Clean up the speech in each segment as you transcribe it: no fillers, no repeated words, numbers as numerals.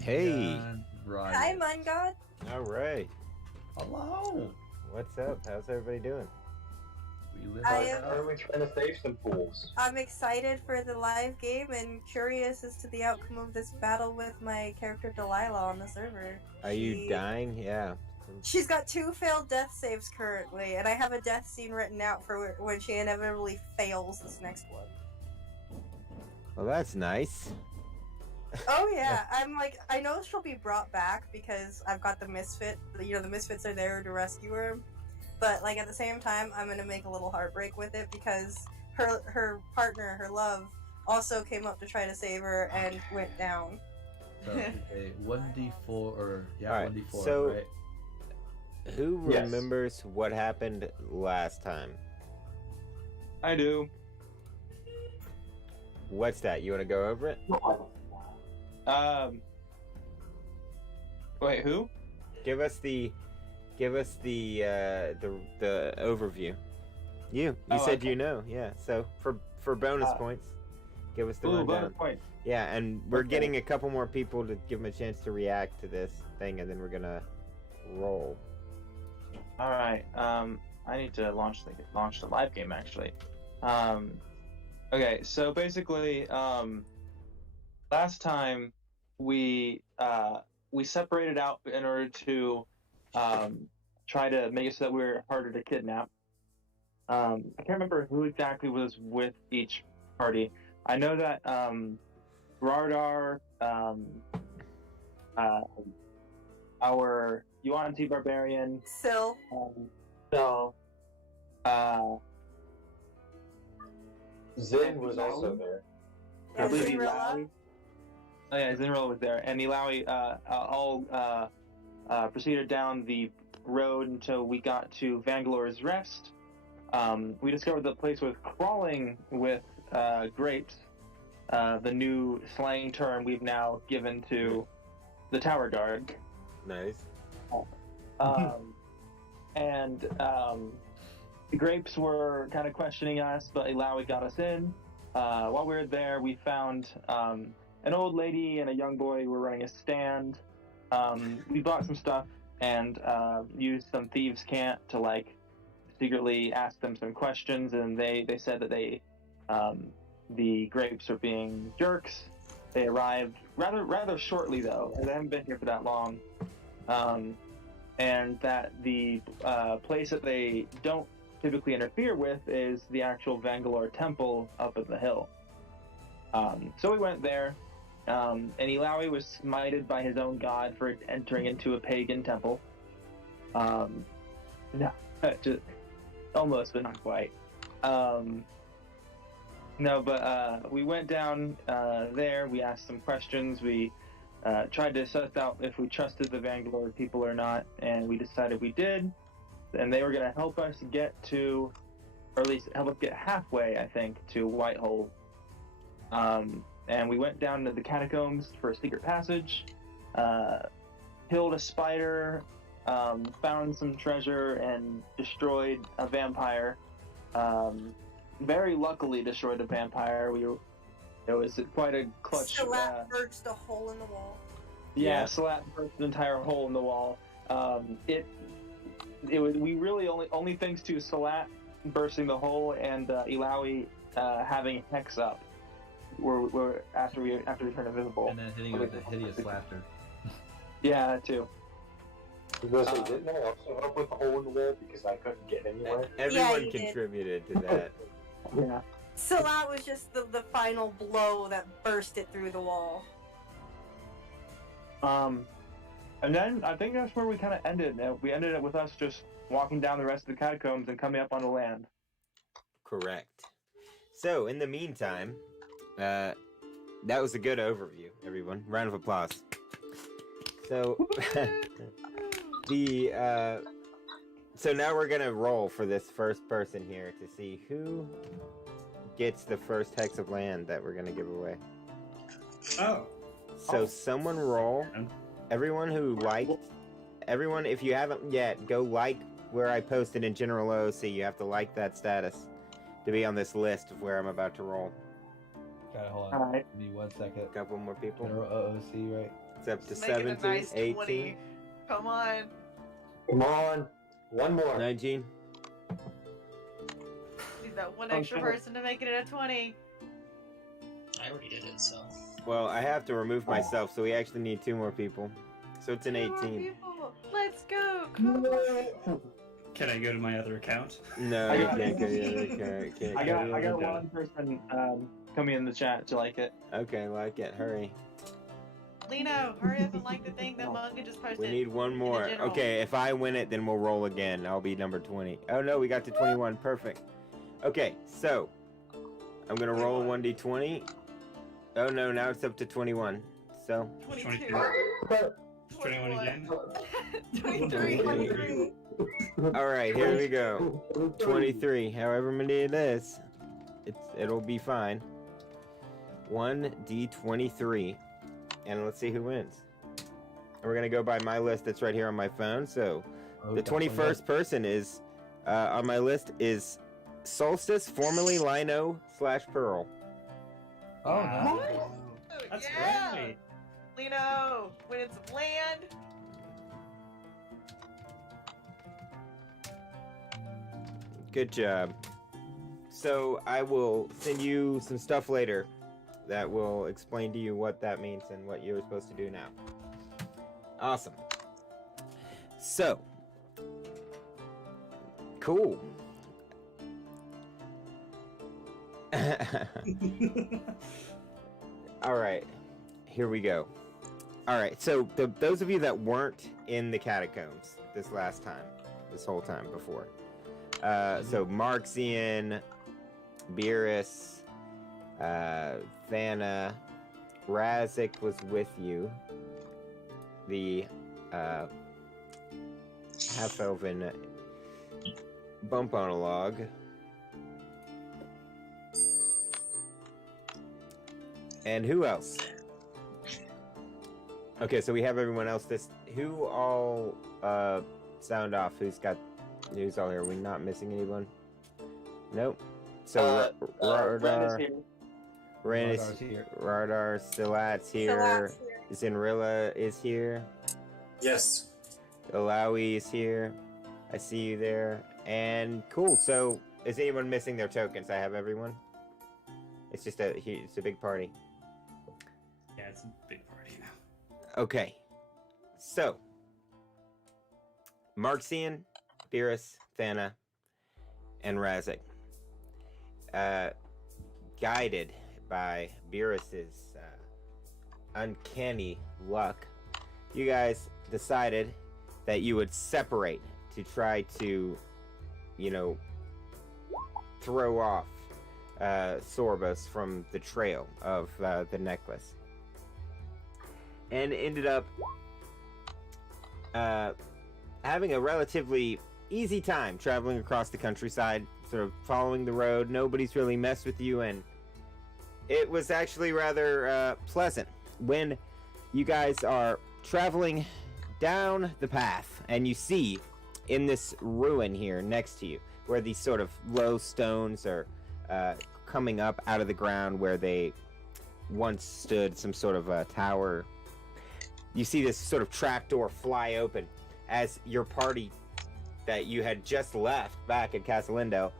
Hey. Hi, Mungod. All right. Hello. What's up? How's everybody doing? We live I our am- lives. Are we trying to save some fools? I'm excited for the live game and curious as to the outcome of this battle with my character Delilah on the server. Are you dying? Yeah. She's got 2 failed death saves currently, and I have a death scene written out for when she inevitably fails this next one. Well, that's nice. Oh yeah, I'm like, I know she'll be brought back because I've got the misfit. You know, the misfits are there to rescue her. But like at the same time, I'm gonna make a little heartbreak with it because her partner, her love, also came up to try to save her and went down. So, okay, 1d4 or yeah, All right, 1d4, so- right? Who Yes. remembers what happened last time? I do. What's that? You want to go over it? Wait, who? Give us the overview. You Oh, said okay. you know. Yeah. So for bonus points, give us the Ooh, rundown. bonus point. Yeah, and we're Okay. getting a couple more people to give them a chance to react to this thing, and then we're gonna roll. All right. I need to launch the live game actually. Okay. So basically, last time we separated out in order to try to make it so that we were harder to kidnap. I can't remember who exactly was with each party. I know that Rardar, our Yuan-Ti barbarian, Still, so Zin was also there. I yeah, believe Cinderella. Ilawi. Oh yeah, Zinrilla was there, and Ilawi all proceeded down the road until we got to Vangalore's Rest. We discovered the place was crawling with grapes, the new slang term we've now given to the tower guard. Nice. And the grapes were kind of questioning us, but Ilawi got us in. While we were there, we found an old lady and a young boy who were running a stand. We bought some stuff and used some thieves' cant to like secretly ask them some questions, and they said that the grapes are being jerks. They arrived rather shortly though. They haven't been here for that long. And that the place that they don't typically interfere with is the actual Vangalore temple up at the hill. So we went there, and Ilawi was smited by his own god for entering into a pagan temple. No, just almost, but not quite. No, but we went down there. We asked some questions. We tried to suss out if we trusted the Vangalore people or not, and we decided we did. And they were going to help us get to, or at least help us get halfway, I think, to Whitehole. And we went down to the catacombs for a secret passage, killed a spider, found some treasure, and destroyed a vampire. Very luckily destroyed a vampire. It was quite a clutch. Salat burst a hole in the wall. Yeah, Yeah. Salat burst an entire hole in the wall. It was we really only thanks to Salat bursting the hole and Ilawi having hex up. We're after we turned invisible. And then hitting it with the hideous laughter. Yeah, that too. Because didn't I also help with the hole in the wall because I couldn't get anywhere? Everyone you did. contributed to that. Yeah. Salat was just the final blow that burst it through the wall. And then I think that's where we kind of ended. We ended it with us just walking down the rest of the catacombs and coming up on the land. Correct. So in the meantime, that was a good overview, everyone. Round of applause. So so now we're gonna roll for this first person here to see who gets the first hex of land that we're gonna give away. Oh. So someone roll. Everyone who liked, everyone, if you haven't yet, go like where I posted in General OC. You have to like that status to be on this list of where I'm about to roll. Okay, hold on. Alright. Give me 1 second. A couple more people. General OOC, right? It's up to Just make it a 17, nice 18, 20. Come on. Come on. One more. 19. Need that one extra Okay. person to make it a 20. I already did it, so. Well, I have to remove myself, so we actually need 2 more people. So it's an Two more 18. people. Let's go. Come on. Can I go to my other account? No, I you got- can't go the other can't go I the got other. one person coming in the chat to like it. Okay, like it. Hurry. Lino, hurry up and like the thing that Manga just posted. We need one more. general. Okay, if I win it, then we'll roll again. I'll be number 20. Oh no, we got to 21. Perfect. Okay, so I'm gonna roll a 1d20. Oh no, now it's up to 21. So 22. 21 again? 23. all right, here we go. 23. However many it is, it'll be fine. 1d23, and let's see who wins. And we're gonna go by my list that's right here on my phone. So Oh, the got 21. 21st person is on my list is Solstice, formerly Lino/Pearl. Oh, Wow. nice. Oh, That's yeah. great. Lino, winning some land. Good job. So I will send you some stuff later that will explain to you what that means and what you're supposed to do now. Awesome. So, cool. All right, here we go. All right, so those of you that weren't in the catacombs this whole time before. So Marxian, Beerus, Vanna, Razik was with you. The half-elven bump on a log. And who else? Okay, so we have everyone else. Who all sound off? Who's all here? We're not missing anyone. Nope. So Radar, here. Ren is Radar's here. Radar, Stilat's here. Zinrilla is here. Yes. Alawi is here. I see you there. And cool. So is anyone missing their tokens? I have everyone. It's just it's a big party. Yeah, it's a big party now. Okay. So Marxian, Beerus, Thana, and Razik. Guided by Beerus's uncanny luck, you guys decided that you would separate to try to, throw off Sorbus from the trail of the necklace. And ended up having a relatively easy time traveling across the countryside, sort of following the road. Nobody's really messed with you, and it was actually rather pleasant when you guys are traveling down the path and you see in this ruin here next to you, where these sort of low stones are coming up out of the ground where they once stood, some sort of a tower. You see this sort of trapdoor fly open as your party that you had just left back at Casalindo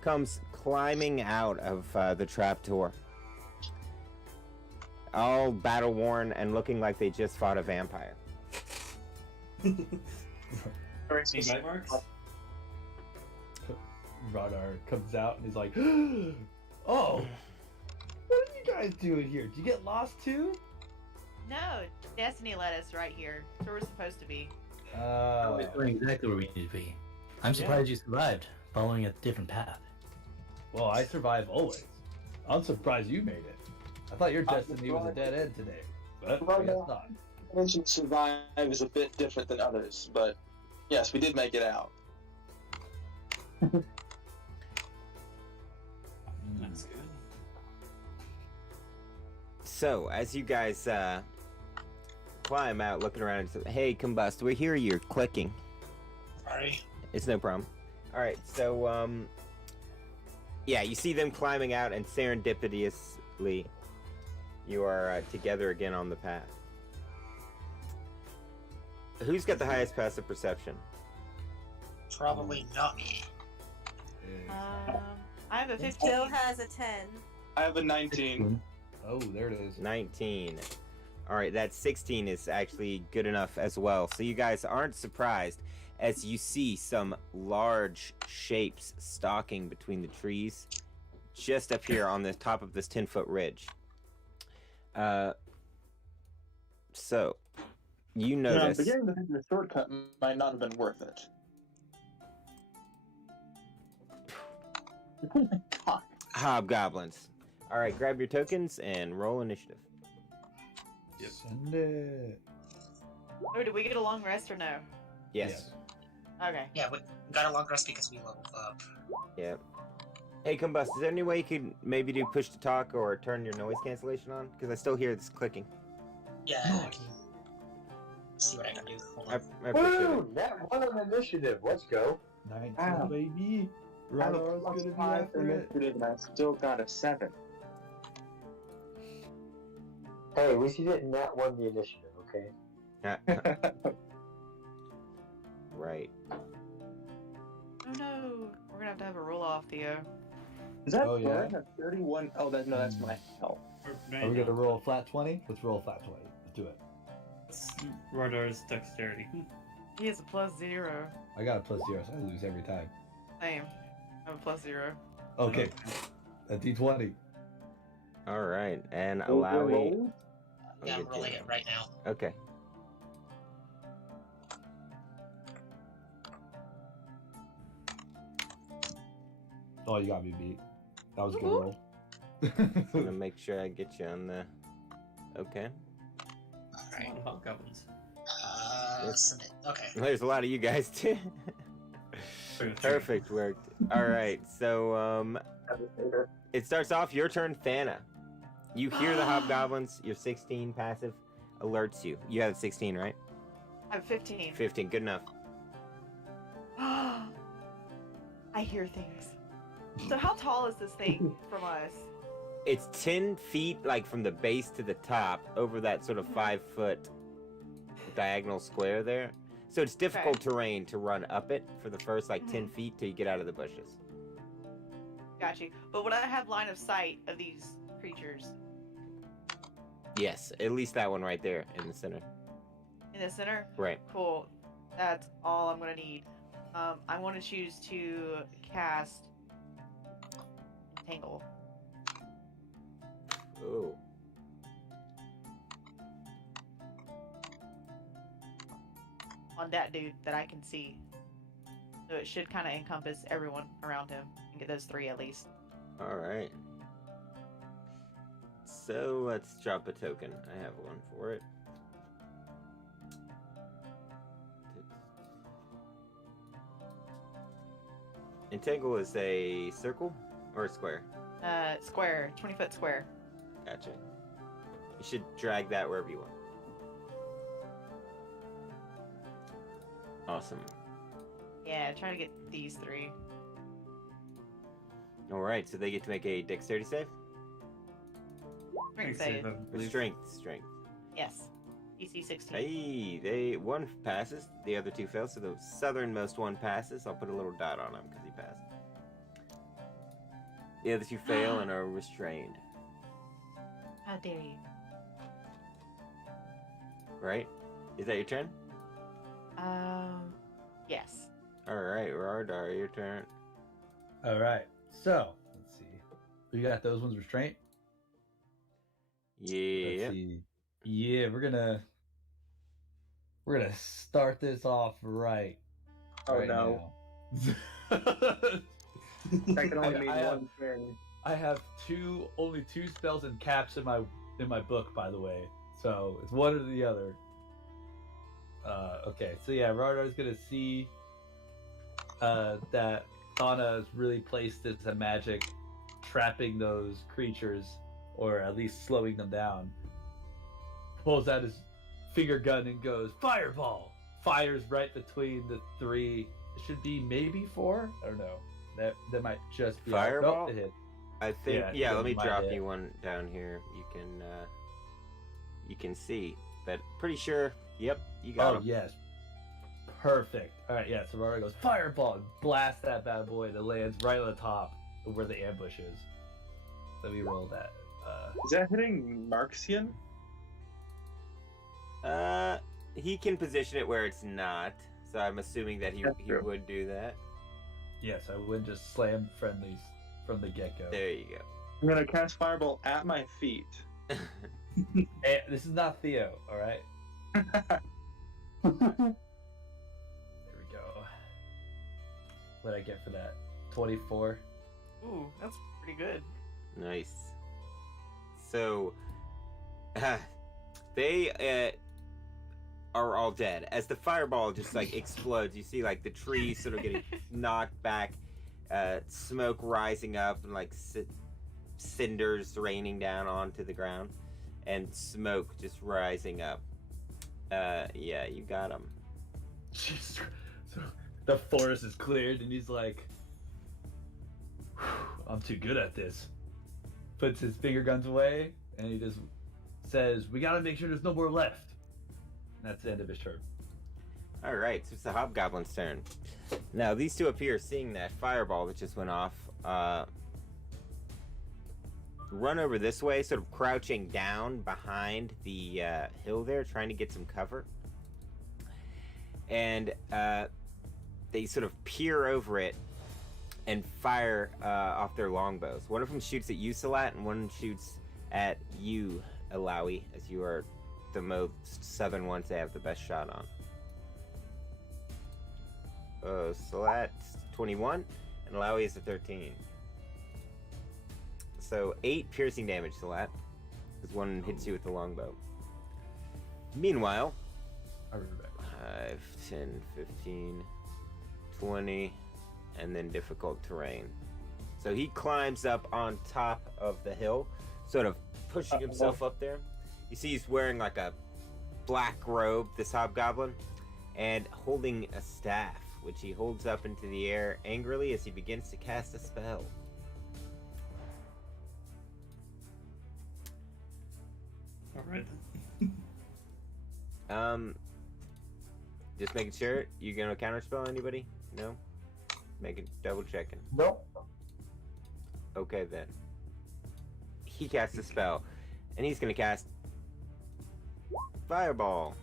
comes climbing out of the trapdoor. All battle-worn and looking like they just fought a vampire. Any bite marks? Radar comes out and he's like, "Oh, what are you guys doing here? Did you get lost too?" No, Destiny led us right here. That's where we're supposed to be. We're going exactly where we need to be. I'm surprised you survived, following a different path. Well, I survive always. I'm surprised you made it. I thought your destiny was a dead end today, but I guess not. Mentioned survive is a bit different than others, but yes, we did make it out. That's good. So, as you guys climb out, looking around, and say, "Hey, Combust, we hear you're clicking." Sorry. It's no problem. All right, so yeah, you see them climbing out, and serendipitously, You are together again on the path. Who's got the highest passive perception? Probably not me. I have a 15. Still has a 10. I have a 19. Oh, there it is. 19. All right, that 16 is actually good enough as well. So you guys aren't surprised as you see some large shapes stalking between the trees just up here on the top of this 10-foot ridge. So you notice... beginning to think the shortcut might not have been worth it. God. Hobgoblins. All right, grab your tokens and roll initiative. Yep. Send it. Oh, did we get a long rest or no? Yes. Okay. Yeah, we got a long rest because we leveled up. Yep. Hey, Combust, is there any way you could maybe do push to talk or turn your noise cancellation on? Because I still hear this clicking. Yeah, I can see what I can do. Hold on. I appreciate it. Woo! That one on initiative. Let's go. 19, Wow. baby. I have a Radar's plus gonna be 5 after it. initiative and I still got a 7. Hey, at least you didn't nat one the initiative, okay? Right. Oh no. We're gonna have to have a roll off, Theo. Is that Oh, yeah? I have 31. Oh, that's my health. Are we gonna roll a flat 20? Let's roll a flat 20. Let's do it. Radar's dexterity. He has a +0. I got a +0, so I lose every time. Same. I have a +0. Okay. A D20. All right, and allow me. Yeah, I'm rolling it right now. Okay. Oh, you got me beat. That was a good roll. I'm gonna make sure I get you on the. Okay. Alright. Come on, hobgoblins. Submit. Okay. There's a lot of you guys too. Perfect worked. All right, so it starts off your turn, Thana. You hear the hobgoblins. Your 16 passive alerts you. You have 16, right? I have 15. 15, good enough. I hear things. So how tall is this thing from us? It's 10 feet, like from the base to the top, over that sort of 5-foot diagonal square there. So it's difficult terrain to run up it for the first like 10 feet till you get out of the bushes. Got you. But would I have line of sight of these creatures Yes, at least that one right there in the center. in the center? Right. Cool. That's all I'm gonna need. I want to choose to cast Entangle. Oh. On that dude that I can see. So it should kind of encompass everyone around him and get those 3 at least. All right. So let's drop a token. I have one for it. Entangle is a circle or a square? Square, 20-foot square. Gotcha. You should drag that wherever you want. Awesome. Yeah, try to get these 3. All right, so they get to make a dexterity save? Strength save. Strength. Yes. DC 16. Hey, one passes, the other 2 fail, so the southernmost one passes. I'll put a little dot on him because he passed. The other 2 fail and are restrained. How dare you? Right? Is that your turn? Yes. All right, Rardar, your turn. All right. So let's see. We got those ones restraint. Yeah. Let's see. Yeah, we're gonna start this off right. Oh right no. now. That can only mean I have- one thing. I have only two spells and caps in my book, by the way. So it's one or the other. Okay, so yeah, Radar's gonna see that Thana has really placed this magic trapping those creatures, or at least slowing them down. Pulls out his finger gun and goes, "Fireball!" Fires right between the 3. It should be maybe 4. I don't know. That might just be Fireball? Nope, it hit. I think Yeah, yeah. you Let me might drop hit. you one down here. You can see, but pretty sure. Yep, you got Oh him. yes. Perfect. All right, yeah. So Rara goes fireball, and blast that bad boy that lands right on the top of where the ambush is. Let me roll that. Is that hitting Marxian? He can position it where it's not, so I'm assuming that he That's true. would do that. Yes, I would just slam friendlies from the get go. There you I'm gonna cast fireball at my feet. go. Hey, this is not Theo, all right? There we go. What'd I get for that? 24. Ooh, that's pretty good. Nice. So, they are all dead. As the fireball just like explodes, you see like the trees sort of getting knocked back, smoke rising up, and like cinders raining down onto the ground, and smoke just rising up. Yeah, you got him. Jeez. So the forest is cleared, and he's like, "Whew, I'm too good at this." Puts his finger guns away, and he just says, "We gotta make sure there's no more left." And that's the end of his turn. All right, so it's the hobgoblin's turn. Now these two up here, seeing that fireball that just went off, run over this way, sort of crouching down behind the hill there, trying to get some cover. And they sort of peer over it and fire off their longbows. One of them shoots at you, Salat, and one shoots at you, Alawi, as you are the most southern ones they have the best shot on. Salat's 21, and Alawi is a 13. So 8 piercing damage, Salat, as one hits you with the longbow. Meanwhile, I'll be right back. 5, 10, 15, 20, and then difficult terrain. So he climbs up on top of the hill, sort of pushing himself up there. You see he's wearing like a black robe, this hobgoblin, and holding a staff, which he holds up into the air angrily as he begins to cast a spell. Alright. Just making sure. You gonna counterspell anybody? No? Making double checking. Nope. Okay then. He casts a spell, and he's gonna cast Fireball.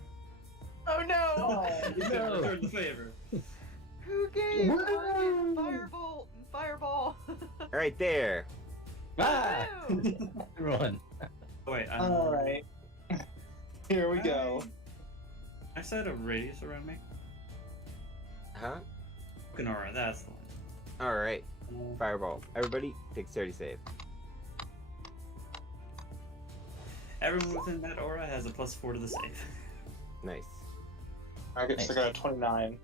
Oh no! No. Return the favor. Who gave Morgan Firebolt and Fireball? Right there. Ah! No. Run. Wait, Alright. Here we go. I said a radius around me. Huh? Ganora, that's the one. All right. Fireball. Everybody, dexterity save. Everyone within that aura has a +4 to the save. Nice. I guess I got a 29.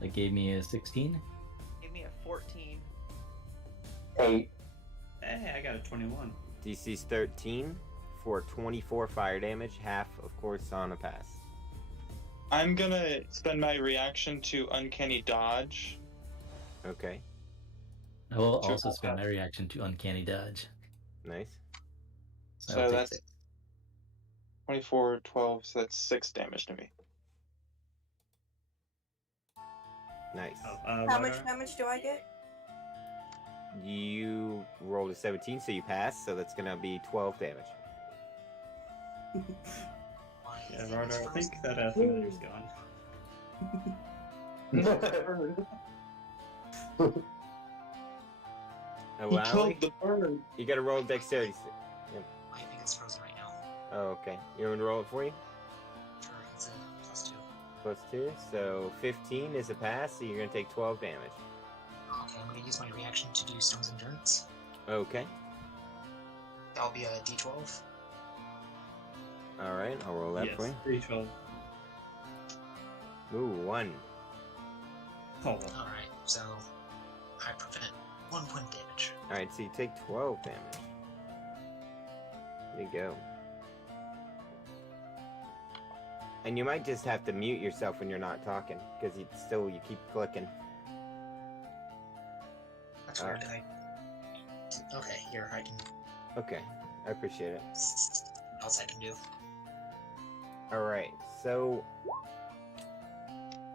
That gave me a 16. Give me a 14. 8. Hey, I got a 21. DC's 13 for 24 fire damage, half, of course, on a pass. I'm gonna spend my reaction to Uncanny Dodge. Okay. I will also spend my reaction to Uncanny Dodge. Nice. So I'll take that's 24, 12, so that's 6 damage to me. Nice. How much damage do I get? You rolled a 17, so you pass, so that's gonna be 12 damage. Yeah, Radar, I think that familiar's gone. Oh, He wow. killed the bird. You gotta roll dexterity. I think it's frozen right now. Oh, okay. You want me to roll it for you? Sure, it's a +2. Plus 2, so 15 is a pass, so you're gonna take 12 damage. Okay, I'm gonna use my reaction to do Stone's Endurance. Okay. That'll be a D12. Alright, I'll roll that Yes, for you. 312. Ooh, 1. Oh, Alright, so I prevent 1 point damage. Alright, so you take 12 damage. There you go. And you might just have to mute yourself when you're not talking, because you keep clicking. That's weird. Okay, here I can. Okay, I appreciate it. What else I can do? Alright, so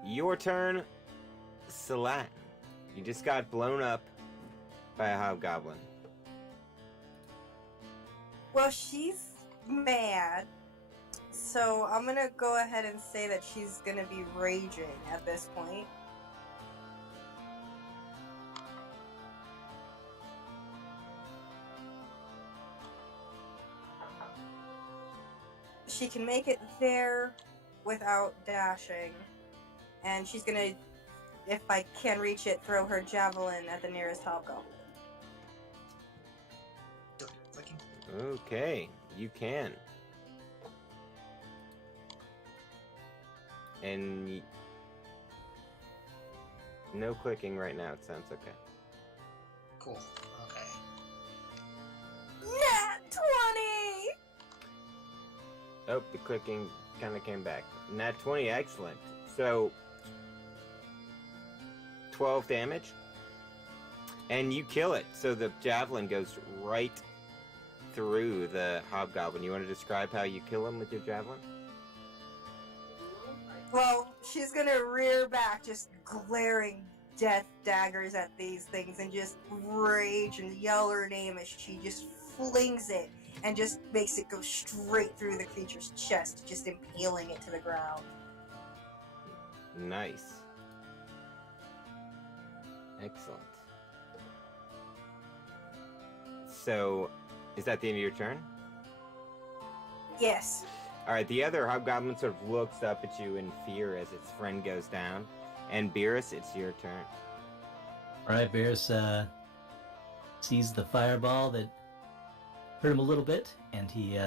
your turn, Salat. You just got blown up by a hobgoblin. Well, she's mad. So I'm gonna go ahead and say that she's gonna be raging at this point. She can make it there without dashing. And she's gonna, if I can reach it, throw her javelin at the nearest hobgoblin. Clicking. Okay, you can. And no clicking right now, it sounds okay. Cool. Okay. Nat 20! Oh, the clicking kind of came back. Nat 20, excellent. So, 12 damage. And you kill it. So the javelin goes right through the hobgoblin. You want to describe how you kill him with your javelin? Well, she's gonna rear back, just glaring death daggers at these things and just rage and yell her name as she just flings it and just makes it go straight through the creature's chest, just impaling it to the ground. Nice. Excellent. So, is that the end of your turn? Yes. Alright, the other hobgoblin sort of looks up at you in fear as its friend goes down. And Beerus, it's your turn. Alright, Beerus sees the fireball that hurt him a little bit, and he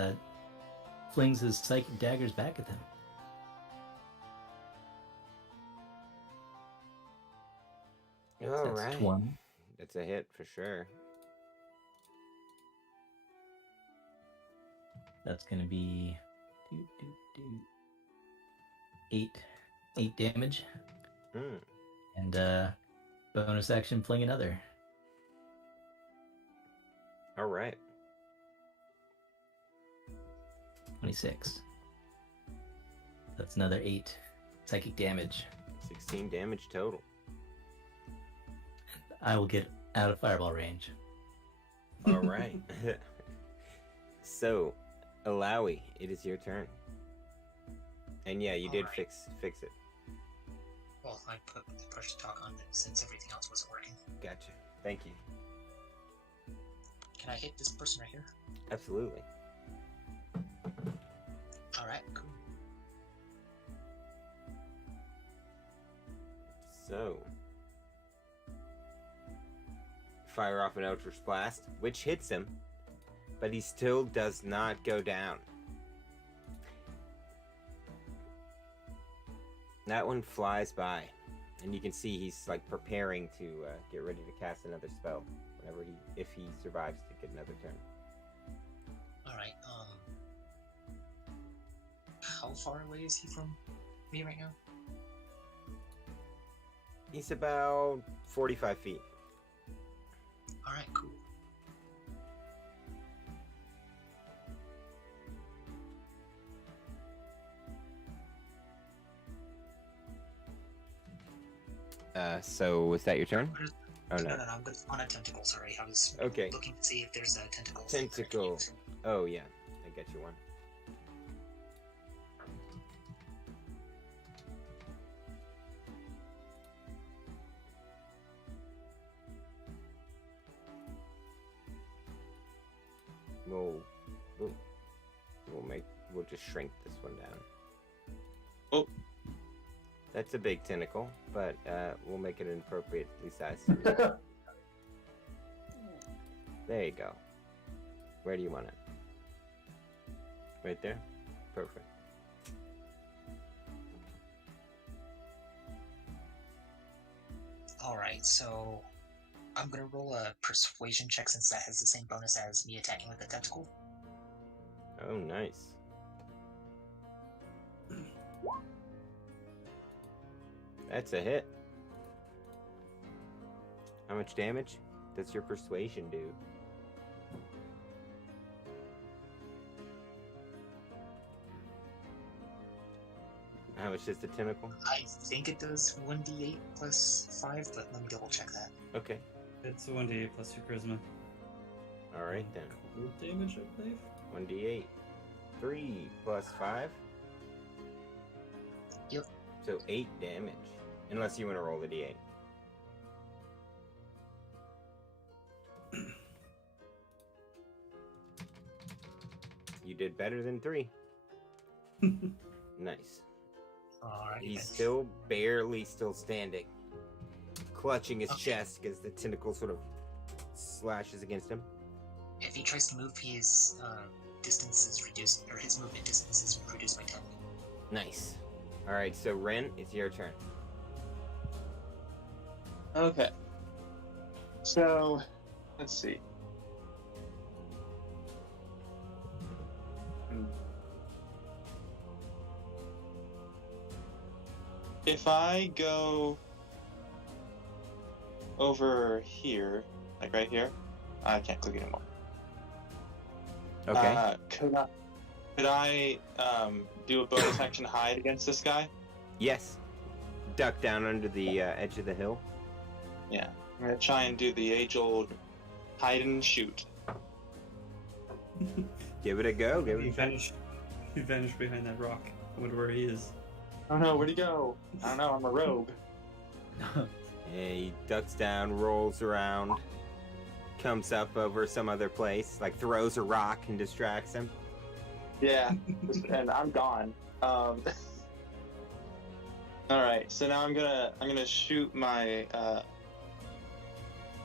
flings his psychic daggers back at them. Alright. 20. That's a hit for sure. That's gonna be 8 damage, Hmm. and bonus action fling another. Alright. 26. That's another 8 psychic damage. 16 damage total. I will get out of fireball range. Alright. So, Alawi, it is your turn. And yeah, you did Alright. fix it. Well, I put the push to talk on since everything else wasn't working. Gotcha. Thank you. Can I hit this person right here? Absolutely. Alright, cool. So, fire off an Eldritch Blast, which hits him, but he still does not go down. That one flies by, and you can see he's like preparing to get ready to cast another spell whenever if he survives to get another turn. Alright, how far away is he from me right now? He's about 45 feet. Alright, cool. So was that your turn? Oh No, no. I'm good on a tentacle, sorry. I was Okay. looking to see if there's a tentacle. Tentacle. Oh yeah, I get you one. We'll just shrink this one down. Oh. That's a big tentacle, but we'll make it an appropriately sized. There you go. Where do you want it? Right there? Perfect. Alright, so I'm gonna roll a persuasion check since that has the same bonus as me attacking with the tentacle. Oh, nice. That's a hit. How much damage does your persuasion do? Oh, it's just a tentacle? I think it does 1d8 plus 5, but let me double check that. Okay. It's 1d8 plus your charisma. Alright then. Cold damage, I believe. 1d8. 3 plus 5. Yep. So 8 damage. Unless you want to roll the d8. You did better than 3. Nice. Alright. He's still barely still standing, clutching his chest as the tentacle sort of slashes against him. If he tries to move, his distance is reduced, or his movement distance is reduced by 10. Nice. All right, so Ren, it's your turn. Okay. So, let's see. If I go over here, like right here, I can't click anymore. Okay. Could I do a bonus action hide against this guy? Yes. Duck down under the edge of the hill. Yeah. I'm gonna try and do the age-old hide and shoot. Give it a go. Give it He a try. vanished. He vanished behind that rock. I wonder where he is. I don't know, where'd he go? I don't know, I'm a rogue. Yeah, he ducks down, rolls around, comes up over some other place, like throws a rock and distracts him. Yeah, and I'm gone. All right, so now I'm gonna shoot my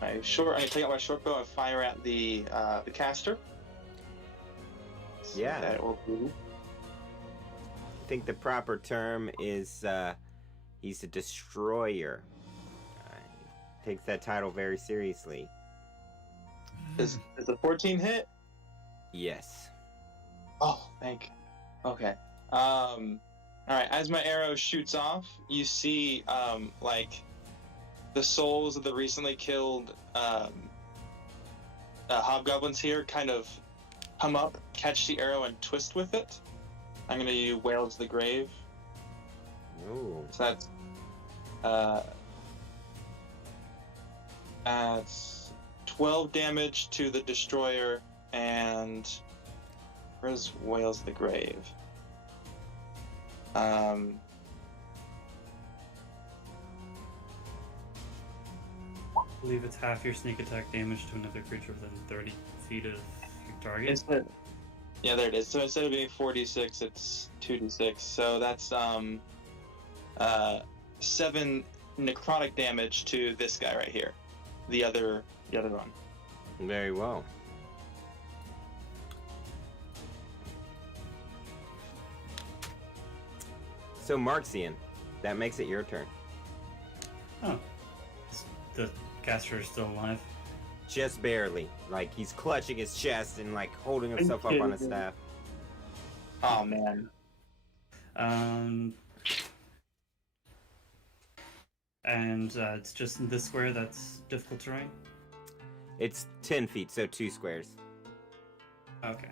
I'm gonna take out my short bow and fire at the caster. So Yeah. that will be. I think the proper term is he's a destroyer. He takes that title very seriously. Is the 14 hit? Yes. Oh, thank. Okay. All right. As my arrow shoots off, you see like the souls of the recently killed hobgoblins here kind of come up, catch the arrow, and twist with it. I'm gonna use Wail to the Grave. Ooh. So that's 12 damage to the destroyer, and where's Wail's the Grave? I believe it's half your sneak attack damage to another creature within 30 feet of your target. Yeah, there it is. So instead of being 4d6, it's 2d6. So that's 7 necrotic damage to this guy right here. The other one. Very well. So Marxian, that makes it your turn. Oh. The caster is still alive. Just barely. Like he's clutching his chest and like holding himself up on his staff. Oh man. And it's just in this square that's difficult terrain? It's 10 feet, so 2 squares. Okay.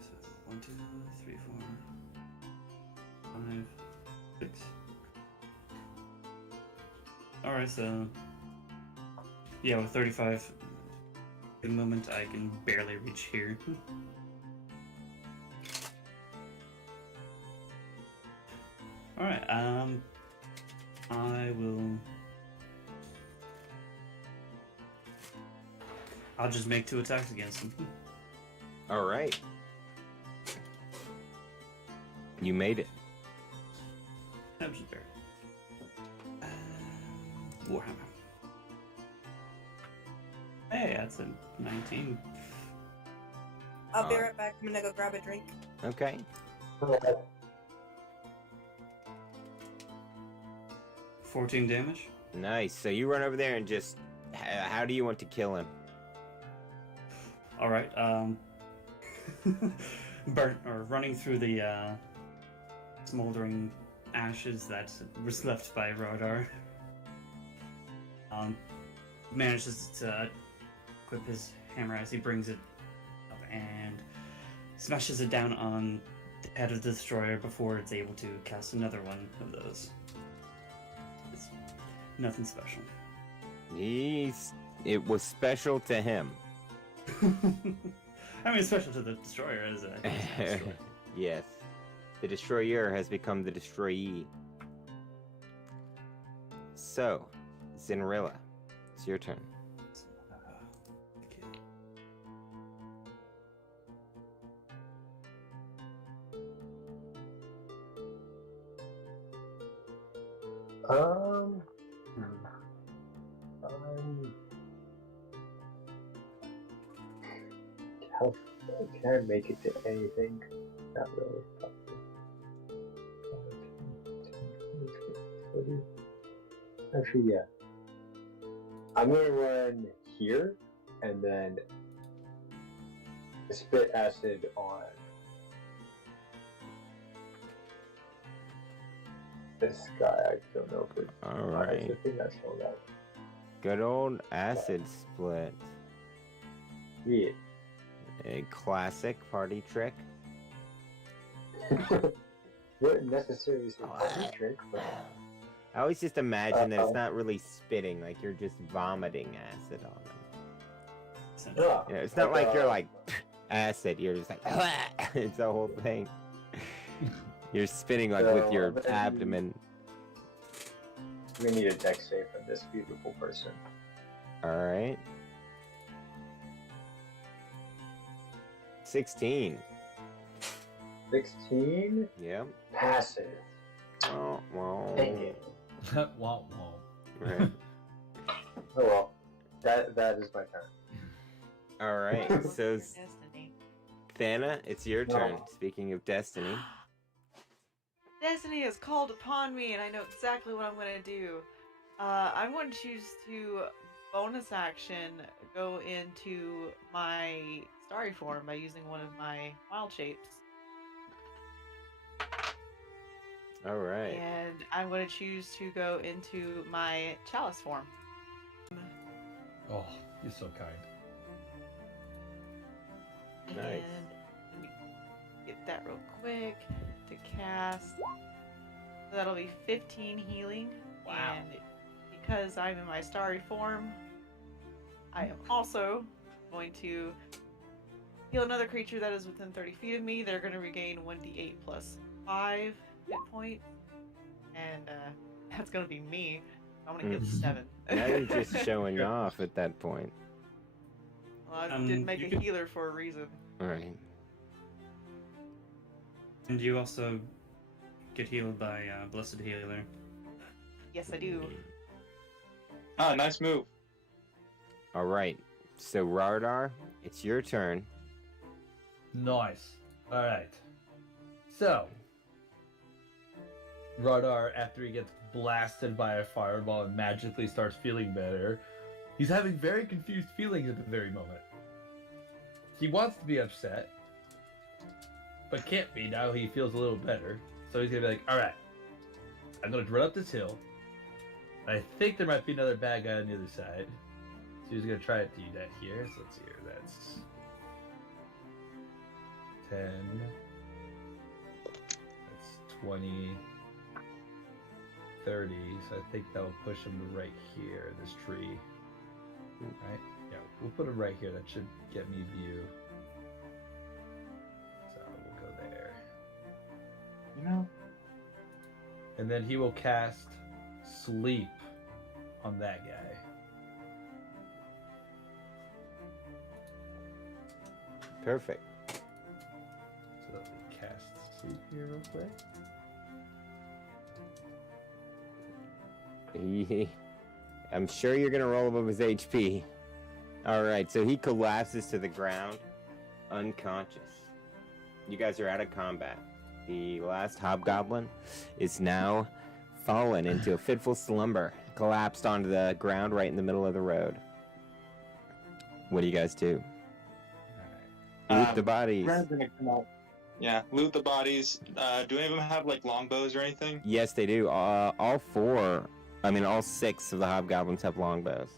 So 1, 2, 3, 4, 5, 6. Alright, so yeah, with 35 at the moment I can barely reach here. Alright, I'll just make 2 attacks against him. All right. You made it. I'm just barely. Warhammer. Hey, that's a 19. I'll be right back. I'm gonna go grab a drink. Okay. 14 damage. Nice. So you run over there and just how do you want to kill him? All right. Running through the smoldering ashes that was left by Rodar. Manages to equip his hammer as he brings it up and smashes it down on the head of the destroyer before it's able to cast another one of those. It's nothing special. It was special to him. I mean, special to the destroyer as a destroyer. Yes. The destroyer has become the destroyee. So, Zinrilla, it's your turn. Okay. Can I make it to anything? Not really. Actually, yeah. I'm gonna run here and then spit acid on this guy. I don't know if it's Alright. the thing that's still out. Good old acid split. Yeah. A classic party trick. Wouldn't necessarily say party trick, but I always just imagine that it's not really spitting, like you're just vomiting acid on them. yeah. You know, it's not like you're like acid, you're just like it's the whole thing. You're spitting like with your then- abdomen. We need a dex save from this beautiful person. Alright. 16. 16 Yep. passes. Oh, well. Dang it. Wah, wah. Right. Oh well, that is my turn. Alright, so Your destiny. Thana, it's your No. turn. Speaking of destiny. Destiny has called upon me, and I know exactly what I'm going to do. I'm going to choose to bonus action go into my starry form by using one of my wild shapes. Alright. And I'm going to choose to go into my chalice form. Oh, you're so kind. Nice. And let me get that real quick to cast. So that'll be 15 healing. Wow. And because I'm in my starry form, I am also going to heal another creature that is within 30 feet of me. They're going to regain 1d8 plus 5 hit points. And that's going to be me. I'm going to get 7. Now you're just showing off at that point. Well, I did make you a could- healer for a reason. Alright. And you also get healed by Blessed Healer. Yes, I do. Ah, nice move. Alright. So, Rardar, it's your turn. Nice. Alright. So, Radar, after he gets blasted by a fireball and magically starts feeling better, he's having very confused feelings at the very moment. He wants to be upset, but can't be now he feels a little better. So he's gonna be like, alright, I'm gonna run up this hill. I think there might be another bad guy on the other side. So he's gonna try to do that here. So let's see here. That's 10. That's 20. 30. So I think that'll push him to right here, this tree. Right? Yeah, we'll put him right here. That should get me view. So we'll go there. You know, And then he will cast Sleep on that guy. Perfect. So let me cast Sleep here real quick. I'm sure you're gonna roll above his HP. Alright, so he collapses to the ground, unconscious. You guys are out of combat. The last hobgoblin is now fallen into a fitful slumber, collapsed onto the ground right in the middle of the road. What do you guys do? Loot the bodies. Ren's gonna come out. Yeah, loot the bodies. Do any of them have like longbows or anything? Yes, they do. All six of the hobgoblins have longbows,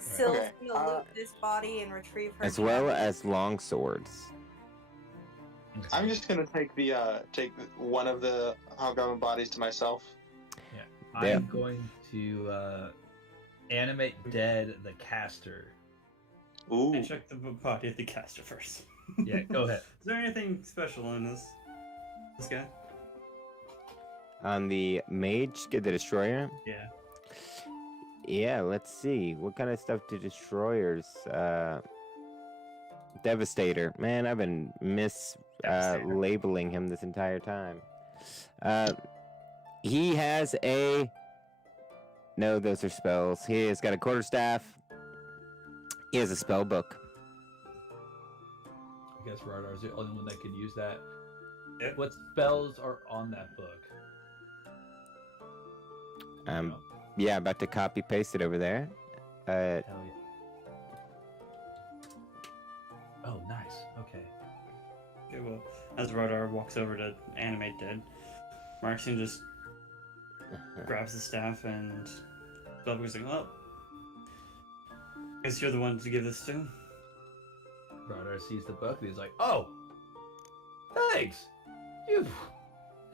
Syl's Okay, gonna loot this body and retrieve her. as well body. as long swords. I'm just gonna take one of the hobgoblin bodies to myself. Yeah. I'm going to animate dead the caster. Ooh. And check the body of the caster first. Yeah, go ahead. Is there anything special in this guy? On the mage, get the destroyer. Yeah. Yeah, let's see. What kind of stuff do destroyers? Devastator. Man, I've been Devastator. labeling him this entire time. He has a. No, those are spells. He has got a quarterstaff. He has a spell book. I guess Radar is the only one that can use that. Yep. What spells are on that book? Yeah, about to copy paste it over there. Hell yeah. Oh, nice. Okay. Okay, well, as Radar walks over to animate dead, Marxian just grabs the staff and Belber's like, well, guess you're the one to give this to. Radar sees the book and he's like, "Oh, thanks. This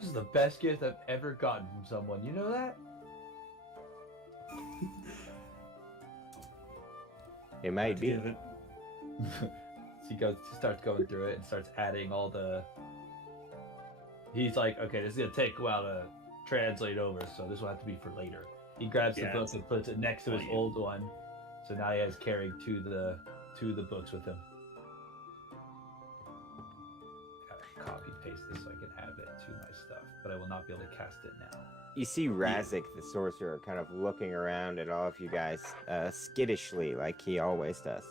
is the best gift I've ever gotten from someone. You know that?" It might be. Give it. So he starts going through it and starts adding all the. He's like, "Okay, this is gonna take a while to translate over, so this will have to be for later." He grabs the book and puts it next to his old one, so now he has carrying two of the books with him. Gotta copy paste this so I can add that to my stuff, but I will not be able to cast it now. You see Razik, the sorcerer, kind of looking around at all of you guys, skittishly, like he always does.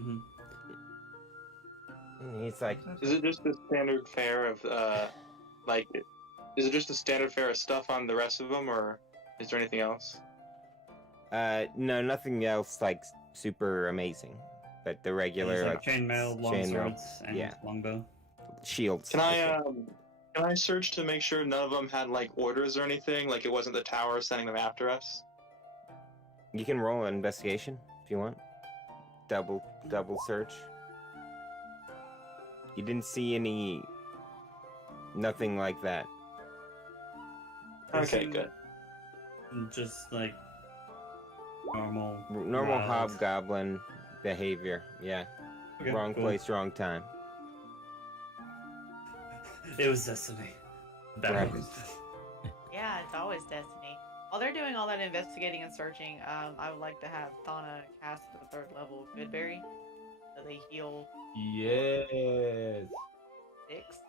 Mm-hmm. And he's like, Is it just the standard fare of is it just the standard fare of stuff on the rest of them, or is there anything else? no, nothing else like super amazing, but the regular Like chainmail, longswords, and yeah. longbow. Shields. Can I search to make sure none of them had like orders or anything? Like it wasn't the tower sending them after us? You can roll an investigation if you want. Double search. You didn't see nothing like that. Okay, good. Just like normal Normal wild. hobgoblin behavior. Yeah. Okay, Wrong cool. place, wrong time. It was destiny. That Right. was destiny. Yeah, it's always destiny. While they're doing all that investigating and searching, I would like to have Thana cast the 3rd level of Goodberry, so they heal Yes. 6.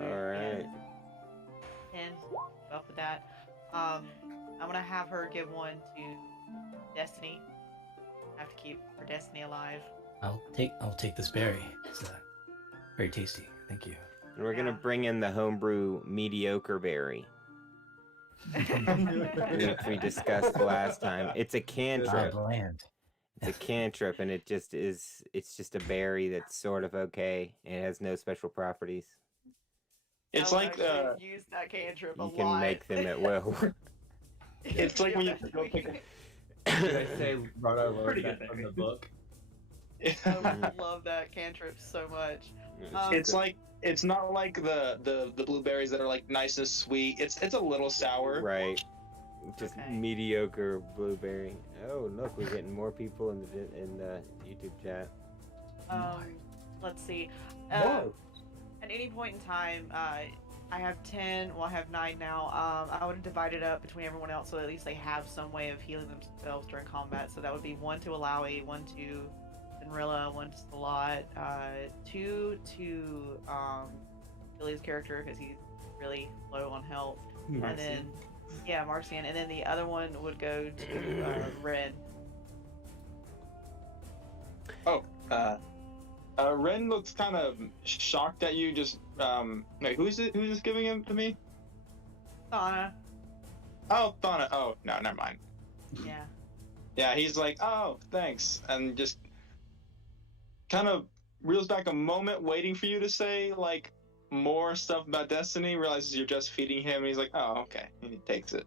Alright. 10. Up with that. I'm gonna have her give one to Destiny. Have to keep her Destiny alive. I'll take this berry. It's very tasty. Thank you. And we're gonna Yeah. bring in the homebrew mediocre berry, which we discussed last time. It's a cantrip. Bland. It's a cantrip, and it's just a berry that's sort of okay. It has no special properties. It's I would like actually use that cantrip a You can lot. make them at will. it's like when you Yeah. go pick Did I say Radar learned Pretty that good from berry. the book? I love that cantrip so much. It's like it's not like the blueberries that are like nice and sweet. It's a little sour. Right. Just Okay. mediocre blueberry. Oh, look, we're getting more people in the YouTube chat. Let's see. Whoa. At any point in time, I have 10. Well, I have 9 now. I would divide it up between everyone else so at least they have some way of healing themselves during combat. So that would be 1 to Alawi, 1 to Cinderella, 1 to Salat, 2 to Billy's character because he's really low on health, and then Marcian, and then the other one would go to Ren. Ren looks kind of shocked at you. Just wait, who's this giving him to me? Thana. Oh, Thana. Oh, no, never mind. Yeah. Yeah, he's like, oh, thanks, and just kind of reels back a moment, waiting for you to say like more stuff about Destiny. Realizes you're just feeding him, and he's like, oh, okay, and he takes it.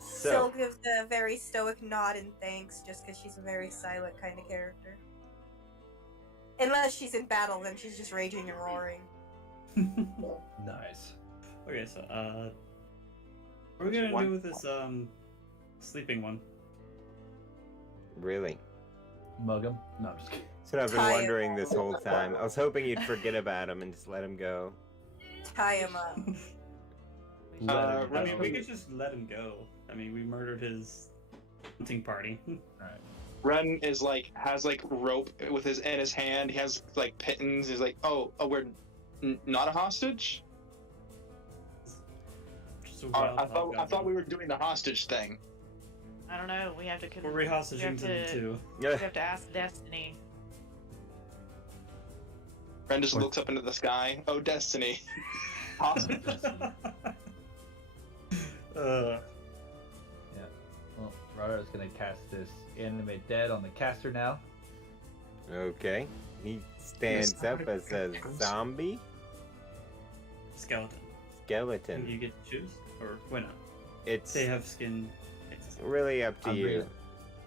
Still So, gives a very stoic nod and thanks, just because she's a very silent kind of character. Unless she's in battle, then she's just raging and roaring. Nice. Okay, so what are we gonna do with this sleeping one? really. Mug him? No, I'm just kidding. That's what I've been Tie him wondering this up. whole time. I was hoping you'd forget about him and just let him go. Tie him up. Let him I mean, go. we could just let him go. I mean, we murdered his hunting party. Alright. Ren is like has like rope with his in his hand. He has like pittons. He's like, oh, we're not a hostage. Just a I wild thought we were doing the hostage thing. I don't know. We have to. We're rehostaging to them too. We have to ask Destiny. Ren just looks up into the sky. Oh, Destiny. Hostage. Uh, Yeah. Well, Radar's gonna cast this animate dead on the caster now. Okay. He stands up as a zombie skeleton. skeleton. You get to choose, or why not? It's They have skin. It's really up to you.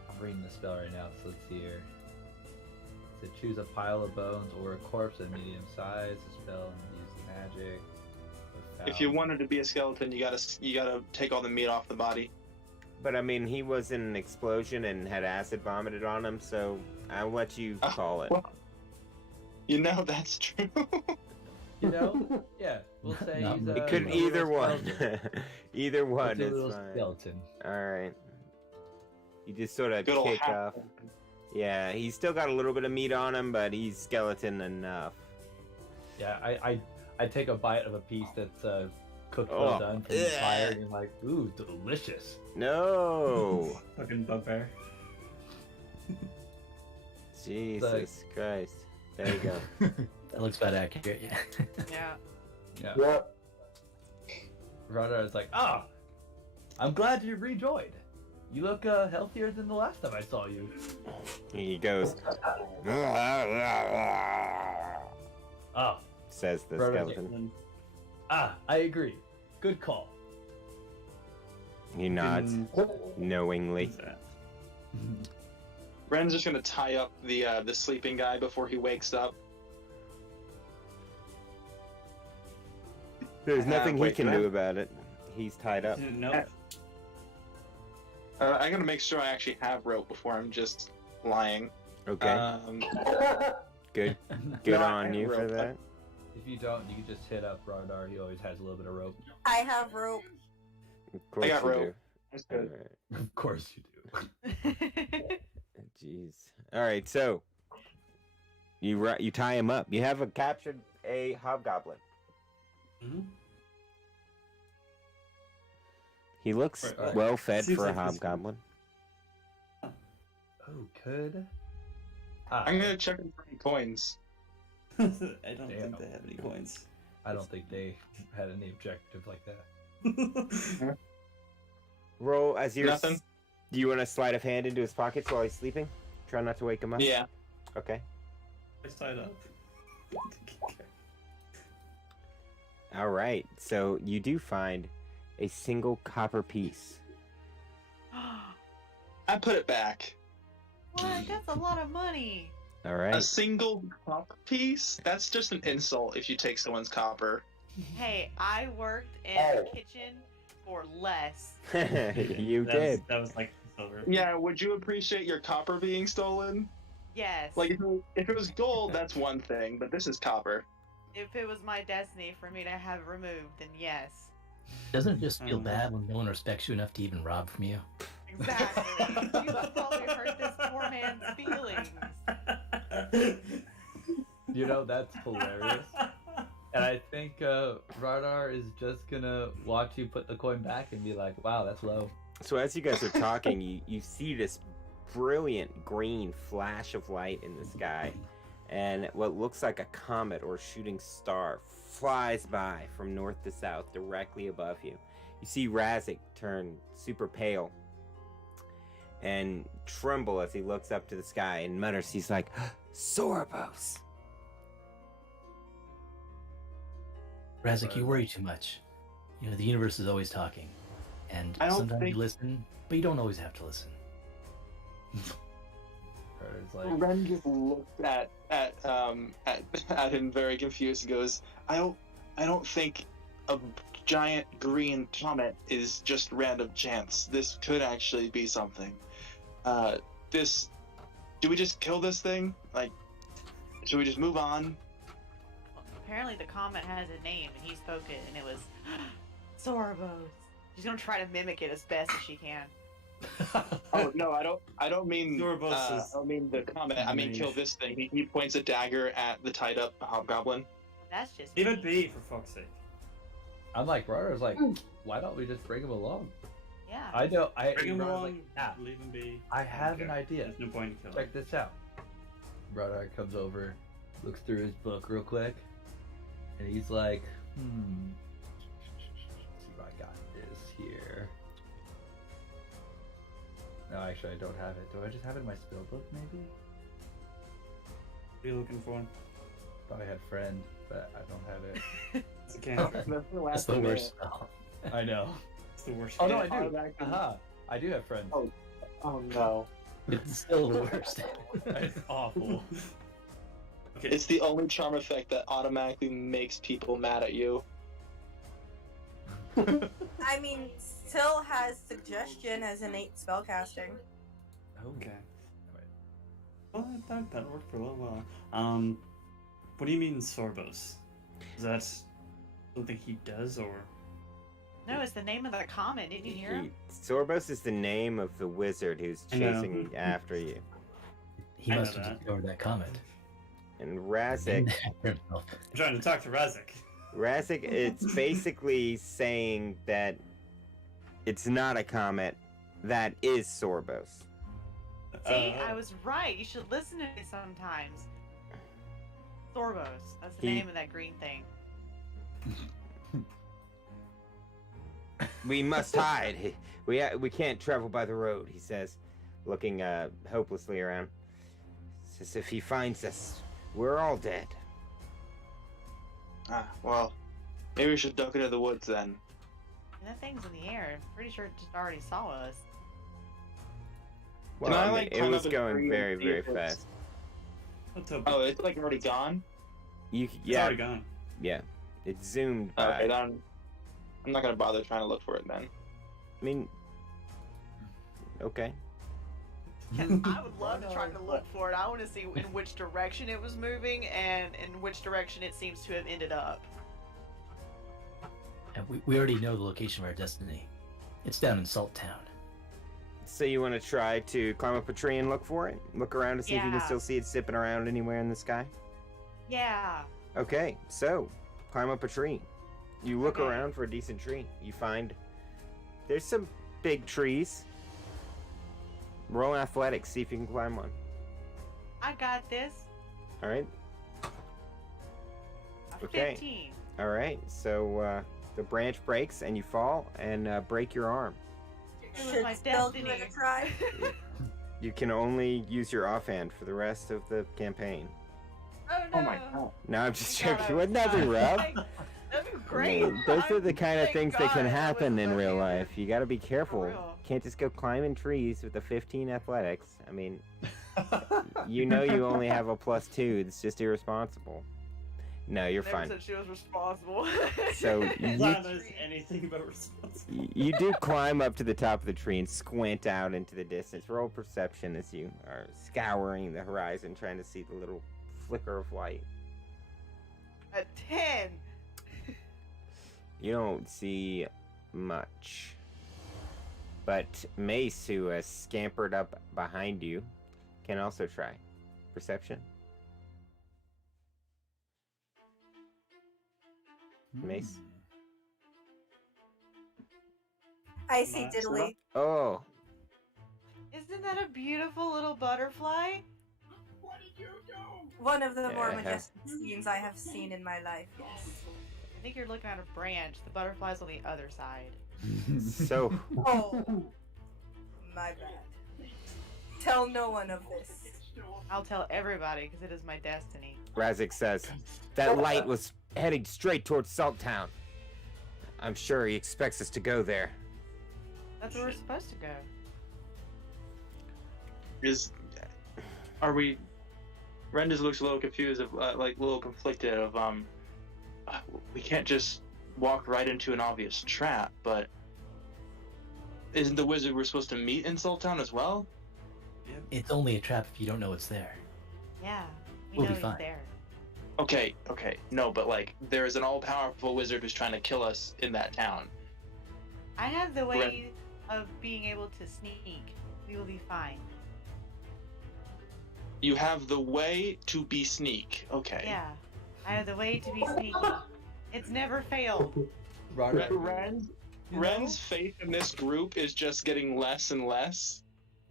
I'm reading the spell right now, so let's see here. To choose a pile of bones or a corpse of medium size, a spell and use magic. If you wanted to be a skeleton, you gotta take all the meat off the body. But I mean, he was in an explosion and had acid vomited on him, so I'll let you call it. Well, you know that's true. You know? Yeah, we'll say Not he's me. a. It could a either little one. skeleton. Either one It's a is little fine. skeleton. All right. You just sort of Good old kick half- off. Yeah, he's still got a little bit of meat on him, but he's skeleton enough. Yeah, I take a bite of a piece that's cooked Oh, well done from the yeah. fire, and I'm like, ooh, delicious. No. fucking bugbear. Jesus Christ. There you go. That looks about accurate, yeah. Yeah. Yeah. Yep. Radar is like, ah, I'm glad you rejoined. You look healthier than the last time I saw you. He goes. Ah, Says the Brother skeleton. I agree. Good call. He nods knowingly. What's that? Ren's just gonna tie up the sleeping guy before he wakes up. There's nothing he wait, can that- do about it. He's tied up. Nope. I gotta make sure I actually have rope before I'm just lying. Okay. Good. Good No, I on have you for rope. that. If you don't, you can just hit up Radar. He always has a little bit of rope. I have rope. Of course got you rope. That's do. good. Alright. Of course you do. Jeez. All right. So you tie him up. You have captured a hobgoblin. Mhm. He looks Right. well fed Seems for a like this- hobgoblin. Oh, good. I'm gonna check him for any coins. I don't Damn. think they have any coins. I don't think they had any objective like that. Roll as you're. Nothing? Do you want to sleight of hand into his pockets while he's sleeping? Try not to wake him up. Yeah. Okay. I tied up. All right. So you do find a single copper piece. I put it back. What? That's a lot of money. All right. A single copper piece? That's just an insult if you take someone's copper. Hey, I worked in Oh. the kitchen for less. You That did. was like silver. Yeah, would you appreciate your copper being stolen? Yes. Like, if it was gold, that's one thing, but this is copper. If it was my destiny for me to have it removed, then yes. Doesn't it just feel Mhm. bad when no one respects you enough to even rob from you? Exactly. You probably hurt this poor man's feelings. You know, that's hilarious. And I think Radar is just gonna watch you put the coin back and be like, wow, that's low. So as you guys are talking, you see this brilliant green flash of light in the sky, and what looks like a comet or shooting star flies by from north to south directly above you. You see Razik turn super pale and tremble as he looks up to the sky and mutters, he's like, Sorbos! Razik, you worry too much. You know, the universe is always talking. And I don't sometimes think- you listen, but you don't always have to listen. It's like, Ren just looks at him very confused and goes, I don't think a giant green comet is just random chance. This could actually be something. Do we just kill this thing? Like, should we just move on? Apparently the comet has a name, and he spoke it, and it was Sorbos. She's gonna try to mimic it as best as she can. Oh no, I don't mean Zorbos I is don't mean the comet. I mean kill this thing. He points a dagger at the tied up hobgoblin. That's just leave it me. be, for fuck's sake. I'm like, Rudder's like, why don't we just bring him along? Yeah. I know. Bring him Rudder's along, like, yeah, leave him be. I have don't an care. idea. There's no point in killing. Check this out. Rudder comes over, looks through his book real quick, and he's like, let's see if I got this here. No, actually, I don't have it. Do I just have it in my spell book, maybe? What are you looking for? Thought I had friend, but I don't have it. It's a cantrip. That's the That's last the thing. worst spell. I know. It's the worst. Oh no, I cantrip. do. Automatically- Aha! I do have friends. Oh. Oh no. It's still the worst. It's awful. Okay. It's the only charm effect that automatically makes people mad at you. I mean, still has suggestion as innate spellcasting. Okay. Well, that worked for a little while. What do you mean Sorbos? Is that something he does, or? No, it's the name of the comet. Didn't you hear him? Sorbos is the name of the wizard who's I know. chasing after you. He I know must have that. just ignored that comment. And Razik, Himself. I'm trying to talk to Razik. it's basically saying that it's not a comet, that is Sorbos. See, I was right. You should listen to me sometimes. Sorbos. That's the He- name of that green thing. We must hide. We can't travel by the road, he says, looking hopelessly around. Says if he finds us, we're all dead. Ah, well, maybe we should duck into the woods then. And that thing's in the air. I'm pretty sure it just already saw us. Well, Can I, I mean, like, it climb was up a going tree very, and see very if it's- fast. What's up? Oh, it's like already gone? It's Yeah, already gone. yeah. It zoomed by. Okay, then I'm not gonna bother trying to look for it then. I mean, okay. I would love to try to look for it. I want to see in which direction it was moving and in which direction it seems to have ended up. And we already know the location of our destiny. It's down in Salt Town. So you want to try to climb up a tree and look for it? Look around to see if you can Yeah. still see it zipping around anywhere in the sky? Yeah. Okay, so climb up a tree. You look Okay. around for a decent tree. You find there's some big trees. Roll athletics, see if you can climb one. I got this. All right, A Okay. 15. all right. So the branch breaks and you fall and break your arm. It was Should my still give destiny. it a try. You can only use your offhand for the rest of the campaign. Oh no. Oh my god. No, I'm just Thank God joking. I Wouldn't was that be fine. rough? That'd be I great. mean, those are the kind of Thank things that can God I happen was in real lucky. life. You got to be careful. real. Can't just go climbing trees with a 15 athletics. I mean, you know you only have a +2. It's just irresponsible. No, you're Never fine. said she was responsible. So Lana is anything but responsible. You do climb up to the top of the tree and squint out into the distance. Roll perception as you are scouring the horizon, trying to see the little flicker of light. A 10. You don't see much. But Mace, who has scampered up behind you, can also try. Perception? Mace? I see Nice. diddly. Oh, Isn't that a beautiful little butterfly? One of the more Yeah. majestic scenes I have seen in my life, yes. I think you're looking at a branch. The butterfly's on the other side. so Oh, my bad. Tell no one of this. I'll tell everybody because it is my destiny. Razik says, that light was heading straight towards Salt Town. I'm sure he expects us to go there. That's where we're supposed to go. Are we? Ren just looks a little confused, like a little conflicted. We can't just walk right into an obvious trap, but isn't the wizard we're supposed to meet in Salt Town as well? It's only a trap if you don't know it's there. Yeah, we We'll know be he's fine. there. Okay, no, but like, there's an all-powerful wizard who's trying to kill us in that town. I have the way of being able to sneak. We will be fine. You have the way to be sneak. Okay. Yeah, I have the way to be sneaky. It's never failed. Ren's faith in this group is just getting less and less.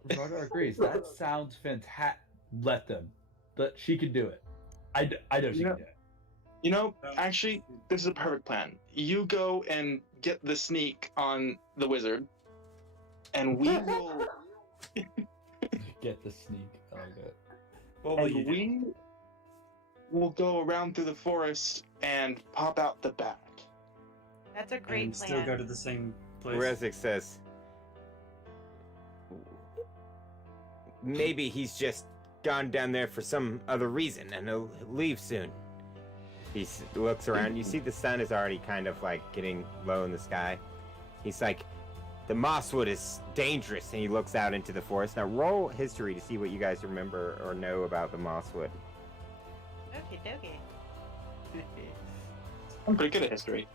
Rodar agrees. That sounds fantastic. Let them. But she can do it. I know she can do it. You know, actually, this is a perfect plan. You go and get the sneak on the wizard, and we will. Get the sneak. I like it. What will you And do? we will go around through the forest and pop out the back. That's a great And plan. still go to the same place. Rezik says, maybe he's just gone down there for some other reason and he'll leave soon. He looks around. You see the sun is already kind of like getting low in the sky. He's like, the mosswood is dangerous, and he looks out into the forest. Now roll history to see what you guys remember or know about the mosswood. Okie dokie. I'm pretty good at history.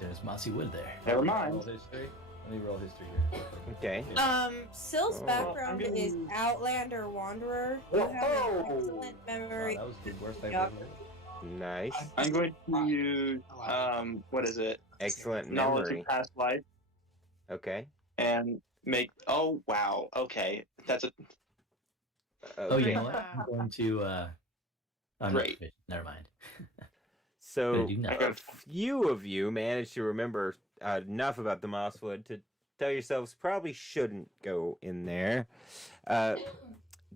There's mossy wood there. Never Roll mind. history. Let me roll history here. Okay. Sill's Oh. background is Outlander Wanderer. You have an excellent memory. Wow, that was the worst I've Yup. ever heard. Nice. I'm going to use what is it? Excellent Knowledge memory. of past life, Okay. and make. Oh wow. Okay, that's a. Oh, you Okay. know what? I'm going to. I'm Great. Not, never mind. So Gonna do nothing. a few of you managed to remember enough about the mosswood to tell yourselves probably shouldn't go in there.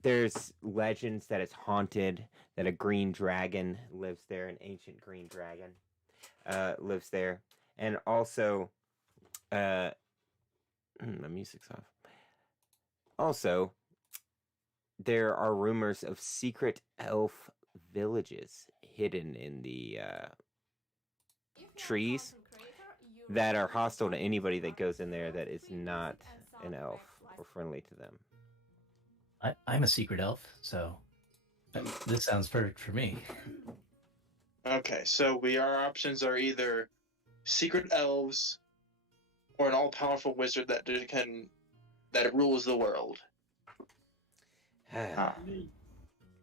There's legends that it's haunted, that a green dragon lives there, an ancient green dragon lives there, and also the music's off. Also, there are rumors of secret elf villages hidden in the trees that are hostile to anybody that goes in there that is not an elf or friendly to them. I'm a secret elf, so this sounds perfect for me. Okay, so our options are either secret elves or an all-powerful wizard that rules the world.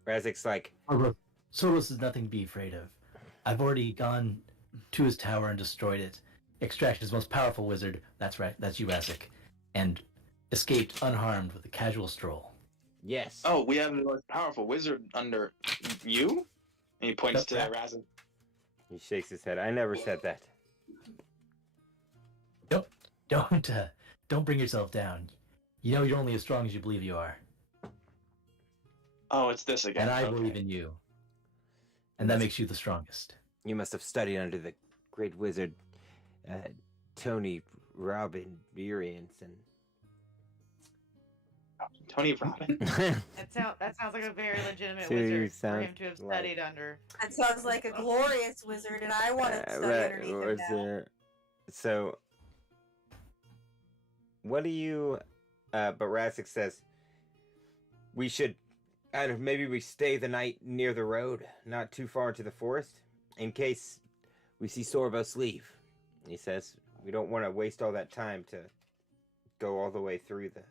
Razik's like, Soros is nothing to be afraid of. I've already gone to his tower and destroyed it, extracted his most powerful wizard, that's right, that's you, Razik, and escaped unharmed with a casual stroll. yes. Oh, we have the most powerful wizard under you? And he points to Yep. Razin. He shakes his head. I never said that. Don't bring yourself down. You know you're only as strong as you believe you are. Oh, it's this again. And I Okay. believe in you. And that makes you the strongest. You must have studied under the great wizard, Tony Robin Burianson. Tony Robin. That sounds like a very legitimate So you wizard for sound him to have like- studied under. That sounds like a glorious wizard, and I want to study underneath him now. there? So, what do you? But Razik says we should. I don't know, maybe we stay the night near the road, not too far into the forest, in case we see Sorbos leave. He says we don't want to waste all that time to go all the way through the,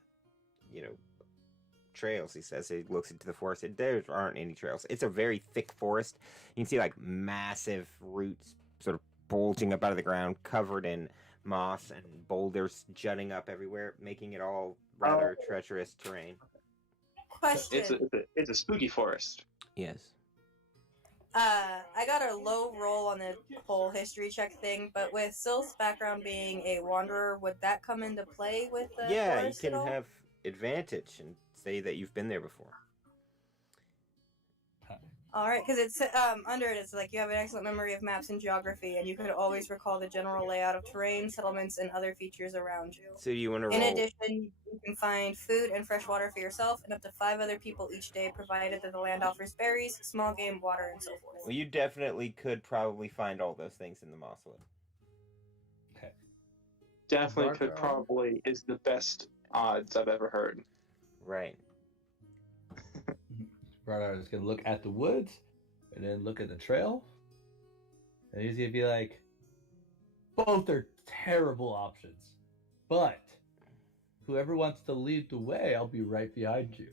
trails. He says he looks into the forest. There aren't any trails. It's a very thick forest. You can see like massive roots sort of bulging up out of the ground, covered in moss and boulders jutting up everywhere, making it all rather treacherous terrain. Question. It's a spooky forest. Yes. I got a low roll on the whole history check thing, but with Syl's background being a wanderer, would that come into play with the Yeah, you forest can at all? have advantage and say that you've been there before. All right, because it's under it. It's like you have an excellent memory of maps and geography, and you could always recall the general layout of terrain, settlements, and other features around you. So you want to In roll? addition, you can find food and fresh water for yourself and up to 5 other people each day, provided that the land offers berries, small game, water, and so forth. Well, you definitely could probably find all those things in the Mosswood. Okay. Definitely Dark could Owl. probably is the best odds I've ever heard. Right. Radar is gonna look at the woods, and then look at the trail, and he's gonna be like, both are terrible options, but whoever wants to lead the way, I'll be right behind you.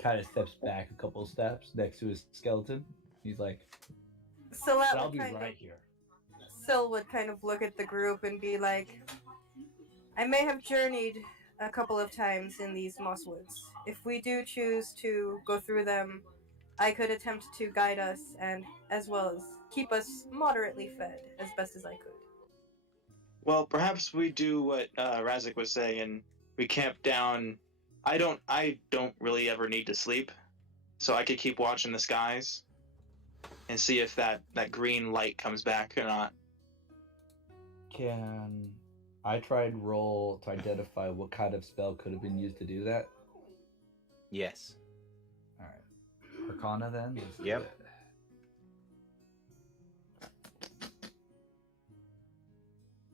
Kind of steps back a couple steps next to his skeleton. He's like, Syl but I'll be right here. Syl would kind of look at the group and be like, I may have journeyed a couple of times in these moss woods. If we do choose to go through them, I could attempt to guide us and as well as keep us moderately fed as best as I could. Well, perhaps we do what Razik was saying, and we camp down. I don't really ever need to sleep, so I could keep watching the skies and see if that green light comes back or not. Can I try and roll to identify what kind of spell could have been used to do that? Yes. All right. Arcana then? Let's do Yep. it.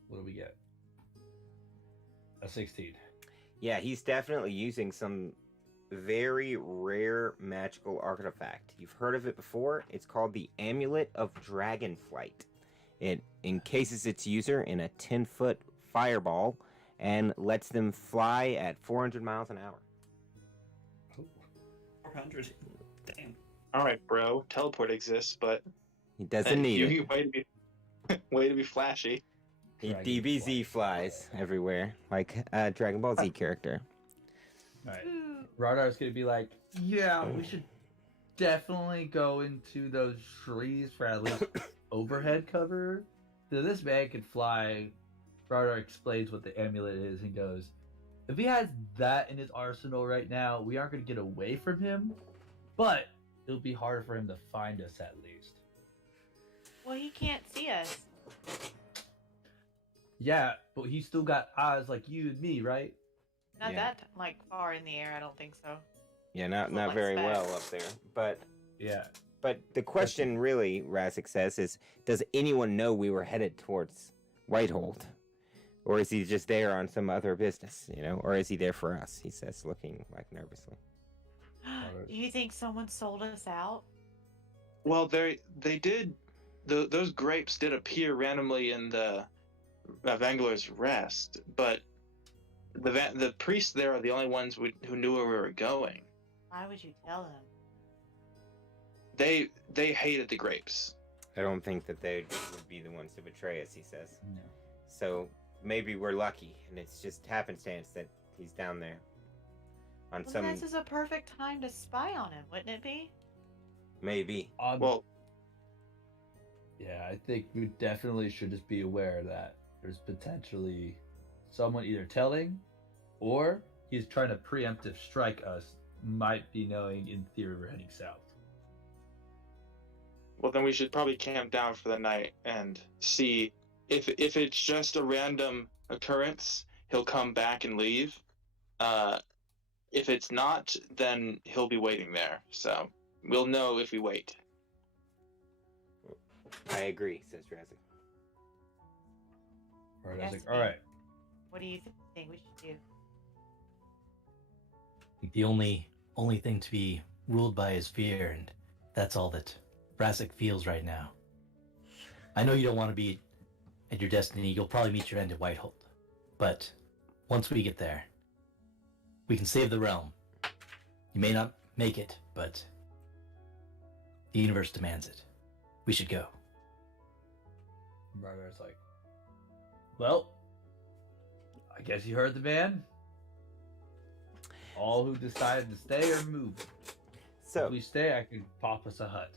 What do we get? A 16. Yeah, he's definitely using some very rare magical artifact. You've heard of it before. It's called the Amulet of Dragonflight. It encases its user in a 10-foot fireball and lets them fly at 400 miles an hour. 400. Damn. All right, bro. Teleport exists, but He doesn't need it. you way to be flashy. He Dragon DBZ flies everywhere, like a Dragon Ball Z character. All right. Radar's gonna be like, yeah, we should definitely go into those trees for at least overhead cover. So this man can fly. Radar explains what the amulet is and goes, if he has that in his arsenal right now, we aren't gonna get away from him, but it'll be hard for him to find us at least. Well, he can't see us. Yeah, but he's still got eyes like you and me, right? Not Yeah. that like far in the air, I don't think so. Yeah, not Well, like very specs. well up there. Yeah. But the question really, Razik says, is does anyone know we were headed towards Whitehold? Or is he just there on some other business, you know? Or is he there for us? He says, looking like nervously. Do you think someone sold us out? Well, they did. Those grapes did appear randomly in the Vangler's Rest, but the priests there are the only ones who knew where we were going. Why would you tell them? They hated the grapes. I don't think that they would be the ones to betray us, he says. No. So maybe we're lucky, and it's just happenstance that he's down there. On Well, some... this is a perfect time to spy on him, wouldn't it be? Maybe. Well, Yeah, I think we definitely should just be aware that there's potentially someone either telling or he's trying to preemptive strike us, might be knowing in theory we're heading south. well, then we should probably camp down for the night and see if it's just a random occurrence, he'll come back and leave. If it's not, then he'll be waiting there. So we'll know if we wait. I agree, says Razik. Right, I Yes, was like, all right. What do you think we should do? I think the only thing to be ruled by is fear, and that's all that Razik feels right now. I know you don't want to be at your destiny. You'll probably meet your end at Whitehold. But once we get there, we can save the realm. You may not make it, but the universe demands it. We should go. Radar's like, well, I guess you heard the man. All who decided to stay are moving. So, If we stay, I can pop us a hut.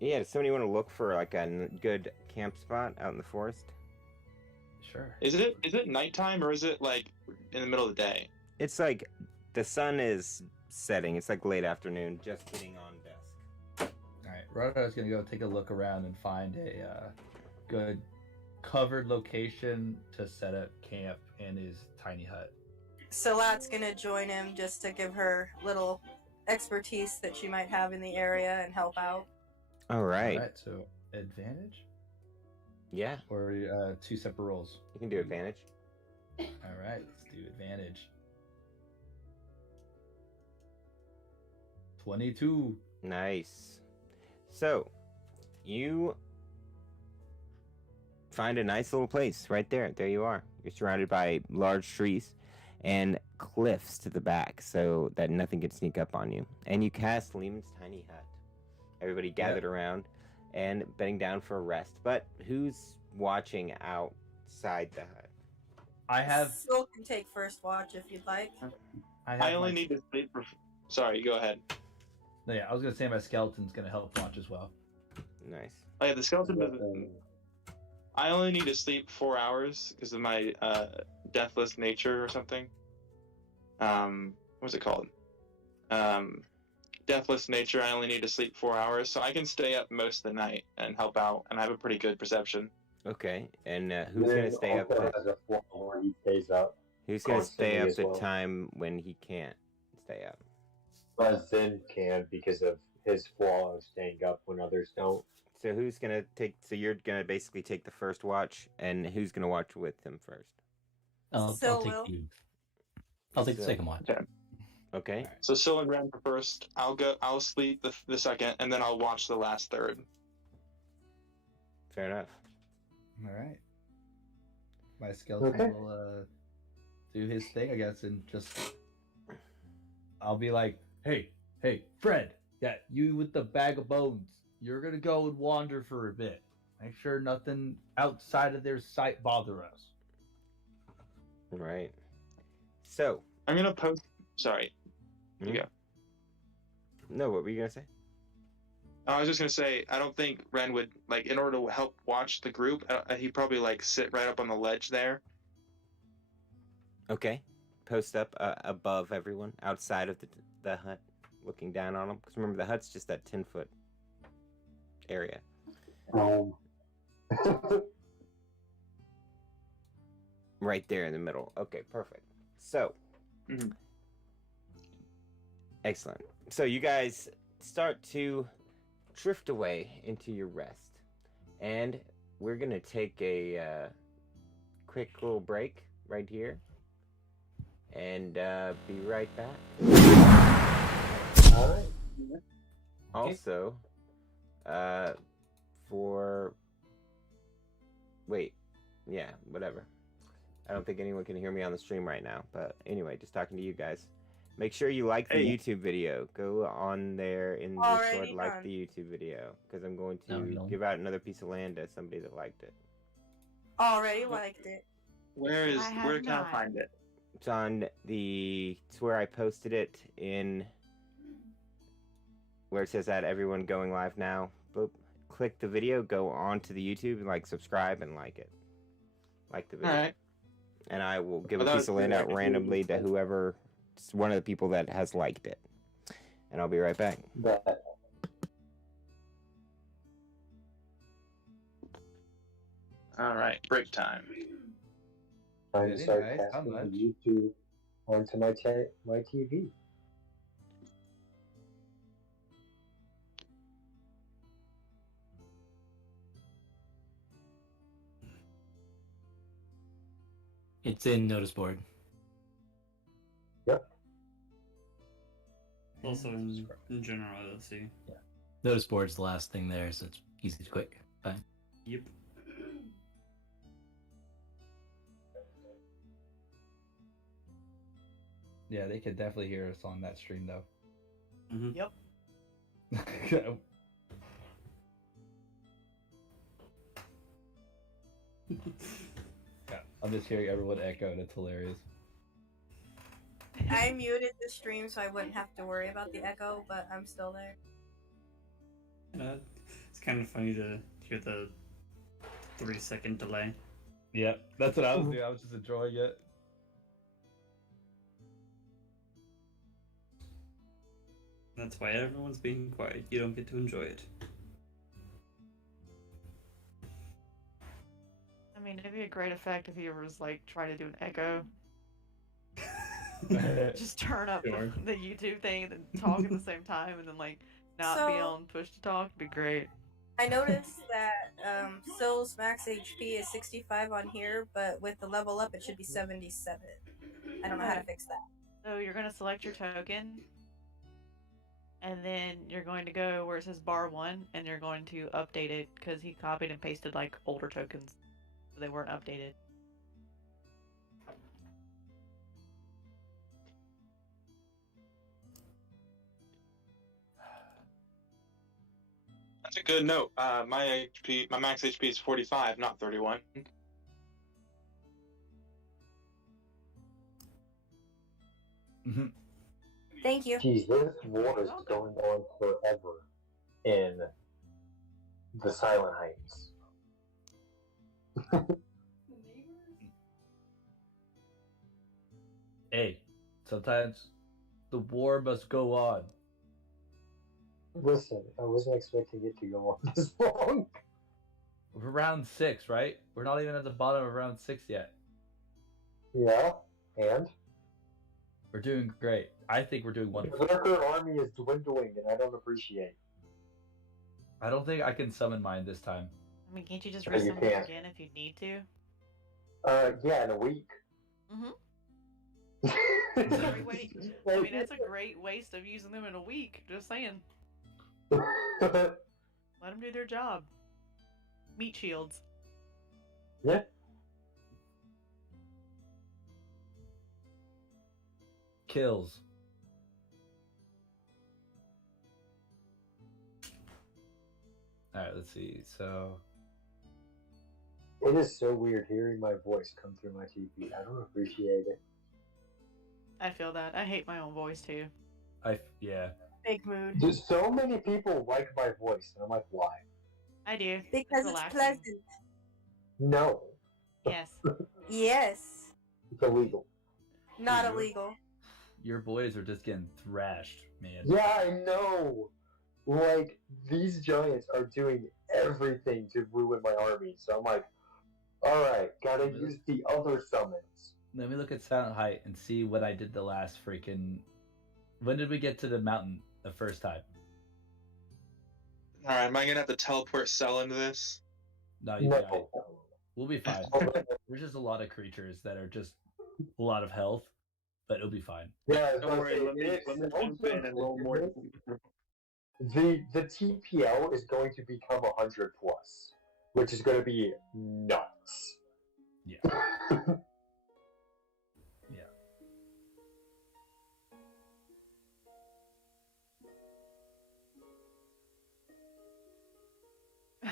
yeah, does somebody want to look for like a good camp spot out in the forest? Sure. Is it nighttime or is it like in the middle of the day? It's like the sun is setting. It's like late afternoon, just getting on dusk. All right. Radar's gonna go take a look around and find a good covered location to set up camp in his tiny hut. Salat's gonna join him just to give her little expertise that she might have in the area and help out. All right. Alright, so advantage? Yeah, Or 2 separate rolls? you can do advantage. Alright, let's do advantage. 22. Nice. So, you find a nice little place right there. There you are. You're surrounded by large trees and cliffs to the back so that nothing can sneak up on you. And you cast Lehman's tiny hut. Everybody gathered around and bedding down for a rest. But who's watching outside the hut? I have. Sil can take first watch if you'd like. I only need to sleep for. Sorry, go ahead. No, yeah, I was gonna say my skeleton's gonna help watch as well. Nice. Oh yeah, the skeleton doesn't. I only need to sleep 4 hours because of my deathless nature or something. What's it called? Deathless nature. I only need to sleep 4 hours, so I can stay up most of the night and help out, and I have a pretty good perception. Okay, and who's gonna stay up? Has a flaw where he stays up. Who's gonna stay constantly up as the well. time when he can't stay up? Zen can because of his flaw of staying up when others don't. So who's gonna take? So you're gonna basically take the first watch, and who's gonna watch with him first? I'll Sil take will. I'll take the Sil. second one. Okay. So Sil and Ren for first. I'll sleep the second, and then I'll watch the last third. Fair enough. Alright. My skeleton Okay. will do his thing, I guess, and just. I'll be like, hey, Fred, yeah, you with the bag of bones. You're gonna go and wander for a bit. Make sure nothing outside of their sight bother us. Right. So. I'm gonna post. Sorry. You go. No, what were you gonna say? I was just gonna say, I don't think Ren would like in order to help watch the group. He'd probably like sit right up on the ledge there. Okay. Post up above everyone, outside of the hut, looking down on them. Because remember, the hut's just that 10-foot area. Right there in the middle. Okay, perfect. So. Mhm. Excellent. So you guys start to drift away into your rest. And we're going to take a quick little break right here. And be right back. Alright. Also, whatever. I don't think anyone can hear me on the stream right now. But anyway, just talking to you guys. Make sure you like the YouTube video. Go on there in the Discord, Already like done. the YouTube video. Because I'm going No, to no. give out another piece of land to somebody that liked it. Already liked it. Where I have can I not. find it? It's on it's where I posted it in where it says that everyone going live now. Boop. Click the video, go on to the YouTube and like subscribe and like it. Like the video. All right. And I will give Well, a that piece of was land out cool. randomly to whoever one of the people that has liked it. And I'll be right back. But All right. Break time. I'm Very start nice. How casting much? the YouTube onto my TV. It's in notice board. Also in general, let's see. Notice board's the last thing there, so it's easy to quick. Fine. Yep. Yeah, they could definitely hear us on that stream though. Mhm. Yep. Yeah, I'm just hearing everyone echo and it's hilarious. I muted the stream so I wouldn't have to worry about the echo, but I'm still there. It's kind of funny to hear the 3-second delay. Yep, that's what I was doing. I was just enjoying it. That's why everyone's being quiet. You don't get to enjoy it. great effect if you ever was like trying to do an echo. Just turn up Sure. the YouTube thing and then talk at the same time, and then like not be on push to talk. It'd be great. I noticed that Sill's max HP is 65 on here, but with the level up, it should be 77. I don't know how to fix that. So you're going to select your token, and then you're going to go where it says bar 1, and you're going to update it, because he copied and pasted like older tokens, so they weren't updated. That's a good note. My max HP is 45, not 31. Thank you. Geez, this war is going on forever in the Silent Heights. Hey, sometimes the war must go on. Listen, I wasn't expecting it to go on this long. We're round 6, right? We're not even at the bottom of round 6 yet. Yeah, and? We're doing great. I think we're doing The wonderful. Berserker army is dwindling, and I don't appreciate. I don't think I can summon mine this time. I mean, can't you just No, you resummon it can't. again if you need to? Yeah, in a week. Every week. I mean, that's a great waste of using them in a week. Just saying. Let them do their job. Meat shields. Yeah. Kills. Alright, let's see. So, It is so weird hearing my voice come through my TV. I don't appreciate it. I feel that. I hate my own voice too. yeah. Big mood. There's so many people like my voice, and I'm like, why? I do. Because it's relaxing. pleasant. No, Yes. Yes. it's illegal. Not Sure. illegal. Your boys are just getting thrashed, man. Yeah, I know. Like, these giants are doing everything to ruin my army. So I'm like, alright, gotta use the other summons. Let me look at Silent Height and see what I did the last freaking. When did we get to the mountain the first time? All right, am I gonna have to teleport Cell into this? No, you No. got it. We'll be fine. There's just a lot of creatures that are just a lot of health, but it'll be fine. Yeah, Don't worry, let me jump in and roll more. The TPL is going to become 100 plus, which is going to be nuts. Yeah. Yeah.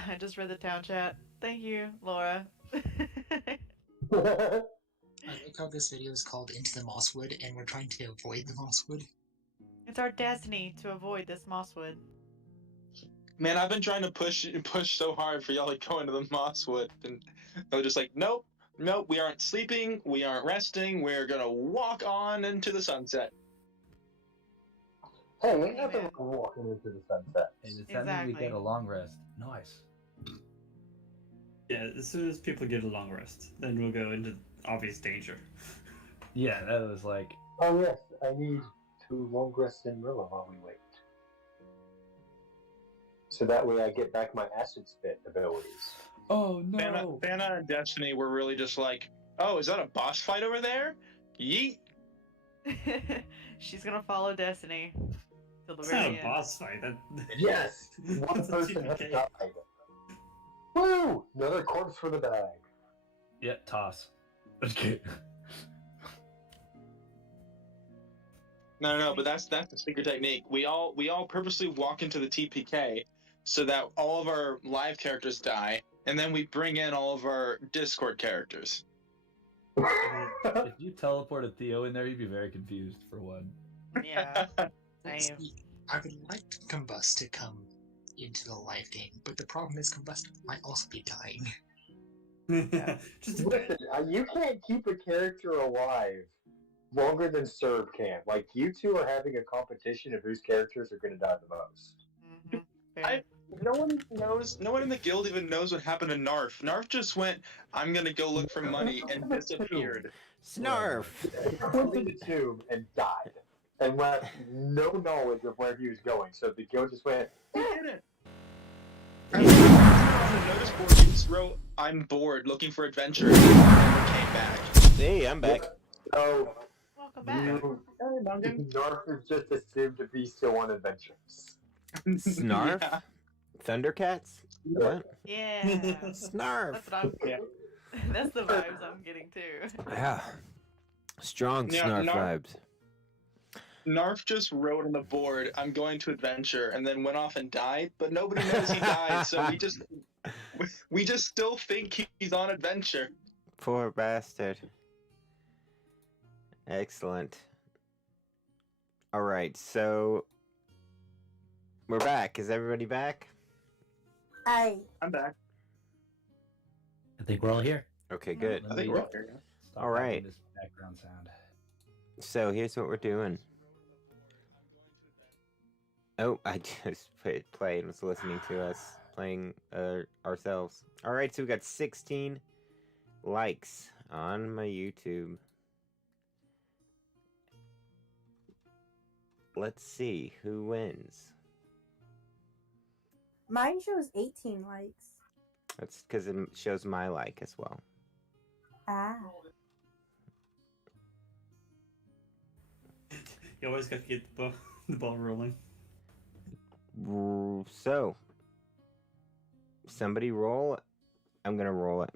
I just read the town chat. Thank you, Laura. I like how this video is called Into the Mosswood, and we're trying to avoid the Mosswood. It's our destiny to avoid this mosswood. Man, I've been trying to push so hard for y'all to go into the Mosswood, and they're just like, nope, we aren't sleeping, we aren't resting, we're gonna walk on into the sunset. Hey, ain't nothing wrong walking into the sunset. And it's that means we Exactly. get a long rest. Nice. Yeah, as soon as people get a long rest, then we'll go into obvious danger. Yeah, that was like. Oh yes, I need to long rest in Rilla while we wait. So that way I get back my acid spit abilities. Oh no! Vanna and Destiny were really just like, oh, is that a boss fight over there? Yeet. She's gonna follow Destiny till the It's not very a end. boss fight. That... Yes! One That's a person has TPK. died. Woo! Another corpse for the bag. Yeah, toss. Okay. No, but that's the secret technique. We all purposely walk into the TPK so that all of our live characters die, and then we bring in all of our Discord characters. If you teleported Theo in there, you'd be very confused for one. Yeah. Same. See, I would like Combust to come into the live game, but the problem is Combust might also be dying. Just a bit. Listen, you can't keep a character alive longer than Serb can. Like, you two are having a competition of whose characters are going to die the most. Mhm. Fair. No one even knows. No one in the guild even knows what happened to Narf. Narf just went, "I'm gonna go look for money," and disappeared. Snarf. He went to the tomb and died, and left no knowledge of where he was going. So the guild just went. He didn't. On the notice board, he just wrote, "I'm bored, looking for adventure," and never came back. Hey, I'm back. Oh, Welcome back. Narf is just assumed to be still on adventures. Snarf? Yeah. Thundercats? What? Yeah. Snarf. That's what I'm. Yeah. That's the vibes I'm getting too. Yeah. Strong Yeah, Snarf Narf- vibes. Narf just wrote on the board, "I'm going to adventure," and then went off and died, but nobody knows he died, so we just still think he's on adventure. Poor bastard. Excellent. All right, so we're back. Is everybody back? I I'm back. I think we're all here. Okay, good. I think we're all here. Stop All having right. This background sound. So here's what we're doing. Oh, I just hit play and was listening to us playing ourselves. All right, so we got 16 likes on my YouTube. Let's see who wins. mine shows 18 likes. That's because it shows my like as well. Ah. You always got to get the ball rolling. So, somebody roll. I'm gonna roll it.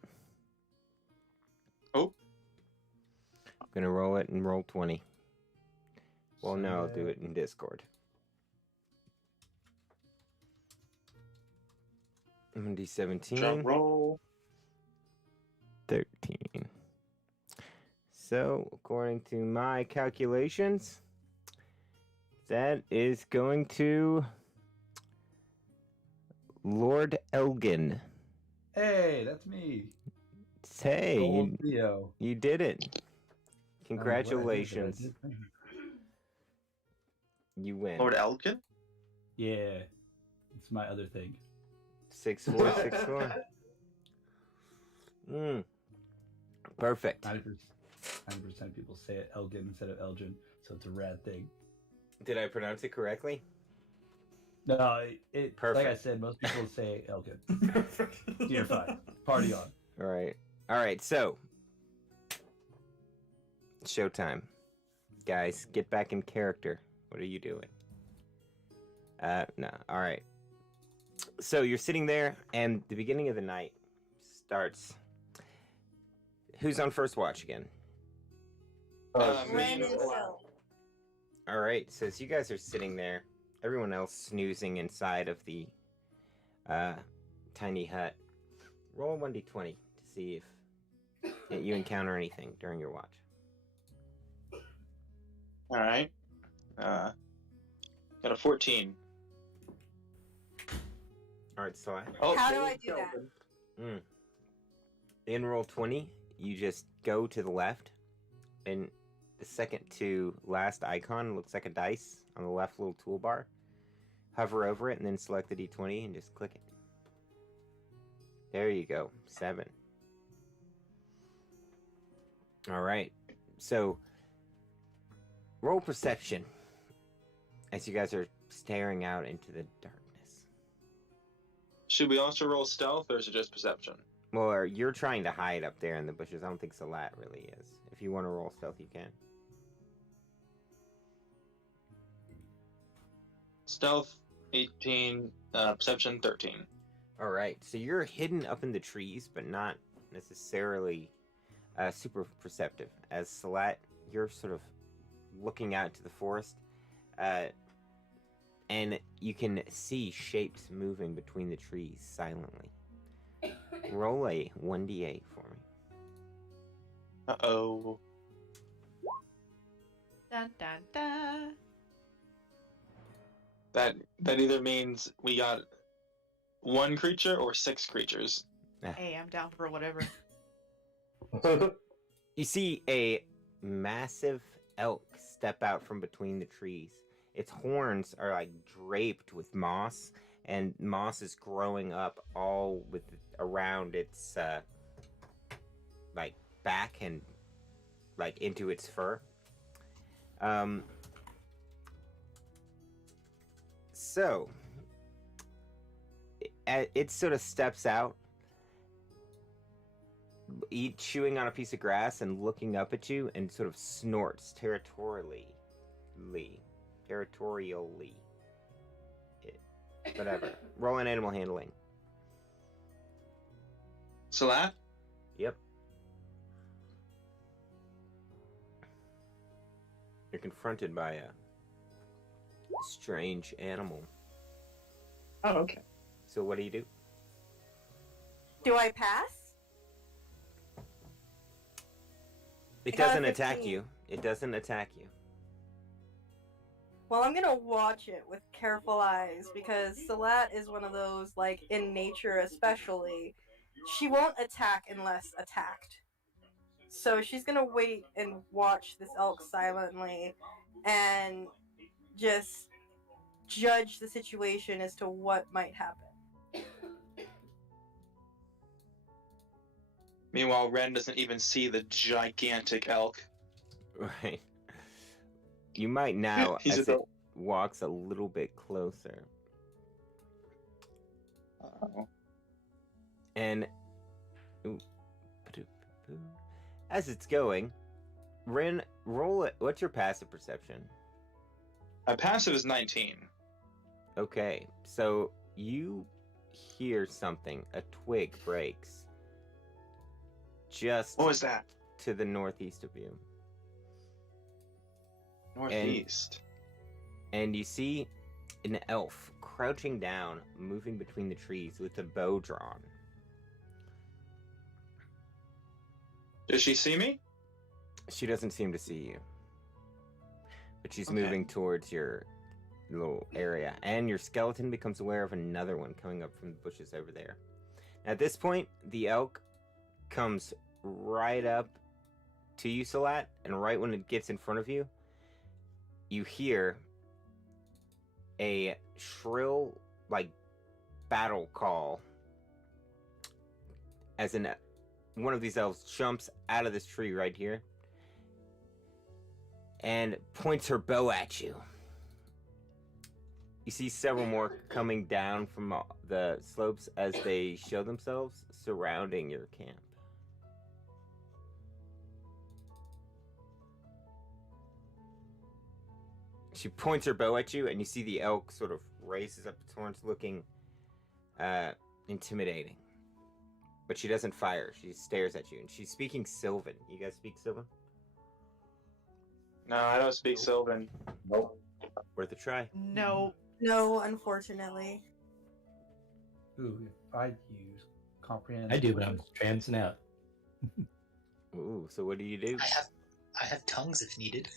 Oh. I'm gonna roll it and roll 20. Well, no, I'll do it in Discord. I'm gonna do 17. Drum roll. 13. So, according to my calculations, that is going to Lord Elgin. Hey, that's me. Hey, Gold Theo. you did it. I don't know what I did, Congratulations. but I did. You win. Lord Elkin? Yeah, it's my other thing. 6464. Perfect. 90% of people say it Elgin instead of Elgin, so it's a rad thing. Did I pronounce it correctly? No, like I Perfect. said, most people say Elgin. You're fine. Party on. All right. All right. So, showtime. Guys, get back in character. What are you doing? No. All right. So you're sitting there, and the beginning of the night starts. Who's on first watch again? Brandon still. All right. So as you guys are sitting there, everyone else snoozing inside of the tiny hut. Roll a 1d20 to see if you encounter anything during your watch. All right. Got a 14. All right, so How do I do that? in roll 20, you just go to the left, and the second to last icon looks like a dice on the left little toolbar. Hover over it and then select the d20 and just click it. There you go, 7. All right, so roll perception as you guys are staring out into the darkness. Should we also roll stealth, or is it just perception? Well, you're trying to hide up there in the bushes. I don't think Salat really is. If you want to roll stealth, you can. Stealth 18, perception 13. All right, so you're hidden up in the trees, but not necessarily super perceptive. As Salat, you're sort of looking out to the forest, and you can see shapes moving between the trees silently. Roll a 1d8 for me. Uh-oh. Dun dun dun. That either means we got 1 creature or 6 creatures. Hey, I'm down for whatever. You see a massive elk step out from between the trees. Its horns are like draped with moss, and moss is growing up all with around its like back and like into its fur. So it sort of steps out, chewing on a piece of grass and looking up at you, and sort of snorts territorially. Whatever. Roll an animal handling. Salat? Yep. You're confronted by a strange animal. Oh, okay. So what do you do? Do I pass? It I got a doesn't attack 15. you. It doesn't attack you. Well, I'm gonna watch it with careful eyes because Salat is one of those, like, in nature especially, she won't attack unless attacked. So she's gonna wait and watch this elk silently and just judge the situation as to what might happen. Meanwhile, Ren doesn't even see the gigantic elk. Right. You might now, He's as a- it walks a little bit closer. Uh-oh. And ooh, ba-doop-ba-boo. As it's going, Ren, roll it. What's your passive perception? My passive is 19. Okay, so you hear something. A twig breaks just What was that? to the northeast of you. Northeast. And you see an elf crouching down, moving between the trees with a bow drawn. Does she see me? She doesn't seem to see you. But she's Okay. moving towards your little area. And your skeleton becomes aware of another one coming up from the bushes over there. At this point, the elk comes right up to you, Salat, and right when it gets in front of you, you hear a shrill, like, battle call as one of these elves jumps out of this tree right here and points her bow at you. You see several more coming down from the slopes as they show themselves surrounding your camp. She points her bow at you, and you see the elk sort of raises up its horns, looking intimidating. But she doesn't fire. She stares at you, and she's speaking Sylvan. You guys speak Sylvan? No, I don't speak Sylvan. Nope. Worth a try. No. No, unfortunately. Ooh, if I'd use comprehend. I do, but I'm transing out. Ooh, so what do you do? I have tongues if needed.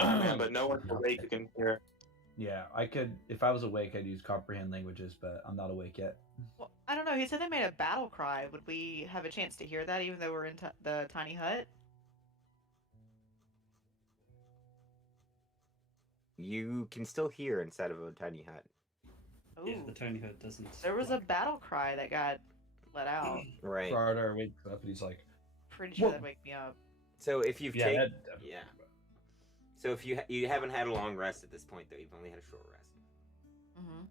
Oh man, but no one's awake who can hear. Yeah, I could. If I was awake, I'd use comprehend languages, but I'm not awake yet. Well, I don't know. He said they made a battle cry. Would we have a chance to hear that even though we're in the tiny hut? You can still hear inside of a tiny hut. Ooh. Yeah, the tiny hut doesn't. There was a battle cry that got let out. Right. Fardar wakes up and he's like, Pretty sure Whoa. that'd wake me up. So if you've "Yeah, taken... that, Yeah. So if you haven't had a long rest at this point, though, you've only had a short rest. Mm-hmm.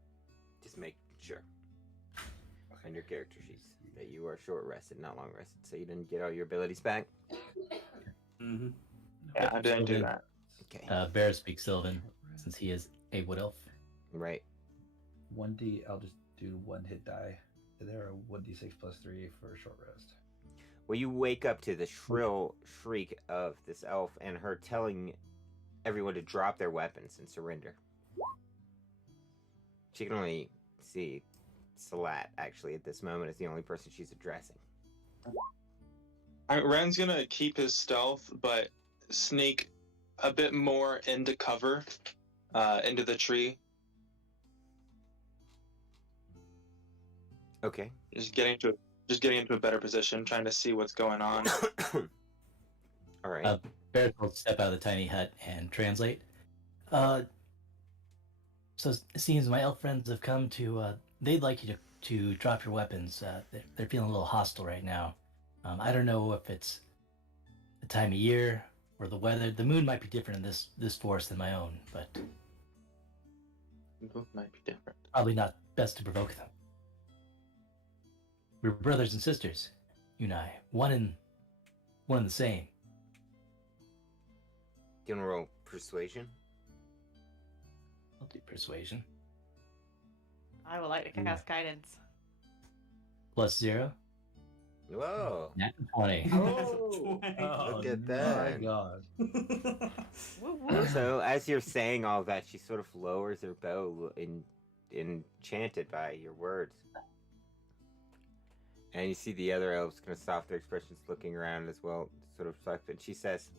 Just make sure on your character sheets that you are short rested, not long rested, so you didn't get all your abilities back. Mm-hmm. Yeah, I didn't do that. Okay. Bear speaks Sylvan, since he is a wood elf. Right. 1d. I'll just do one hit die. There are 1d6 plus 3 for a short rest. Well, you wake up to the shrill shriek of this elf and her telling everyone to drop their weapons and surrender. She can only see Salat, actually, at this moment, as the only person she's addressing. Ren's gonna keep his stealth, but sneak a bit more into cover, into the tree. Okay. Just getting into a better position, trying to see what's going on. All right. Bear will step out of the tiny hut and translate. So it seems my elf friends have come to. They'd like you to drop your weapons. They're feeling a little hostile right now. I don't know if it's the time of year or the weather. The moon might be different in this forest than my own, but Both might be different. probably not best to provoke them. We're brothers and sisters, you and I. One and the same. You want to roll persuasion? I'll do persuasion. I would like to cast guidance. +0. Whoa! Nat 20. Oh, Look at My that. God. Woo woo. So as you're saying all that, she sort of lowers her bow, enchanted by your words. And you see the other elves kind of softer expressions looking around as well, sort of soft. And she says,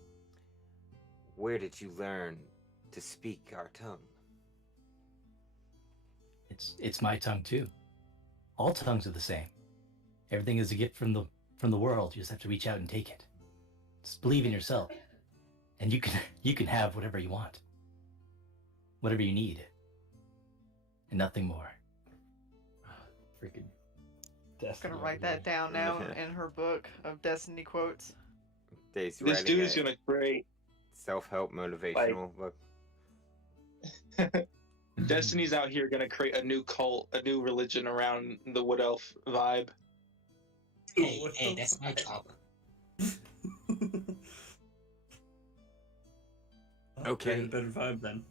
"Where did you learn to speak our tongue?" It's my tongue too. All tongues are the same. Everything is a gift from the world. You just have to reach out and take it. Just believe in yourself, and you can have whatever you want, whatever you need, and nothing more. Freaking I'm Destiny. gonna write that down now in her book of Destiny quotes. Dave's This writing dude's a gonna create. self-help motivational book. Destiny's out here gonna create a new cult, a new religion around the Wood Elf vibe. Hey, what's hey, the- that's my job. Okay. Create a better vibe then.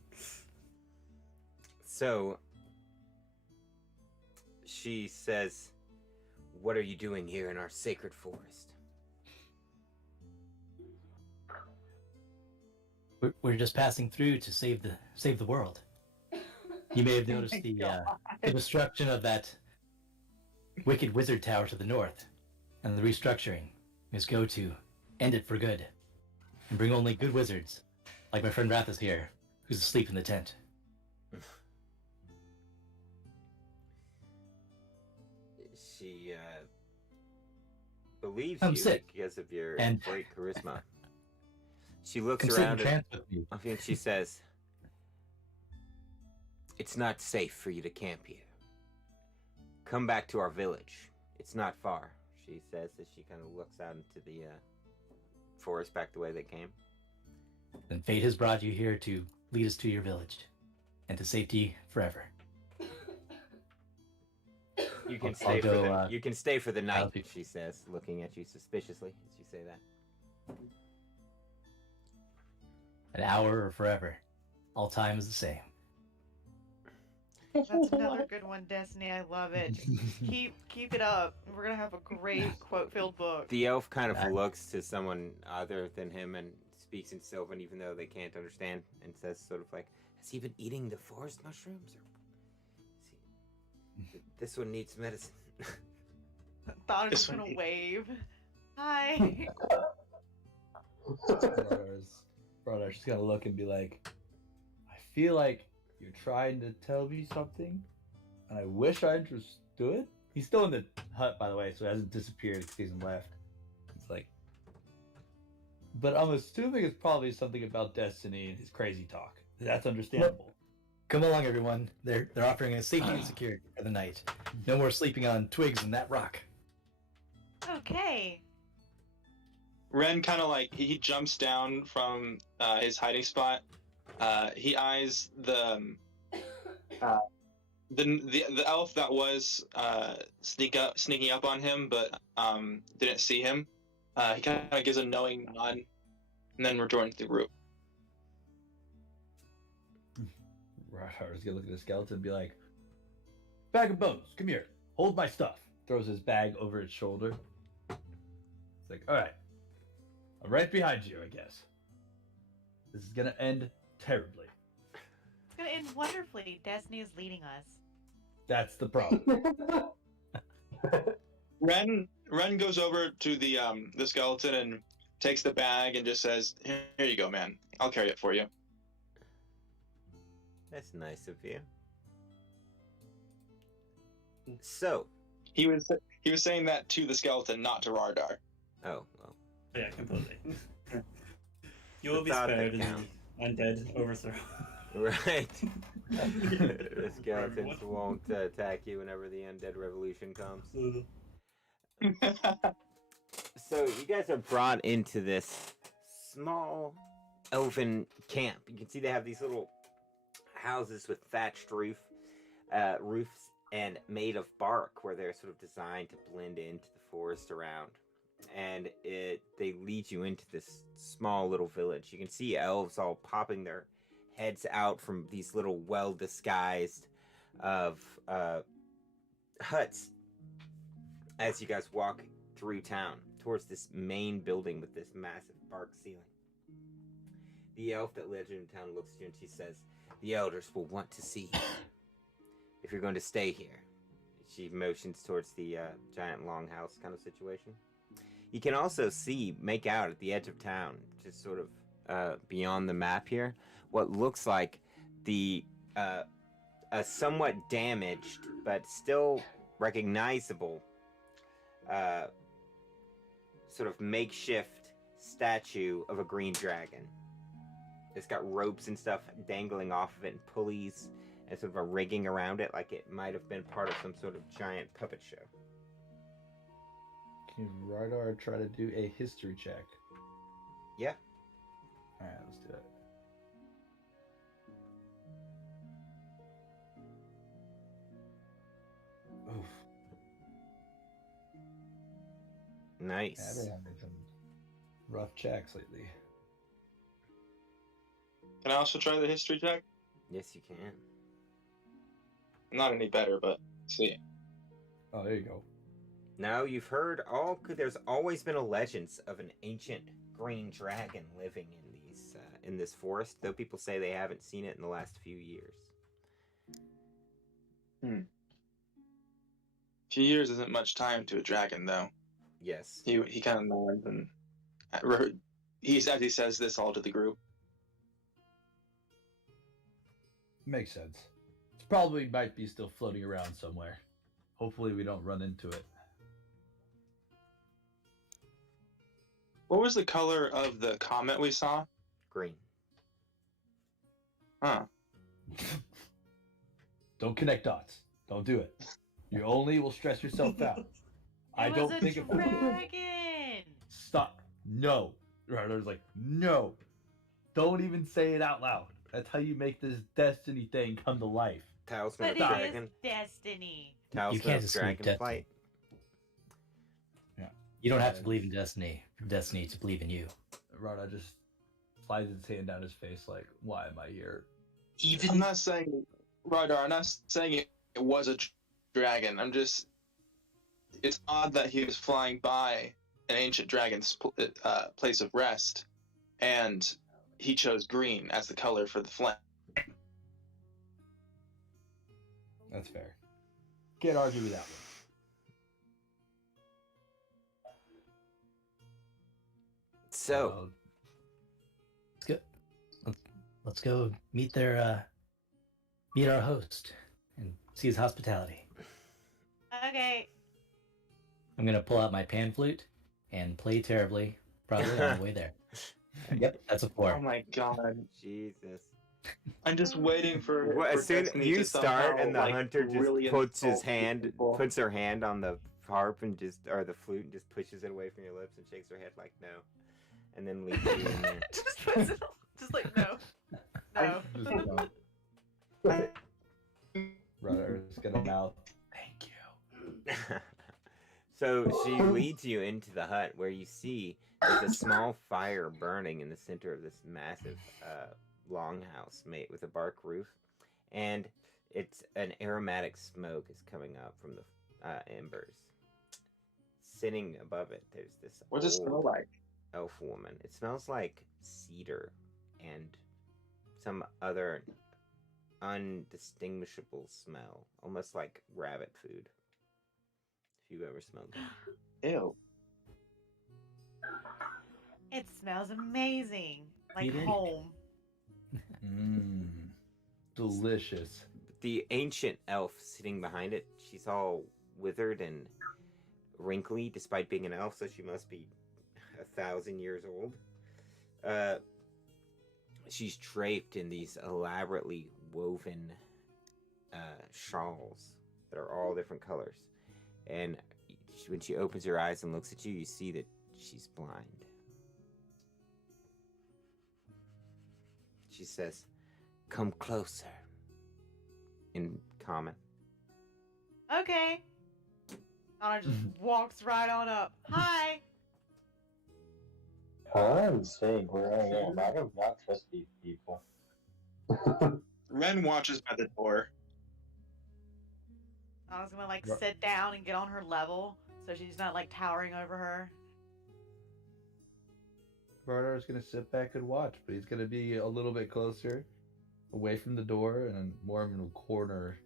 So she says, "What are you doing here in our sacred forest?" We're just passing through to save the world. You may have noticed the destruction of that wicked wizard tower to the north, and the restructuring is go to end it for good, and bring only good wizards, like my friend Rathus here, who's asleep in the tent. She believes I'm you sick, because of your and- great charisma. She looks Come sit in around trance with me. and she says, "It's not safe for you to camp here. Come back to our village. It's not far," she says as she kind of looks out into the forest back the way they came. Then fate has brought you here to lead us to your village, and to safety forever. You can I'll stay for go, the you can stay for the I'll night, be- she says, looking at you suspiciously as you say that. An hour or forever. All time is the same. That's another good one, Destiny. I love it. Keep it up. We're gonna have a great quote-filled book. The elf kind of looks to someone other than him and speaks in Sylvan, even though they can't understand, and says sort of like, "Has he been eating the forest mushrooms? Or is he... This one needs medicine." Thought I was This one gonna here. wave. Hi. Brother's just gonna look and be like, "I feel like you're trying to tell me something, and I wish I understood." He's still in the hut, by the way, so he hasn't disappeared. He stays left. It's like, but I'm assuming it's probably something about Destiny and his crazy talk. That's understandable. Come along, everyone. They're offering us safety and security for the night. No more sleeping on twigs in that rock. Okay. Ren kind of like he jumps down from his hiding spot. He eyes the elf that was sneaking up on him, but didn't see him. He kind of gives a knowing nod, and then rejoins the group. Radhar's gonna look at the skeleton and be like, "Bag of bones, come here. Hold my stuff." Throws his bag over its shoulder. It's like, "All right, I'm right behind you, I guess. This is gonna end terribly. It's gonna end wonderfully. Destiny is leading us. That's the problem." Ren goes over to the skeleton and takes the bag and just says, "Here you go, man. I'll carry it for you." That's nice of you. So, He was saying that to the skeleton, not to Rardar. oh, well. Yeah, completely. You will be Without the spared in count. the undead overthrow. Right. The skeletons What? won't attack you whenever the undead revolution comes. So you guys are brought into this small elven camp. You can see they have these little houses with thatched roofs and made of bark, where they're sort of designed to blend into the forest around. And they lead you into this small little village. You can see elves all popping their heads out from these little well-disguised of huts as you guys walk through town towards this main building with this massive bark ceiling. The elf that lives in town looks at you and she says, "The elders will want to see you if you're going to stay here." She motions towards the giant longhouse kind of situation. You can also make out at the edge of town, just sort of beyond the map here, what looks like a somewhat damaged but still recognizable sort of makeshift statue of a green dragon. It's got ropes and stuff dangling off of it and pulleys and sort of a rigging around it, like it might have been part of some sort of giant puppet show. Can Radar try to do a history check? Yeah. Alright, let's do it. Oof. Nice. Yeah, I've been having some rough checks lately. Can I also try the history check? Yes, you can. Not any better, but see. Oh, there you go. Now you've heard there's always been a legend of an ancient green dragon living in this forest, though people say they haven't seen it in the last few years. A few years isn't much time to a dragon, though. Yes. He kind of nods and as he says this all to the group. Makes sense. It's probably might be still floating around somewhere. Hopefully we don't run into it. What was the color of the comet we saw? Green. Huh. Don't connect dots. Don't do it. You only will stress yourself out. I don't think it was a dragon. Stop. No. Radar's like, no. Don't even say it out loud. That's how you make this destiny thing come to life. Talisman But of it Dragon. is destiny. Talisman can't of just leave Dragon destiny. Flight. You don't have to believe in destiny for destiny to believe in you. Radar just slides his hand down his face like, why am I here? I'm Even not saying Radar. I'm not saying it was a dragon. It's odd that he was flying by an ancient dragon's place of rest, and he chose green as the color for the flame. That's fair. Can't argue with that one. So, Let's go. Let's go meet our host and see his hospitality. Okay. I'm gonna pull out my pan flute and play terribly, probably on the way there. Yep, that's a 4. Oh my god. Jesus. I'm just waiting for. Well, for as soon Destiny you to start somehow, and the like, hunter just really puts insult people. puts her hand on the harp and or the flute and just pushes it away from your lips and shakes her head like no, and then leaves you in there. just puts it, just like no, no. Radar's gonna mouth, thank you. So she leads you into the hut where you see there's a small fire burning in the center of this massive longhouse made with a bark roof, and it's an aromatic smoke is coming up from the embers. Sitting above it, there's this What does it smell like? elf woman. It smells like cedar and some other undistinguishable smell, almost like rabbit food. If you've ever smelled that. Ew. It smells amazing, like Eat it. home. Mmm. Delicious. The ancient elf sitting behind it, she's all withered and wrinkly despite being an elf, so she must be 1,000 years old. she's draped in these elaborately woven shawls that are all different colors. And when she opens her eyes and looks at you, you see that she's blind. She says, "Come closer," in common. Okay. Anna just walks right on up. Hi. I'm saying where I am. I do not trust these people. Ren watches by the door. Anna's gonna like sit down and get on her level, so she's not like towering over her. Vardar's gonna sit back and watch, but he's gonna be a little bit closer, away from the door, and more in a corner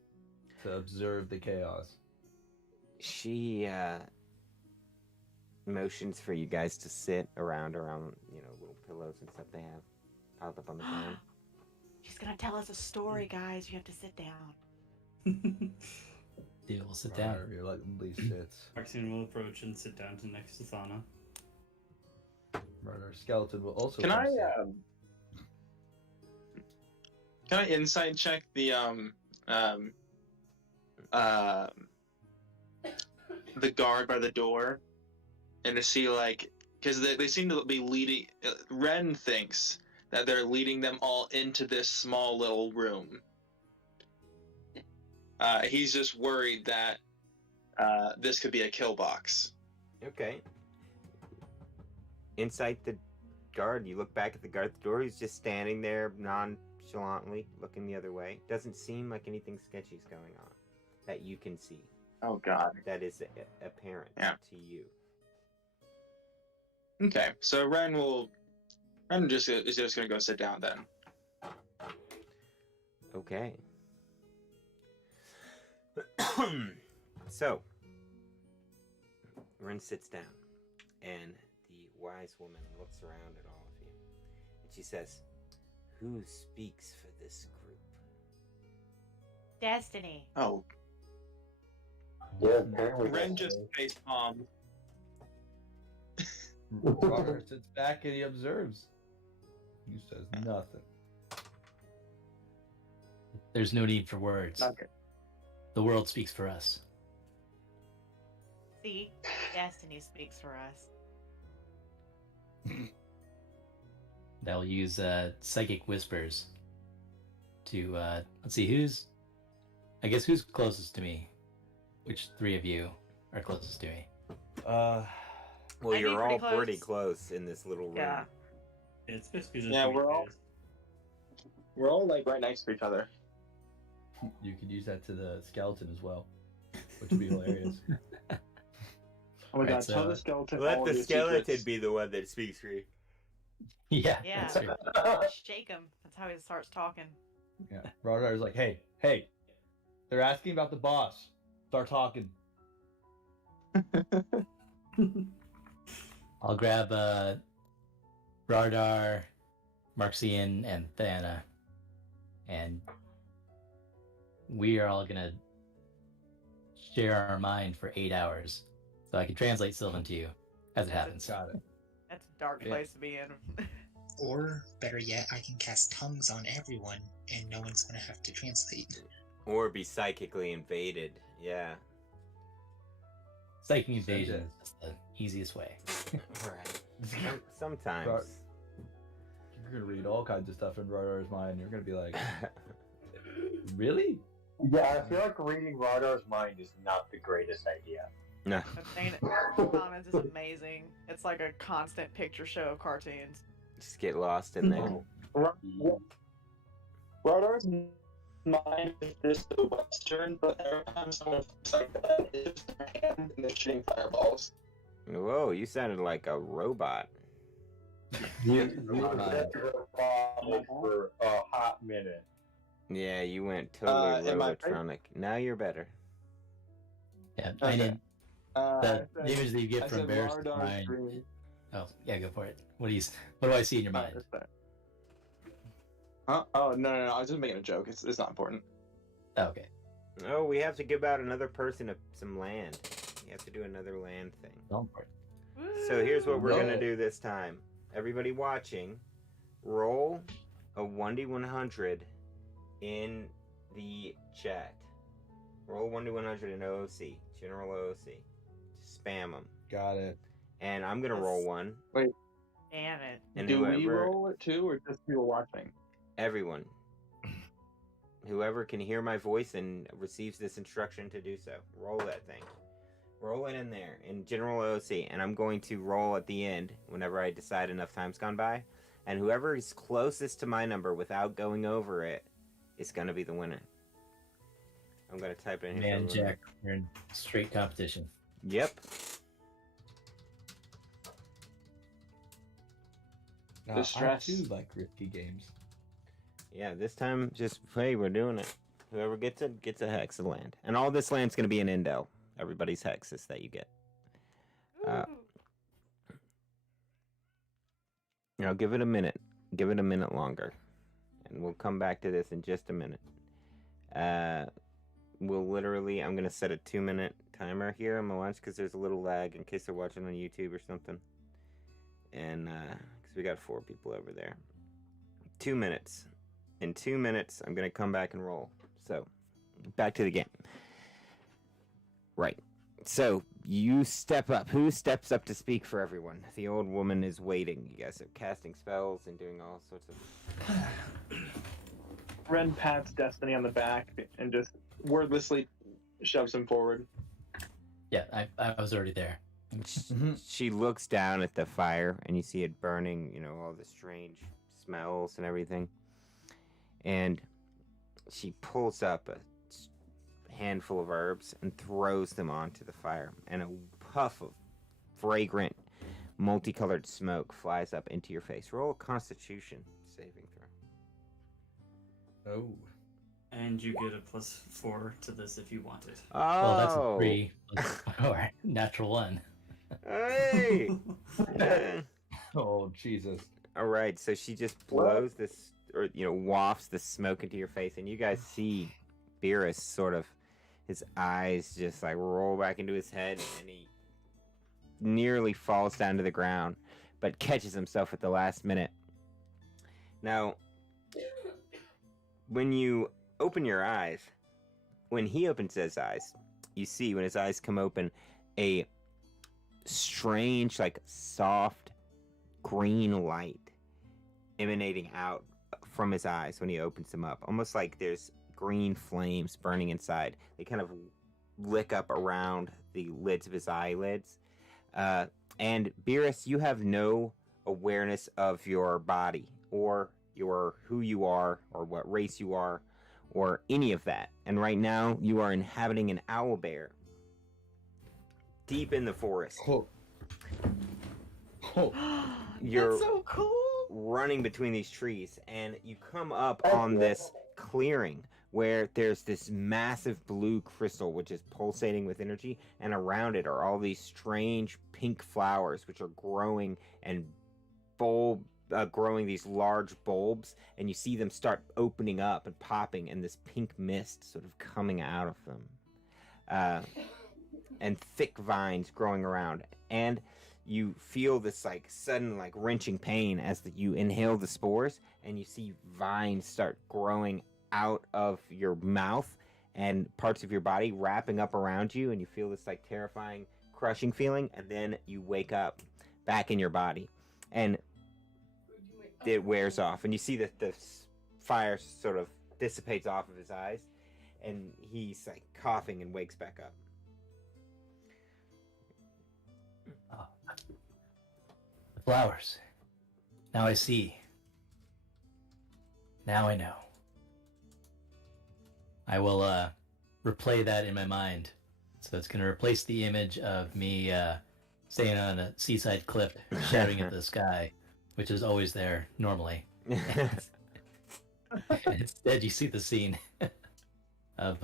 to observe the chaos. She motions for you guys to sit around, little pillows and stuff they have piled up on the ground. She's gonna tell us a story, guys. You have to sit down. Dude, we'll sit down. Vardar reluctantly sits. Maxine will approach and sit down next to Thana. Vardar Skeleton will also Can come I sit. can I insight check the guard by the door, and to see because they seem to be leading. Ren thinks that they're leading them all into this small little room. He's just worried that this could be a kill box. Okay. Inside the guard, you look back at the guard at the door. He's just standing there nonchalantly, looking the other way. Doesn't seem like anything sketchy's going on that you can see. Oh God. That is apparent to you. Okay, so Ren is just gonna go sit down then. Okay. So, Ren sits down, and the wise woman looks around at all of you, and she says, "Who speaks for this group?" Destiny. Oh, Yeah, apparently. Ren just face palm. Vardar sits back and he observes. He says nothing. There's no need for words. Okay. The world speaks for us. See, Destiny speaks for us. They'll use psychic whispers to let's see who's closest to me. Which three of you are closest to me? Well, I'd be you're all pretty pretty close. close in this little room. Yeah. It's basically just Yeah, like we're all- this. We're all right next to each other. You could use that to the skeleton as well, which would be hilarious. Oh my Right, God! so- Tell the skeleton. Let all the of your skeleton secrets. be the one that speaks for you. Yeah, Yeah. that's true. Shake him. That's how he starts talking. Yeah, Vardar's like, hey, they're asking about the boss. Start talking. I'll grab Rardar, Marxian, and Thana, and we are all gonna share our mind for 8 hours, so I can translate Sylvan to you as it happens. Got it. That's a dark Yeah. place to be in. Or, better yet, I can cast tongues on everyone, and no one's gonna have to translate. Or be psychically invaded. Yeah. Psychic invasion is the easiest way. Right. Sometimes. Var- You're gonna read all kinds of stuff in Vardar's mind. You're gonna be like, really? Yeah, I feel like reading Radar's mind is not the greatest idea. No. But saying it, Commons is amazing. It's like a constant picture show of cartoons. Just get lost in there. Radar's mind is just the Western, but every time someone looks like that, it's just their hand and they're shooting fireballs. Whoa, you sounded like a robot. You for a hot minute. Yeah, you went totally am I right? robotronic. Now you're better. Yeah, Okay. I did the I image that you get I from said Bear's Radar's mind. dream. Oh, yeah, go for it. What do I see in your mind? Huh? Oh no! I was just making a joke. It's not important. Oh, okay. Oh, we have to give out another person some land. You have to do another land thing. Don't worry. So here's what we're Whoa. gonna do this time. Everybody watching, roll a 1d100 in the chat. Roll 1d100 in OOC, general OOC. Just spam them. Got it. And I'm gonna roll one. Wait, Damn it. And do we whoever, roll it too, or just people watching? everyone, whoever can hear my voice and receives this instruction to do so, roll that thing. Roll it in there in general OOC, and I'm going to roll at the end whenever I decide enough time's gone by. And whoever is closest to my number without going over it is gonna be the winner. I'm gonna type it in here. Man, Jack, you're in straight competition. Yep. Now, The I stress. too like risky games. Yeah, this time just hey, we're doing it. Whoever gets it gets a hex of land, and all this land's gonna be an Indel. Everybody's hexes that you get. Ooh. Now give it a minute. Give it a minute longer, and we'll come back to this in just a minute. We'll literally. I'm gonna set a 2-minute timer here on my watch because there's a little lag in case they're watching on YouTube or something. And because we got 4 people over there. 2 minutes. In 2 minutes, I'm gonna come back and roll. So, back to the game. Right. So, you step up. Who steps up to speak for everyone? The old woman is waiting. You guys are casting spells and doing all sorts of... Ren pats Destiny on the back and just wordlessly shoves him forward. Yeah, I was already there. She looks down at the fire, and you see it burning, you know, all the strange smells and everything. And she pulls up a handful of herbs and throws them onto the fire, and a puff of fragrant, multicolored smoke flies up into your face. Roll a Constitution saving throw. Oh. And you get a +4 to this if you want it. Oh, Well, that's a 3 or natural 1. Hey! Oh, Jesus. All right, so she just blows this, or wafts the smoke into your face, and you guys see Beerus sort of, his eyes just like roll back into his head, and he nearly falls down to the ground, but catches himself at the last minute. Now, when you open your eyes, when he opens his eyes, you see when his eyes come open, a strange, like soft green light emanating out from his eyes when he opens them up, almost like there's green flames burning inside. They kind of lick up around the lids of his eyelids. And Beerus, you have no awareness of your body or who you are or what race you are or any of that. And right now you are inhabiting an owlbear deep in the forest. Oh. Oh. You're That's so cool. running between these trees, and you come up on this clearing where there's this massive blue crystal which is pulsating with energy, and around it are all these strange pink flowers which are growing and growing these large bulbs, and you see them start opening up and popping, and this pink mist sort of coming out of them, and thick vines growing around, and you feel this like sudden like wrenching pain as you inhale the spores, and you see vines start growing out of your mouth and parts of your body wrapping up around you, and you feel this like terrifying crushing feeling, and then you wake up back in your body, and it wears off, and you see that the fire sort of dissipates off of his eyes, and he's like coughing and wakes back up. The flowers. Now I see. Now I know. I will replay that in my mind. So it's going to replace the image of me staying on a seaside cliff, shouting at the sky, which is always there normally. Instead, you see the scene of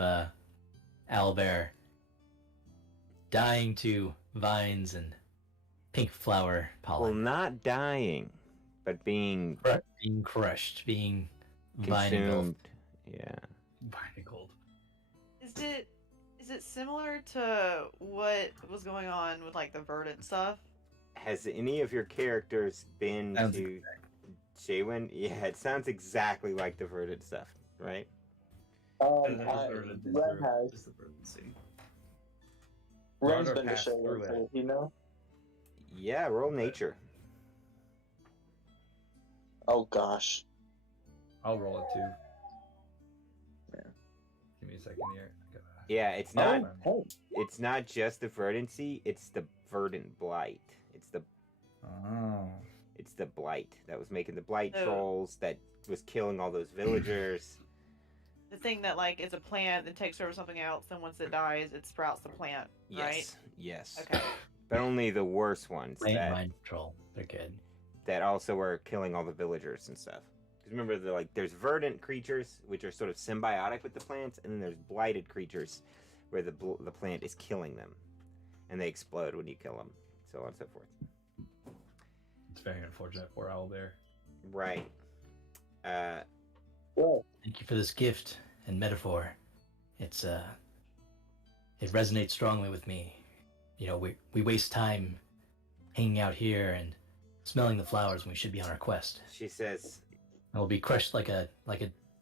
owlbear dying to vines and pink flower Well, pollen. not dying, but being Being crushed, being vinegald. consumed. Yeah. Barnacled. Is it similar to what was going on with like the verdant stuff? Has any of your characters been Sounds to Shaywin, yeah, it sounds exactly like the verdant stuff, right? Ren Ren has. Just the verdancy. Ren's Run or been to pass show through so it. you know. Yeah, roll nature. Oh gosh. I'll roll it too. Yeah. Give me a second here. Yeah, it's not. Oh, It's not just the verdancy. It's the verdant blight. Oh. It's the blight that was making the blight Oh. trolls. That was killing all those villagers. The thing that like is a plant that takes over something else, and once it dies, it sprouts the plant, right? Yes. Yes. Okay. But only the worst ones Plain that mind control. They're good. also were killing all the villagers and stuff. 'Cause remember, there's verdant creatures which are sort of symbiotic with the plants, and then there's blighted creatures where the plant is killing them, and they explode when you kill them, so on and so forth. It's very unfortunate for Owlbear. Right. yeah. Thank you for this gift and metaphor. It's it resonates strongly with me. You know, we waste time hanging out here and smelling the flowers when we should be on our quest. She says, And we'll be crushed like a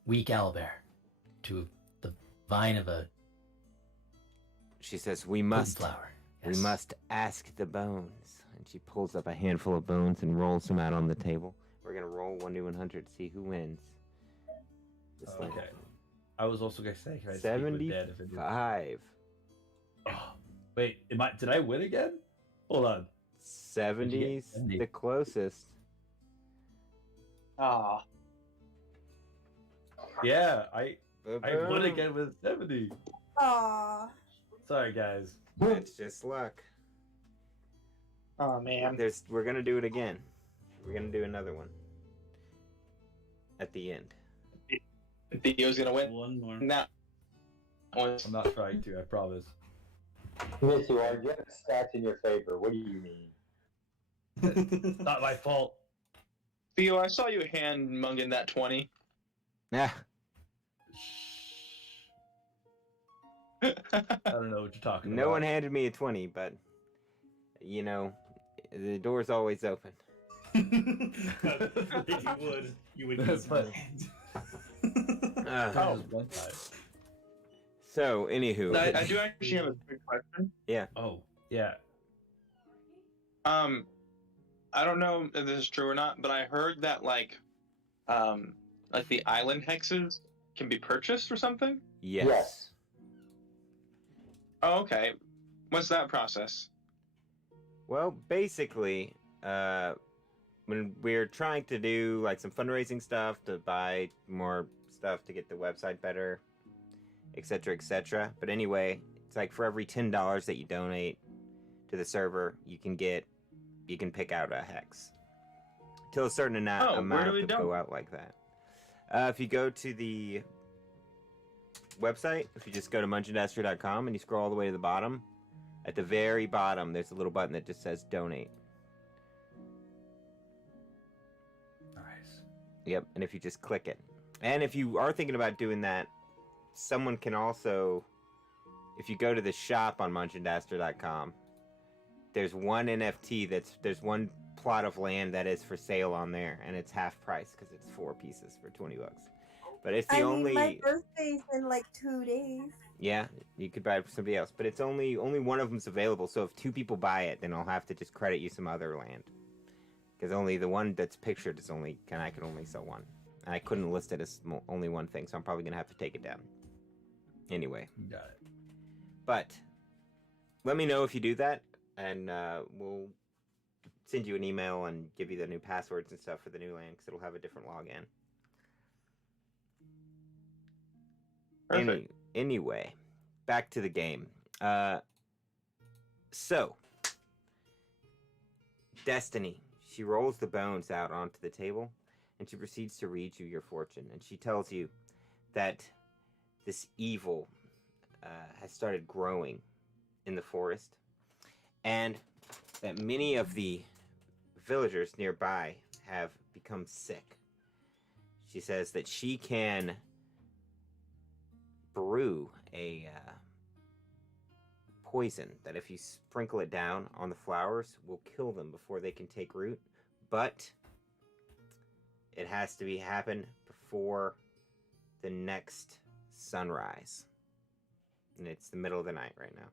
weak owlbear to the vine of a we must flower. we Yes. must ask the bones. And she pulls up a handful of bones and rolls them out on the table. We're gonna roll 1 to 100 to see who wins. This one. Okay. I was also gonna say, can I speak with Dead if it did? 75. Oh, wait, did I win again? Hold on. 70's 70? the closest. Ah. Yeah, I won Ba-boom. again with 70. Aww. Sorry, guys. It's just luck. Oh man. We're gonna do it again. We're gonna do another one at the end. Theo's gonna win. One more. Now. I'm not trying to, I promise. Yes, you are. You have stats in your favor. What do you mean? Not my fault. Theo, I saw you hand Mungan that 20. Yeah. I don't know what you're talking No about. one handed me a 20, but you know, the door's always open. If you would use But- your hand. Uh, One time. So, anywho. I do actually have a quick question. Oh, yeah. I don't know if this is true or not, but I heard that like the island hexes can be purchased or something. Yes. Oh, okay. What's that process? Well, basically, when we're trying to do like some fundraising stuff to buy more stuff to get the website better, etc., etc. But anyway, it's like for every $10 that you donate to the server, you can pick out a hex. Till a certain amount where do we will go? go out like that. If you go to the website, if you just go to munchindaster.com and you scroll all the way to the bottom, at the very bottom, there's a little button that just says donate. Nice. Yep, and if you just click it. And if you are thinking about doing that, someone can also, if you go to the shop on munchindaster.com, there's one NFT there's one plot of land that is for sale on there, and it's half price because it's 4 pieces for $20. But it's the only. my birthday's in like 2 days. Yeah, you could buy it for somebody else, but it's only one of them's available. So if 2 people buy it, then I'll have to just credit you some other land, because only the one that's pictured is I can only sell one, and I couldn't list it as only one thing, so I'm probably gonna have to take it down. Anyway, Got it. but let me know if you do that, and we'll send you an email and give you the new passwords and stuff for the new land, because it'll have a different login. Perfect. Anyway, back to the game. So, Destiny, she rolls the bones out onto the table, and she proceeds to read you your fortune. And she tells you that this evil has started growing in the forest, and that many of the villagers nearby have become sick. She says that she can brew a poison that if you sprinkle it down on the flowers will kill them before they can take root, but it has to be happen before the next sunrise. And it's the middle of the night right now.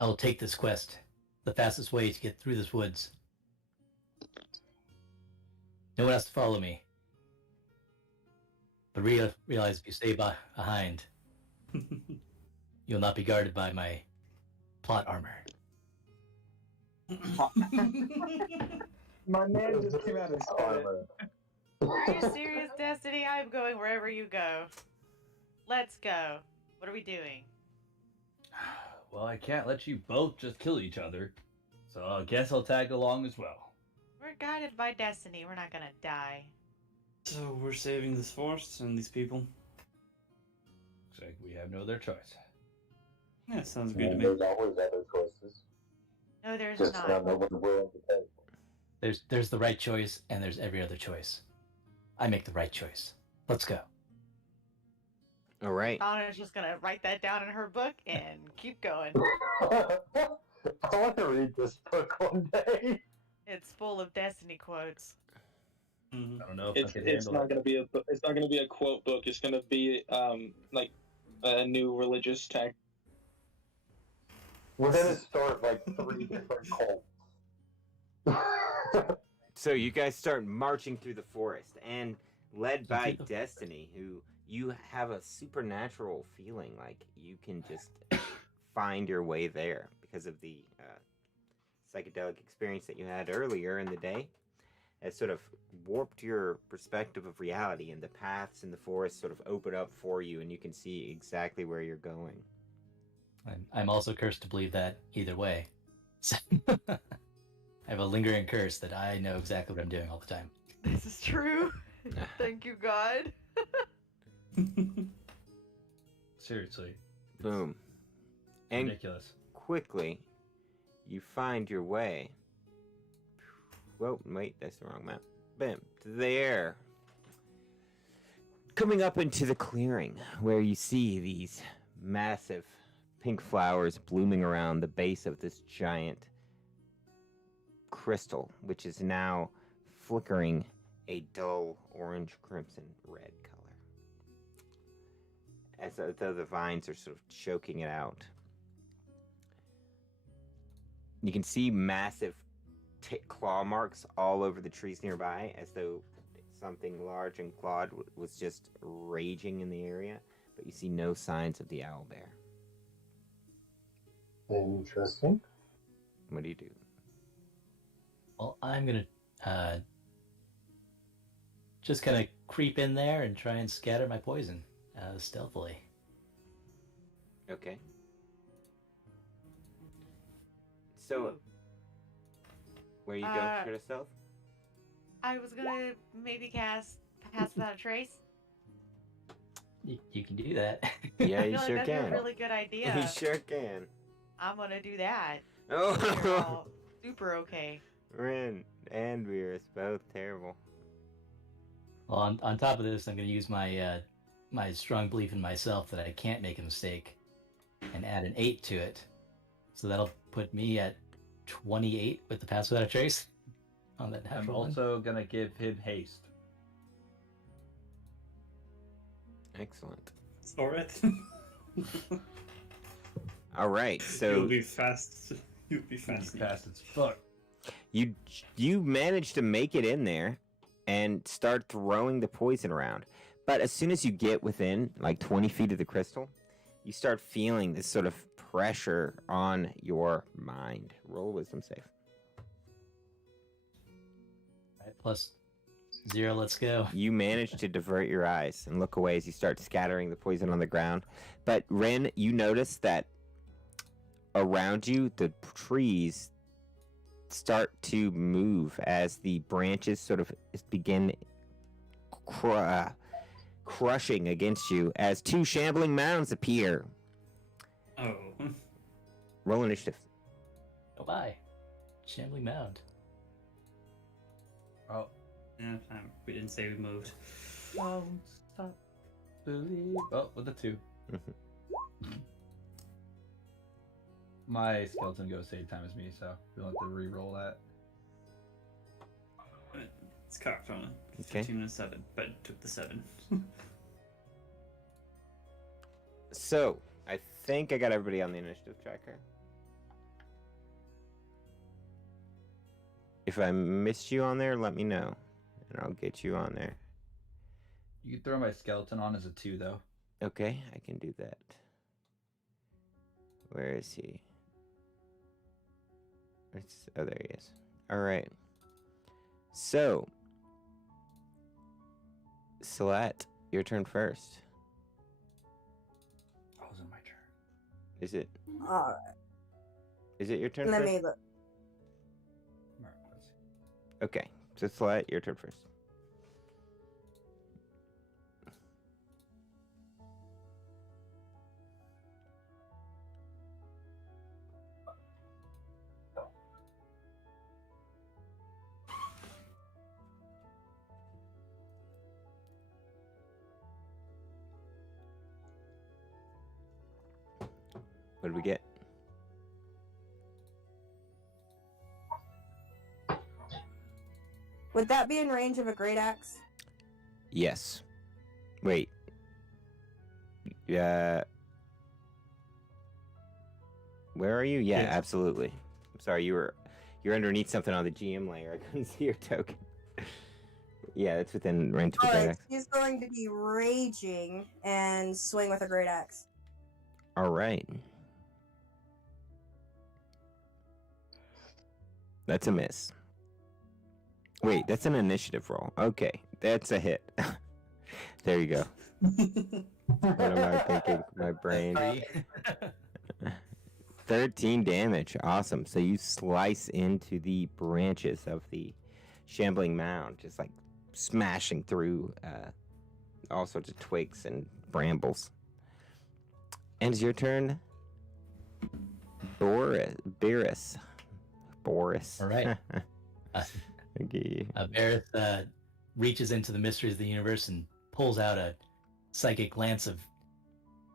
I will take this quest. The fastest way to get through this woods. No one has to follow me. But realize if you stay behind, you'll not be guarded by my plot armor. My man just came out and said it. Are you serious, Destiny? I'm going wherever you go. Let's go. What are we doing? Well, I can't let you both just kill each other, so I guess I'll tag along as well. We're guided by destiny. We're not gonna die. So we're saving this forest and these people? Looks like we have no other choice. Yeah, sounds good to And me. there's always other choices. No, there's Just not. not nobody willing to take. There's the right choice, and there's every other choice. I make the right choice. Let's go. All right. Donna's just gonna write that down in her book and keep going. I want to read this book one day. It's full of destiny quotes. Mhm. I don't know if I It's can it's handle not it. gonna be a it's not gonna be a quote book. It's gonna be like a new religious text. We're gonna start like 3 different cults. So you guys start marching through the forest, and led by through the Destiny, who you have a supernatural feeling like you can just find your way there because of the psychedelic experience that you had earlier in the day. Has sort of warped your perspective of reality, and the paths in the forest sort of open up for you, and you can see exactly where you're going. I'm also cursed to believe that either way. So I have a lingering curse that I know exactly what I'm doing all the time. This is true. Thank you, God. Seriously, Boom. And ridiculous. quickly, you find your way. Whoa, wait, that's the wrong map. Bam, there. Coming up into the clearing, where you see these massive pink flowers blooming around the base of this giant crystal, which is now flickering a dull orange, crimson, red color. As though the vines are sort of choking it out. You can see massive claw marks all over the trees nearby, as though something large and clawed was just raging in the area, but you see no signs of the owlbear. Interesting. What do you do? Well, I'm gonna just kind of creep in there and try and scatter my poison stealthily. Okay. So, where you go? Try to stealth? I was gonna maybe cast Pass Without a Trace. You can do that. Yeah, I you feel like sure that'd can. be a really good idea. You sure can. I'm gonna do that. You're Oh, all super okay. Ren and Virus, both terrible. Well, on top of this, I'm going to use my my strong belief in myself that I can't make a mistake, and add an 8 to it. So that'll put me at 28 with the pass without a trace on that I'm natural one. also gonna give him haste. Excellent. Alright. All right, so You'll be fast. You'll be fast. Fast as fuck. you manage to make it in there and start throwing the poison around. But as soon as you get within like 20 feet of the crystal, you start feeling this sort of pressure on your mind. Roll a wisdom save. All right, plus 0, let's go. You manage to divert your eyes and look away as you start scattering the poison on the ground. But Ren, you notice that around you, the trees start to move as the branches sort of begin crushing against you as 2 shambling mounds appear. Oh. Roll initiative. Oh, bye. Shambling Mound. Oh, Yeah, we didn't say we moved. stop. Believe. Oh, with a 2. my skeleton goes same time as me, so we don't have to re-roll that. It's cocked on a Okay. 15 and a 7, but it took the 7. So, I think I got everybody on the initiative tracker. If I missed you on there, let me know, and I'll get you on there. You can throw my skeleton on as a 2, though. Okay, I can do that. Where is he? Oh, there he is. All right. So, Salat, your turn first. Oh, it's my turn. Is it? Alright, Is it your turn let first? me look. Alright, let's see. Okay, so Salat, your turn first. What did we get? Would that be in range of a great axe? Yes. Wait. Yeah. Where are you? Yeah, Yeah. absolutely. I'm sorry, you're underneath something on the GM layer. I couldn't see your token. Yeah, that's within range of the great Alright, axe. he's going to be raging and swing with a great axe. All right. That's a miss. Wait, that's an initiative roll. Okay, that's a hit. There you go. What am I thinking? My brain. 13 damage. Awesome. So you slice into the branches of the shambling mound, just like smashing through all sorts of twigs and brambles. Ends your turn, Boris. All right. Okay. Varys reaches into the mysteries of the universe and pulls out a psychic lance of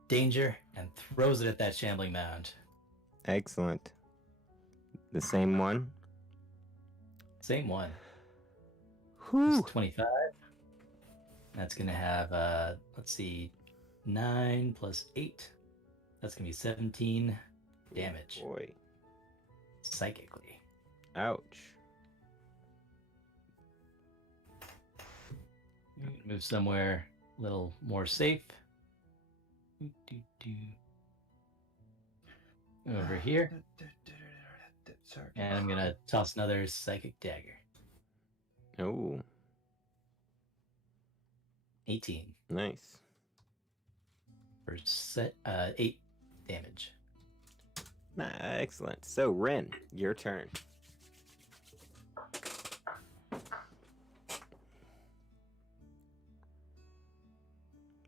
danger and throws it at that shambling mound. Excellent. The same one? Same one. Whew. It's 25. That's going to have, let's see, 9 plus 8. That's going to be 17 damage. Boy. Psychically. Ouch. Move somewhere a little more safe. Over here. And I'm going to toss another psychic dagger. Oh, 18 nice. for 8 damage. Excellent. So, Ren, your turn.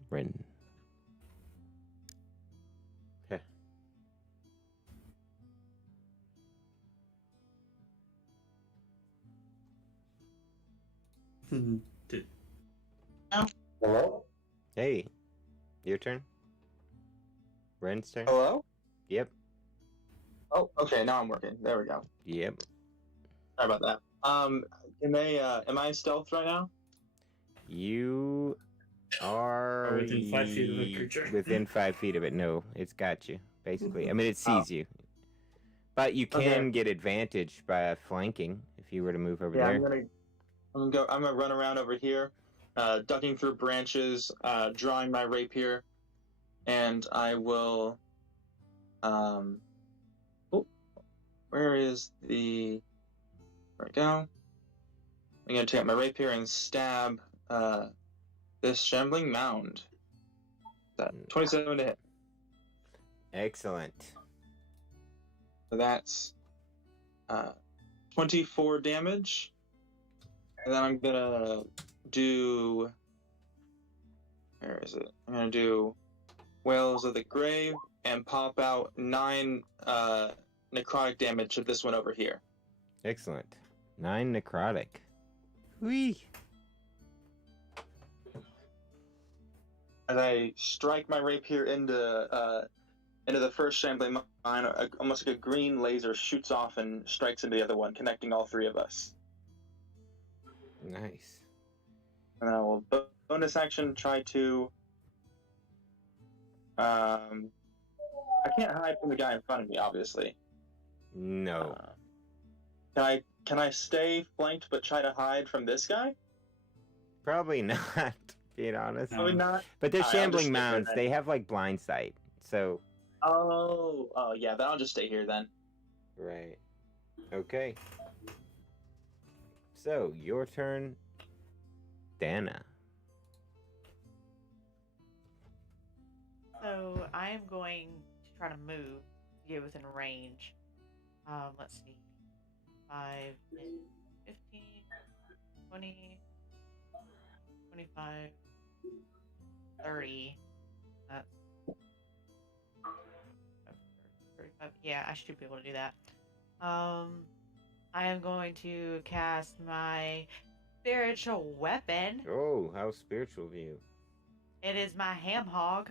Ren. Okay. Did- Hello? Hey, your turn. Ren's turn. Hello? Yep. Oh, okay, now I'm working. There we go. Yep. Sorry about that. Am I stealth right now? You are within 5 feet of the creature. Within 5 feet of it. No, it's got you. Basically, I mean, it sees you, but you can Okay. get advantage by flanking if you were to move over Yeah, there. I'm gonna run around over here, ducking through branches, drawing my rapier, and I will. Where is the? There we go. I'm gonna take out my rapier and stab this shambling mound. That 27 to hit. Excellent. So that's 24 damage. And then I'm gonna do. Where is it? I'm gonna do Whales of the Grave and pop out 9 necrotic damage to this one over here. Excellent. 9 necrotic. Whee! As I strike my rapier into into the first shambling mine, almost like a green laser shoots off and strikes into the other one, connecting all three of us. Nice. And then I will bonus action try to. I can't hide from the guy in front of me, obviously. No. Can I stay flanked but try to hide from this guy? Probably not, being honest. Probably not. But they're Alright, I'll just shambling stay here mounds. then. They have like blind sight. So. Oh, yeah. Then I'll just stay here then. Right. Okay. So, your turn, Dana. So I am going to try to move to get within range. Let's see. 5, 10, 15, 20, 25, 30. That's 35. Yeah, I should be able to do that. I am going to cast my spiritual weapon. Oh, how spiritual of you. It is my ham hog.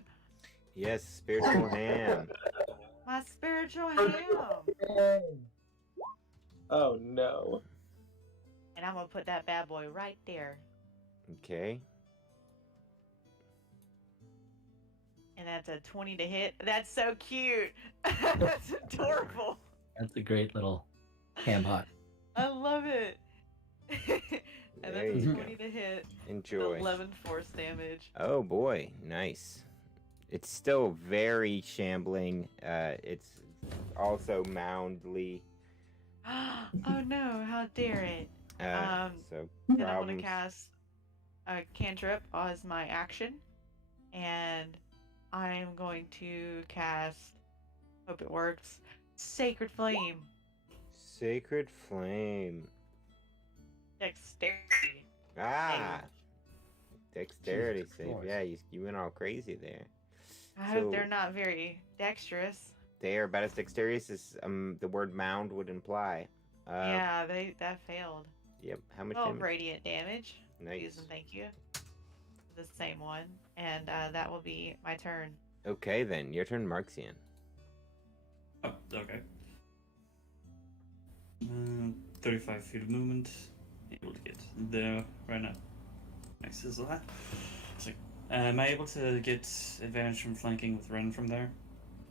Yes, spiritual ham. My spiritual ham. Oh no. And I'm gonna put that bad boy right there. Okay. And that's a 20 to hit. That's so cute. That's adorable. That's a great little ham hock. I love it. And There that's a you 20 to hit. Enjoy. 11 force damage. Oh boy, nice. It's still very shambling. It's also moundly. Oh no, how dare it. So Then I want problems. to cast a cantrip as my action. And I am going to cast, hope it works, Sacred Flame. Sacred flame. Dexterity. Ah. Dexterity Jesus save. Christ. Yeah, you went all crazy there. I hope So- they're not very dexterous. They are about as dexterous as the word mound would imply. Yeah, that failed. Yep. How much 12 damage? radiant damage. Nice. Please and thank you. The same one. And that will be my turn. Okay then, your turn, Marxian. Oh, okay. 35 feet of movement. Able to get there right now. Next is that. So, am I able to get advantage from flanking with Ren from there?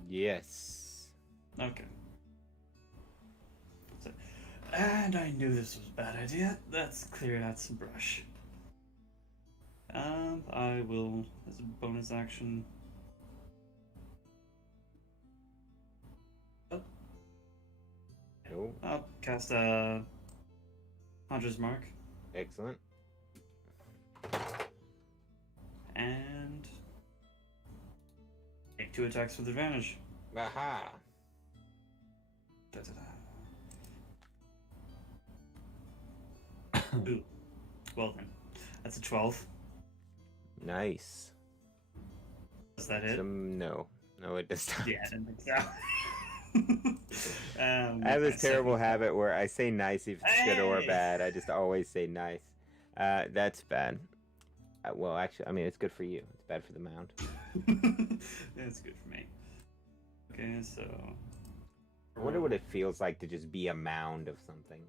Yes. Okay. So, and I knew this was a bad idea. Let's clear out some brush. I will, as a bonus action. Oh, Oh, I'll cast a Hunter's Mark excellent. and make 2 attacks with advantage. Aha. Da-da-da. Ooh. Well then, that's a 12. Nice. Does that hit? No, it does not. Yeah, I didn't think so. I have this terrible habit where I say nice if it's good or Hey! bad. I just always say nice. That's bad. Well, actually, I mean, it's good for you. It's bad for the mound. That's good for me. Okay, so. I wonder what it feels like to just be a mound of something.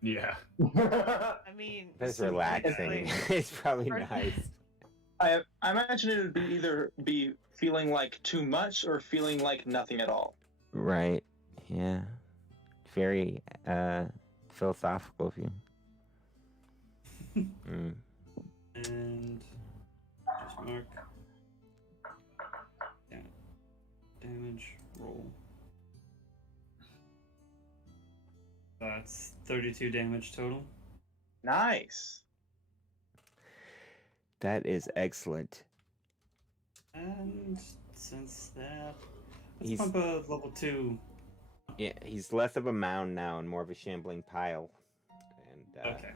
Yeah. I mean, That's so relaxing. basically- It's probably Or- nice. I imagine it would be feeling like too much or feeling like nothing at all. Right. Yeah. Very philosophical of you. Mm. And. Just mark. Damage roll. That's 32 damage total. Nice. That is excellent. And since that. Let's He's- pump a level 2. Yeah, he's less of a mound now and more of a shambling pile. And Okay.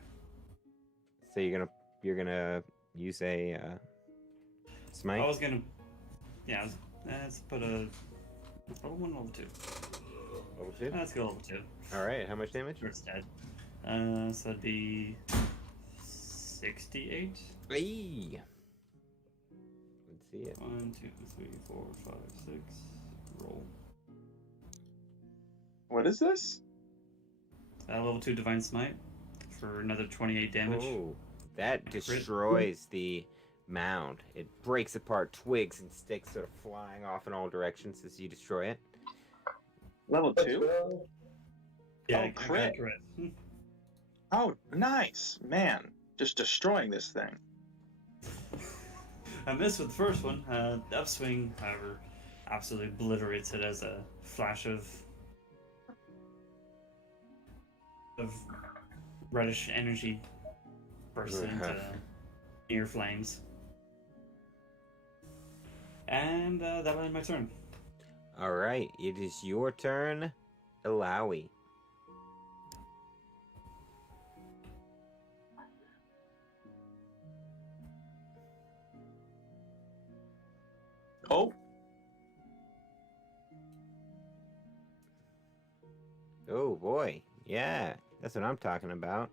so you're gonna use a smite. I was gonna. Yeah, let's put a. Level 1, level 2. Level 2? Let's go level 2. All right. How much damage? First dead. So that'd be 68. Hey. Let's see it. 1, 2, 3, 4, 5, 6. Roll. What is this? Level 2 Divine Smite for another 28 damage. Oh, that destroys the mound. It breaks apart, twigs and sticks sort of flying off in all directions as you destroy it. Level Let's 2? go. Yeah, Oh, I crit. crit. Oh, nice. Man, just destroying this thing. I missed with the first one. The upswing, however, absolutely obliterates it as a flash of reddish energy bursts into near flames. And that'll end my turn. All right, it is your turn, Alawi. Oh, Oh boy, yeah, that's what I'm talking about.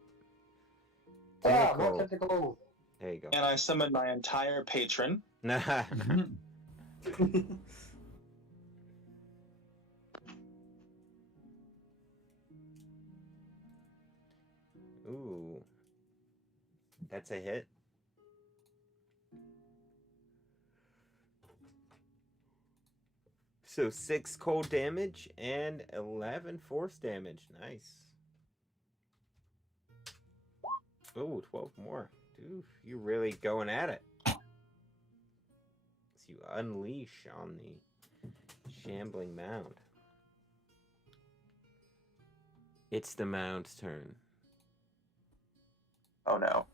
Ah, more Tentacle. tentacles. There you go. and I summoned my entire patron. Nah. Ooh, that's a hit. So 6 cold damage and 11 force damage. Nice. Ooh, 12 more. Dude, you're really going at it. As you unleash on the shambling mound. It's the mound's turn. Oh no.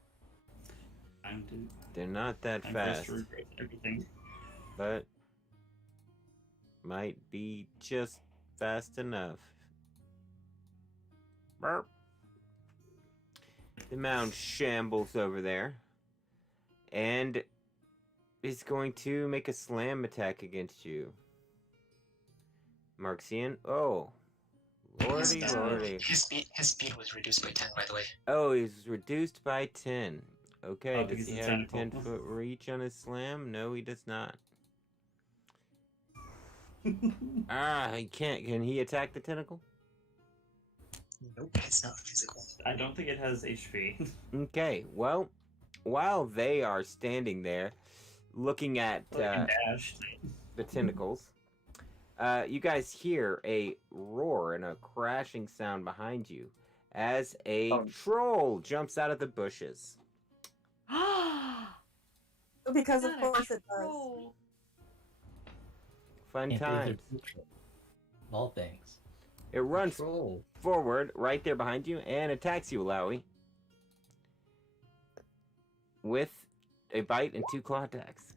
Time to They're not that time for us fast, to regret everything. but might be just fast enough. Burp. The mound shambles over there and is going to make a slam attack against you. Marxian. Oh. Lordy, lordy. His speed was reduced by 10, by the way. Oh, he's reduced by 10. Okay, Oh, does because he it's have tentacle. 10-foot reach on his slam? No, he does not. He can't. Can he attack the tentacle? Nope, it's not physical. I don't think it has HP. Okay, well, while they are standing there looking at Dash. the tentacles, you guys hear a roar and a crashing sound behind you as a troll jumps out of the bushes. Because of Not a course it does. troll. Fun Can't believe they're times. neutral. Of all things. It runs Troll. forward right there behind you and attacks you, Lowy, with a bite and 2 claw attacks.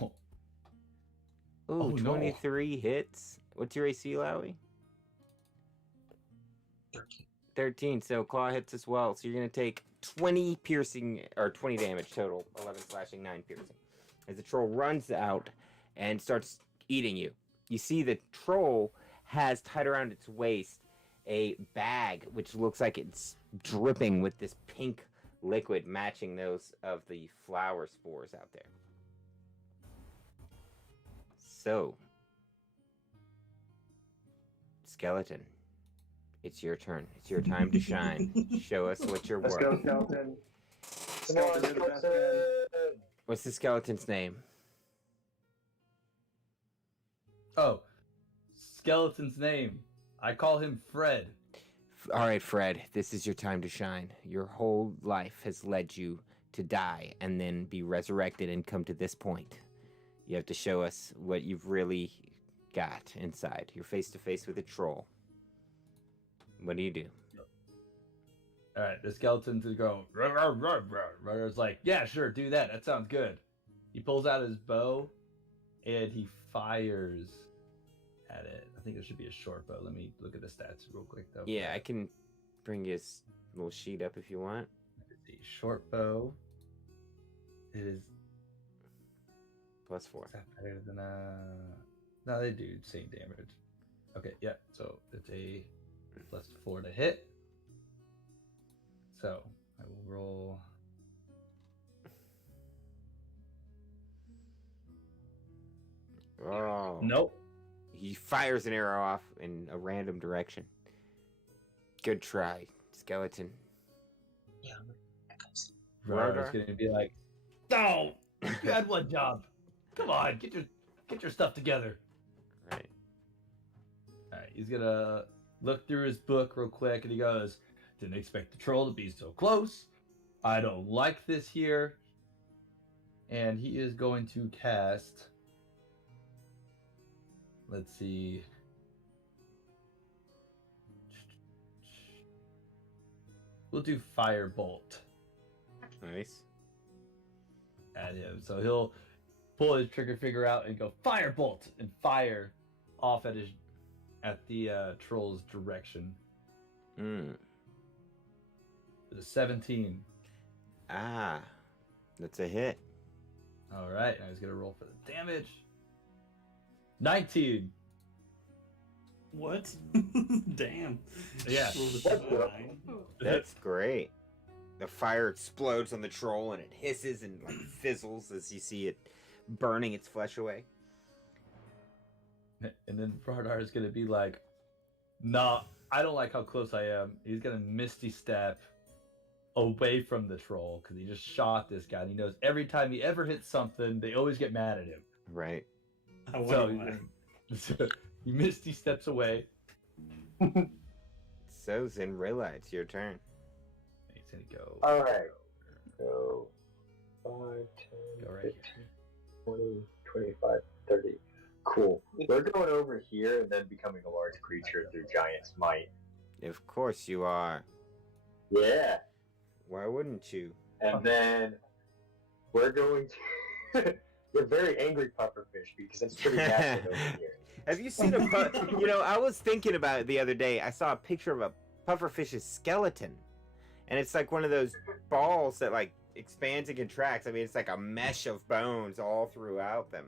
Oh, Ooh, Oh, no. 23 hits. What's your AC, Lowy? 13. 13, so claw hits as well. So you're going to take 20 piercing, or 20 damage total, 11 slashing, 9 piercing. As the troll runs out and starts eating you. You see the troll has tied around its waist a bag, which looks like it's dripping with this pink liquid matching those of the flower spores out there. So, skeleton, it's your turn. It's your time to shine. Show us what you're Let's worth. go, skeleton. Come on, Skeleton, you're the best skeleton. What's the skeleton's name? Oh, skeleton's name. I call him Fred. All right, Fred, this is your time to shine. Your whole life has led you to die and then be resurrected and come to this point. You have to show us what you've really got inside. You're face to face with a troll. What do you do? All right, the skeleton to go. Rudder's like, yeah, sure, do that. That sounds good. He pulls out his bow, and he fires at it. I think it should be a short bow. Let me look at the stats real quick, though. Yeah, I can bring his little sheet up if you want. Let's see, short bow. It is. +4. Is that better than No, they do same damage. Okay, yeah. So it's a +4 to hit. So I will roll. Oh. Nope. He fires an arrow off in a random direction. Good try, skeleton. Yeah, that comes. Rardar's Rardar? gonna be like, "No, you had one job. Come on, get your stuff together." Right. All right, he's gonna look through his book real quick, and he goes, "Didn't expect the troll to be so close. I don't like this here." And he is going to cast. Let's see. We'll do Firebolt Nice. at him. So he'll pull his trigger finger out and go Firebolt and fire off at the troll's direction. Mm. With a 17. Ah. That's a hit. All right, now he's gonna roll for the damage. 19. What? Damn. Yeah. Rolled a 9. That's great. The fire explodes on the troll and it hisses and like fizzles as you see it burning its flesh away. And then Rardar is gonna be like, "Nah, I don't like how close I am." He's gonna Misty Step away from the troll because he just shot this guy. And he knows every time he ever hits something, they always get mad at him. Right. I So wonder why. he Misty steps away. So Zenrilla, it's your turn. He's gonna go. Alright. So 5, 10, Go right 15, here. 20, 25, 30. Cool. We're going over here and then becoming a large creature through Giant's Might. Of course you are. Yeah. Why wouldn't you? And then we're going to the very angry pufferfish because it's pretty massive over here. Have you seen you know, I was thinking about it the other day. I saw a picture of a pufferfish's skeleton. And it's like one of those balls that like expands and contracts. I mean, it's like a mesh of bones all throughout them.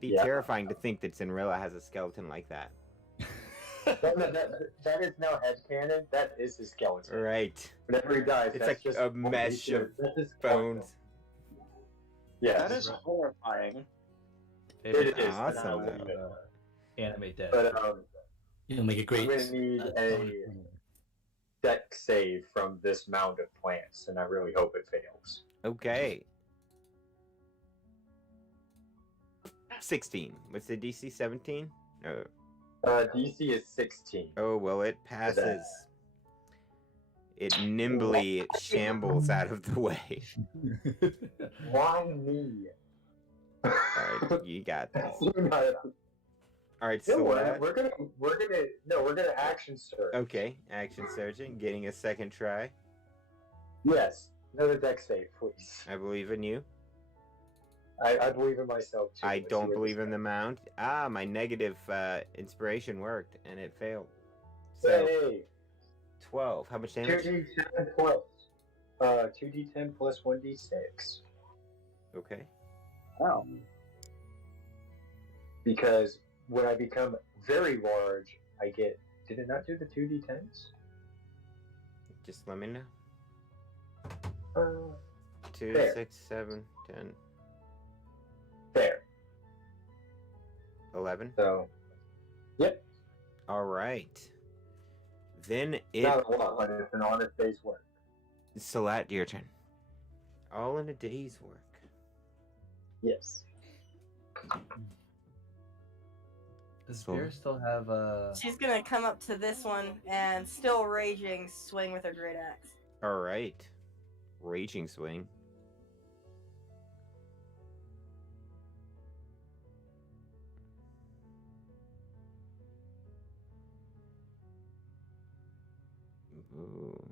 Be Yeah. terrifying to think that Zenrilla has a skeleton like that. That is now headcanon. That is his skeleton. Right. Whenever he dies, It's that's like just a mesh of that's his bones. skeleton. Yeah. That is horrifying. It is. awesome, but, though. Animate that. But You'll make a great. I'm gonna need a deck save from this mound of plants, and I really hope it fails. Okay. 16. What's the DC? 17? DC is 16. Oh, well, it passes. It nimbly shambles out of the way. Why me? Alright, you got this. Alright, You know so what? We're gonna action surge. okay, action surging, getting a second try. Yes, another deck save, please. I believe in you. I believe in myself too. I Let's see don't what believe this in the does. mount. Ah, my negative inspiration worked, and it failed. So, Hey, 12. How much damage? 2d10 plus 2d10 plus 1d6. Okay. Wow. Because when I become very large, I get. Did it not do the 2d10s? Just let me know. Uh, 2, Fair. 6, 7, 10, fair. 11. So, yep. Alright. Then it. Not a lot, but it's an honest day's work. Salat, your turn. All in a day's work. Yes. Does Bear still have a? She's gonna come up to this one and, still raging, swing with her great axe. Alright. Raging swing. Ooh.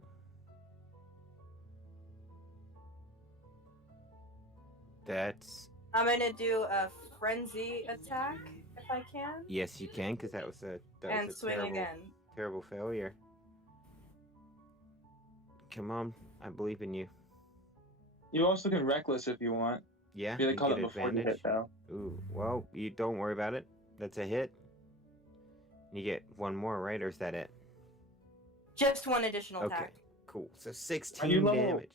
That's I'm gonna do a frenzy attack if I can, yes, you can, because that was and a swing terrible, again. terrible failure. Come on, I believe in you. You also can reckless if you want. Yeah, You you call get it before you advantage. hit though. Ooh, well, you don't worry about it. That's a hit. You get one more, right? Or is that it? Just one additional Okay, attack. cool. So Are 16 you level- damage.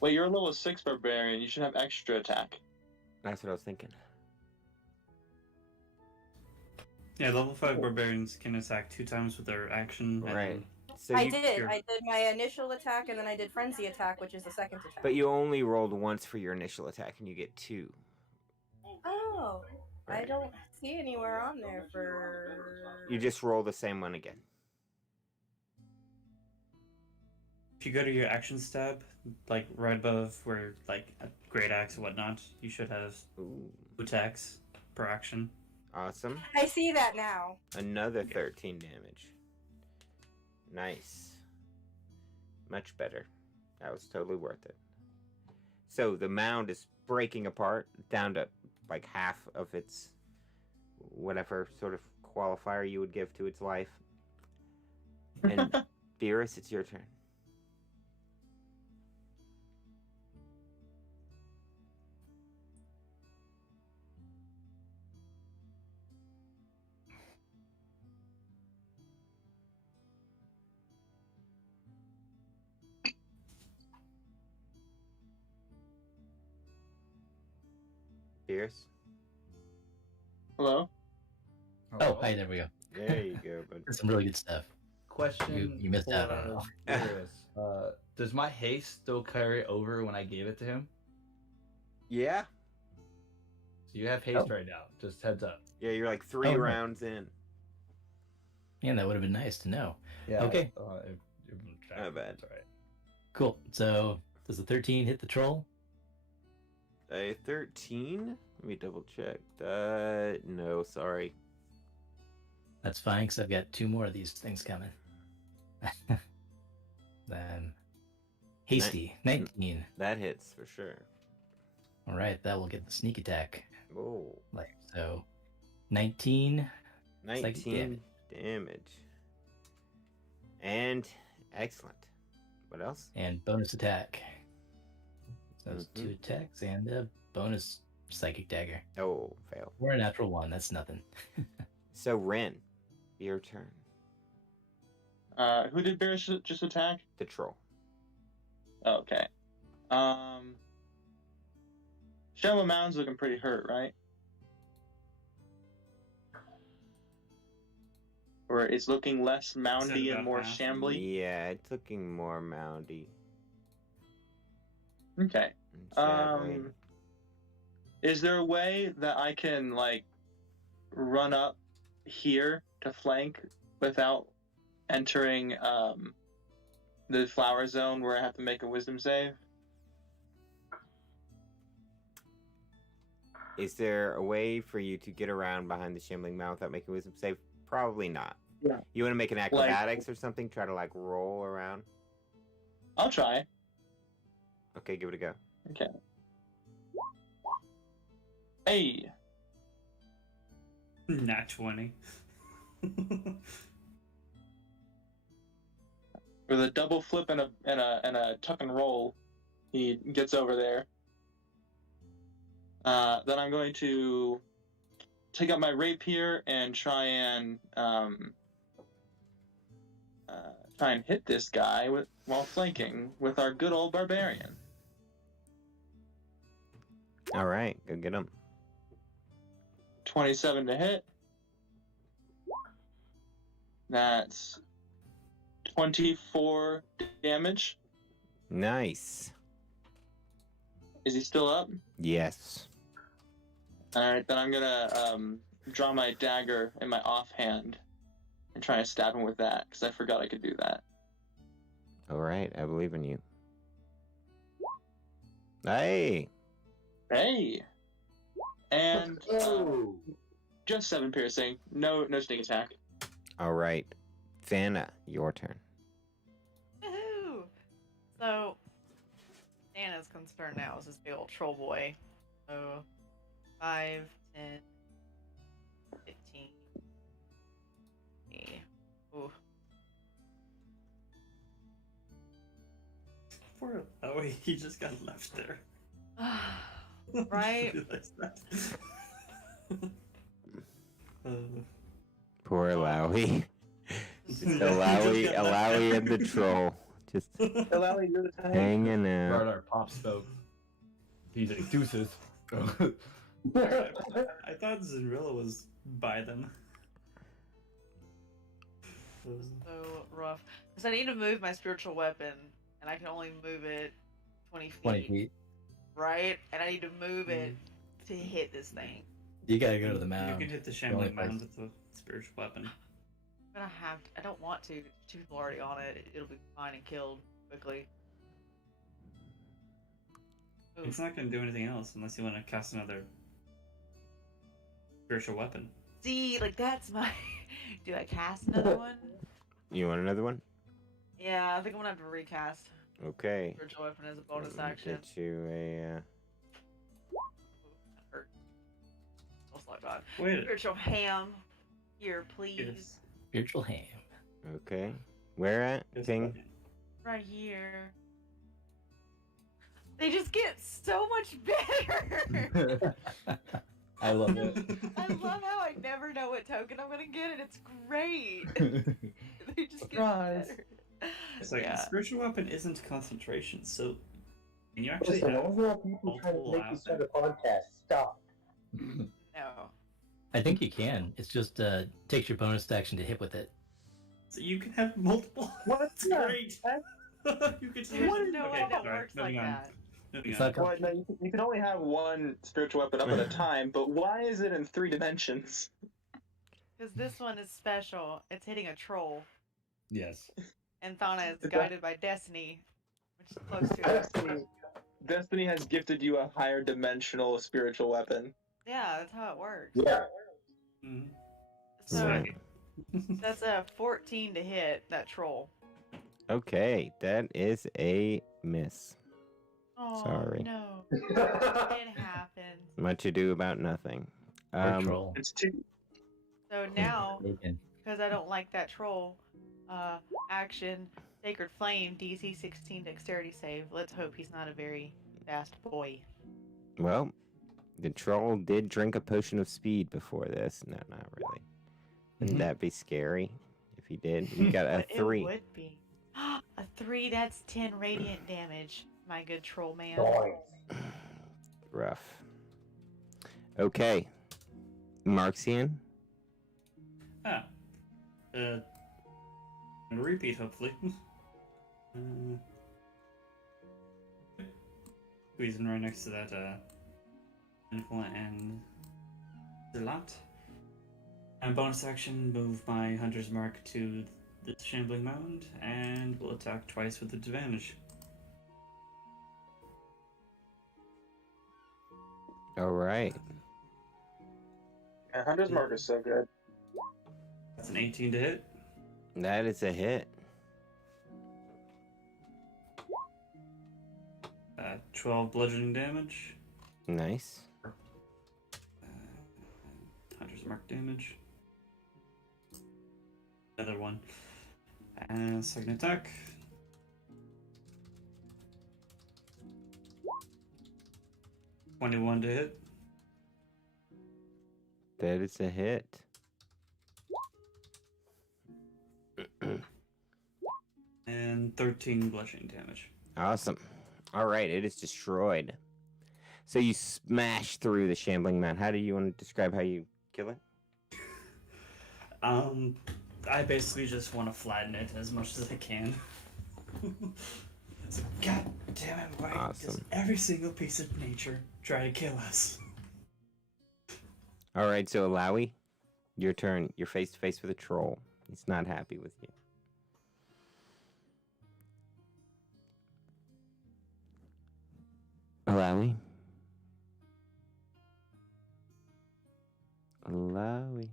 Wait, you're a level 6 barbarian. You should have extra attack. That's what I was thinking. Yeah, level 5 barbarians can attack 2 times with their action. and Right. So I you, did. Sure. I did my initial attack, and then I did frenzy attack, which is the second attack. But you only rolled once for your initial attack, and you get 2. Oh, I Right. don't see anywhere on there for. You just roll the same one again. If you go to your actions tab, like right above where like a great axe or whatnot, you should have Ooh, 2 attacks per action. awesome. I see that now. Another 13 damage. Nice. Much better. That was totally worth it. So the mound is breaking apart down to like half of its whatever sort of qualifier you would give to its life. And Beerus, it's your turn. Beerus? Hello? Oh, hey, there we go. There you go, bud. That's some really good stuff. Question. You missed out on it all. Darius. Does my haste still carry over when I gave it to him? Yeah? So you have haste right now. Just heads up. Yeah, you're like 3 Oh, no. rounds in. Man, that would have been nice to know. Yeah. Okay. Not bad. That's all right. Cool. So, does the 13 hit the troll? A 13? Let me double check. No, sorry. That's fine, because I've got 2 more of these things coming. Then, hasty, 19. That hits for sure. All right, that will get the sneak attack. Oh, Like so, 19. 19 damage. And excellent. What else? And bonus attack. So that's Mhm. 2 attacks and a bonus psychic dagger. Oh, fail. Or a natural 1. That's nothing. So Ren, your turn. Who did Beerus just attack? The troll. Okay. Shallow Mound's looking pretty hurt, right? Or it's looking less moundy about and more half? shambly? Yeah, it's looking more moundy. Okay. Sadly. Is there a way that I can, like, run up here to flank without entering, the flower zone where I have to make a wisdom save? Is there a way for you to get around behind the shambling mound without making a wisdom save? Probably not. Yeah. You want to make an acrobatics or something? Try to like roll around? I'll try. Okay, give it a go. Okay. Hey! Nat 20. With a double flip and a tuck and roll, he gets over there. Then I'm going to take out my rapier and try and hit this guy while flanking with our good old barbarian. All right, go get him. 27 to hit. That's 24 damage. Nice. Is he still up? Yes. Alright, then I'm gonna draw my dagger in my offhand and try to stab him with that, because I forgot I could do that. All right, I believe in you. Hey. Hey! And just 7 piercing. No sneak attack. All right, Vanna, your turn. Woohoo! So, Anna's concern now is this big old troll boy. So, 5, 10, 15. Ooh. Poor he just got left there. Right? Realized that. Poor Alawi. Alawi and the troll. Just hanging Brought out. our pop smoke. He's like, deuces. I thought Zinrilla was by them. So rough. Because I need to move my spiritual weapon, and I can only move it 20 feet. 20 feet. Right? And I need to move it to hit this thing. You gotta go to the You mound. can hit the only shambling place. mound with the spiritual weapon. I'm gonna have to. I don't want to. Two people already on it. It'll be fine and killed quickly. Ooh. It's not going to do anything else unless you want to cast another spiritual weapon. See, like that's my. Do I cast another one? You want another one? Yeah, I think I'm gonna have to recast Okay. spiritual weapon as a bonus Let me action. Get you a. Ooh, that hurt. Almost like that. Wait. Spiritual ham. Here, please. Spiritual ham. Okay. Where at? Yes, King? Right here. They just get so much better. I love it. I love how I never know what token I'm gonna get, and it's great. They just Surprise. get better. It's like Yeah. spiritual weapon isn't concentration, so can you actually Listen, have all the people trying to multiple make you start a podcast, stop. No. I think you can. It's just takes your bonus action to hit with it. So you can have multiple. That's Yeah. great. You can just There's no way that sorry, works like moving on. that. Moving It's on. not Well, no, you can only have one spiritual weapon up at a time, but why is it in 3 dimensions? Because this one is special. It's hitting a troll. Yes. And Thana is guided by Destiny, which is close to it. Destiny has gifted you a higher dimensional spiritual weapon. Yeah, that's how it works. Yeah. Mhm. So Right. that's a 14 to hit that troll. Okay, that is a miss. Oh Sorry. no, it happens. Much ado about nothing. Or troll. It's 2. So now, Bacon. because I don't like that troll, action Sacred Flame DC 16 Dexterity save. Let's hope he's not a very fast boy. Well, the troll did drink a potion of speed before this. No, not really. Wouldn't that be scary if he did? We got a But 3. It would be. A 3, that's 10 radiant damage, my good troll man. Nice. Rough. Okay. Marxian? Ah. A repeat, hopefully. Squeezing right next to that, Pinnacle and Zealot. And bonus action, move my Hunter's Mark to the Shambling Mound, and will attack twice with advantage. Alright. Yeah, Hunter's Mark is so good. That's an 18 to hit. That is a hit. 12 bludgeoning damage. Nice. Hunter's Mark damage. Another one. And second attack. $21 to hit. That is a hit. And 13 bludgeoning damage. Awesome. Alright, it is destroyed. So you smash through the shambling man. How do you want to describe how you kill it? I basically just want to flatten it as much as I can. So, God damn it, why does Awesome. every single piece of nature try to kill us? Alright, so Alawi, your turn. You're face to face with a troll. He's not happy with you. Alawi? Alawi?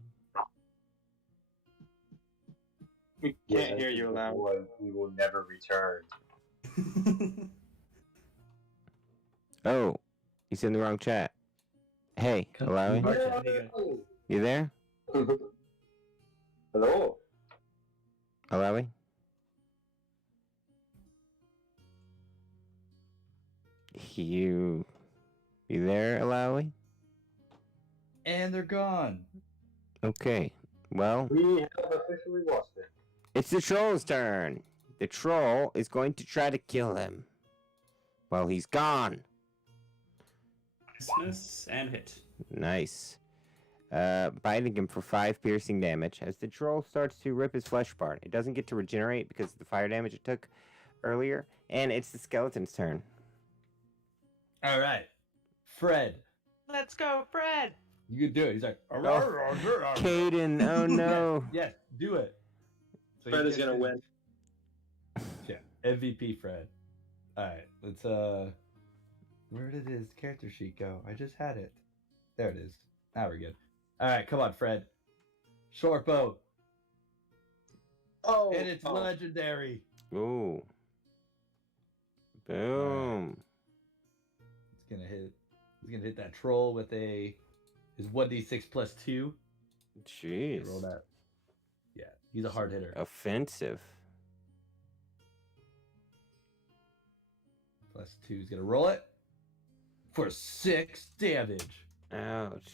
We can't hear you loud. We will never return. Oh, he's in the wrong chat. Hey, Alawi? There you go. You there? Hello? Alawi? You there, Alawi? And they're gone. Okay. Well, We have officially lost it. it's the troll's turn. The troll is going to try to kill him. Well, he's gone. Miss and hit. Nice. biting him for 5 piercing damage as the troll starts to rip his flesh apart. It doesn't get to regenerate because of the fire damage it took earlier, and it's the skeleton's turn. All right, Fred, Let's go, Fred. you can do it. He's like, Caden, oh no. Yes, do it. So Fred you is get gonna to- win. Yeah, MVP Fred. All right, let's where did his character sheet go? I just had it. There it is. Now we're good. All right, come on, Fred. Short bow, Oh, and it's legendary. Ooh. Boom. It's gonna hit. He's gonna hit that troll with his 1d6 plus 2. Jeez. Roll that. Yeah, he's a hard hitter. Offensive. Plus 2. He's gonna roll it for 6 damage. Ouch.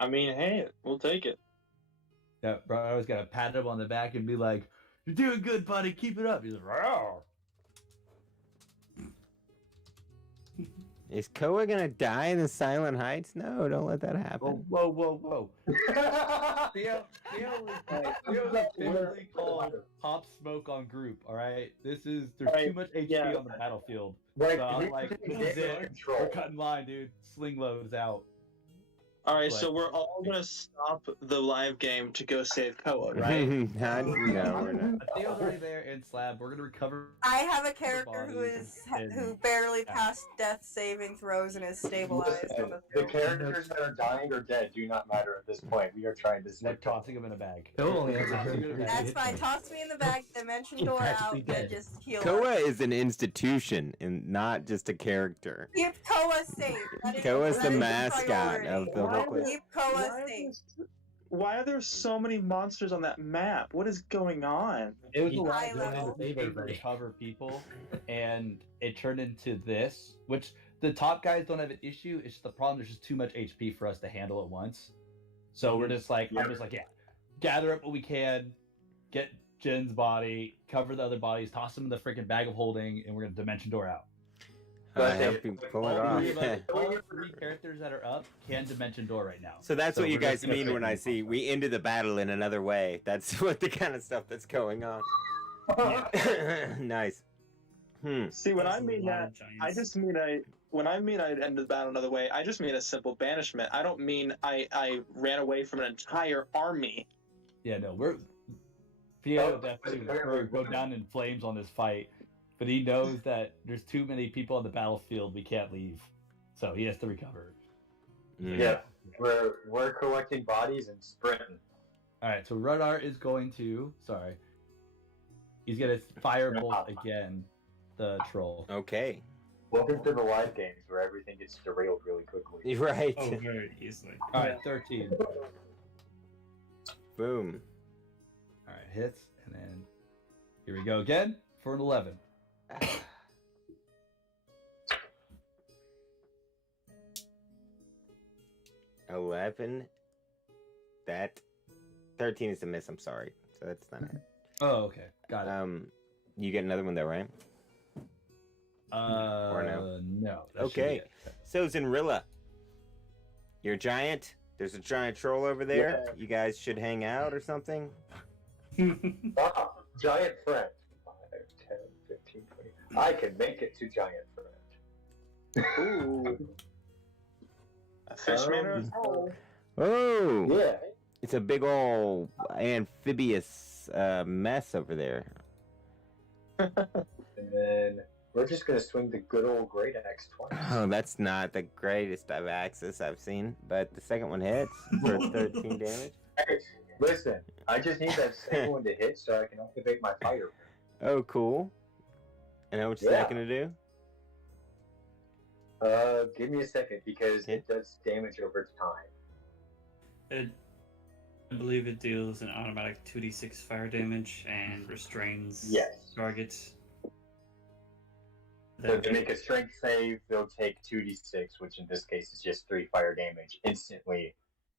I mean, hey, we'll take it. Yeah, bro, I always gotta pat him on the back and be like, "You're doing good, buddy. Keep it up." He's like, "Rawr." Is Koa gonna die in the Silent Heights? No, don't let that Whoa, happen. whoa, whoa, whoa. Theo is typically called Pop Smoke on group, alright? There's too much HP on the battlefield. Like, So I'm we like, can this get is it. control. We're cutting line, dude. Sling loads out. All right, But- so we're all gonna stop the live game to go save Koa, right? no, we're not. Theo's already there in slab. We're gonna recover. I have a character who and- who barely passed death saving throws and is stabilized on the The field. characters that are dying or dead do not matter at this point. We are trying to We're save tossing him in a bag. Koa only has Tossing him in a 130 bag. That's fine. Toss me in the bag, dimension He's door out, practically and dead. just heal Koa up. is an institution and not just a character. Keep Koa safe. Koa's the that is mascot priority. of the whole place. Keep Koa safe. Why are there so many monsters on that map? What is going on? It was a He's lot high of level. to recover people, and it turned into this, which the top guys don't have an issue. It's just the problem. There's just too much HP for us to handle at once. So we're just like, I'm just like, yeah, gather up what we can, get Jen's body, cover the other bodies, toss them in the freaking bag of holding, and we're gonna dimension door out. I hope you pull it All three, off. of us, all 3 characters that are up can dimension door right now. So that's what you we're just guys gonna mean fit when in. I see we ended the battle in another way. That's what the kind of stuff that's going on. Nice. See, when I That's a mean lot that, of giants. I just mean when I mean I'd end the battle another way, I just mean a simple banishment. I don't mean I ran away from an entire army. Yeah, no, Theo Oh, definitely apparently- would go down in flames on this fight, but he knows that there's too many people on the battlefield. We can't leave, so he has to recover. Yeah, we're collecting bodies and sprinting. All right, so Rudar is going to. Sorry, he's gonna firebolt again. The troll. Okay. Welcome to the live games where everything gets derailed really quickly. You're right. Oh, very easily. All right, 13. Boom. All right, hits, and then here we go again for an 11. $11. That 13 is a miss. I'm sorry. So that's not it. Oh, okay, got it. You get another one though, right? or no? No. that should be Okay. it. So Zenrilla, you're a giant. There's a giant troll over there. Yeah. You guys should hang out or something. Ah, giant friend. 5, 10, 15, 20. I can make it to giant friend. Ooh. A fishman or a troll? Oh, Yeah. it's a big old amphibious mess over there. And then we're just gonna swing the good old great axe twice. Oh, that's not the greatest of axes I've seen, but the second one hits for 13 damage. Hey, listen, I just need that second one to hit so I can activate my fire. Oh, cool. And how much is Yeah. that gonna do? Give me a second because it does damage over time. I believe it deals an automatic 2d6 fire damage and restrains Yes. targets. So to make a strength save, they'll take 2d6, which in this case is just 3 fire damage instantly.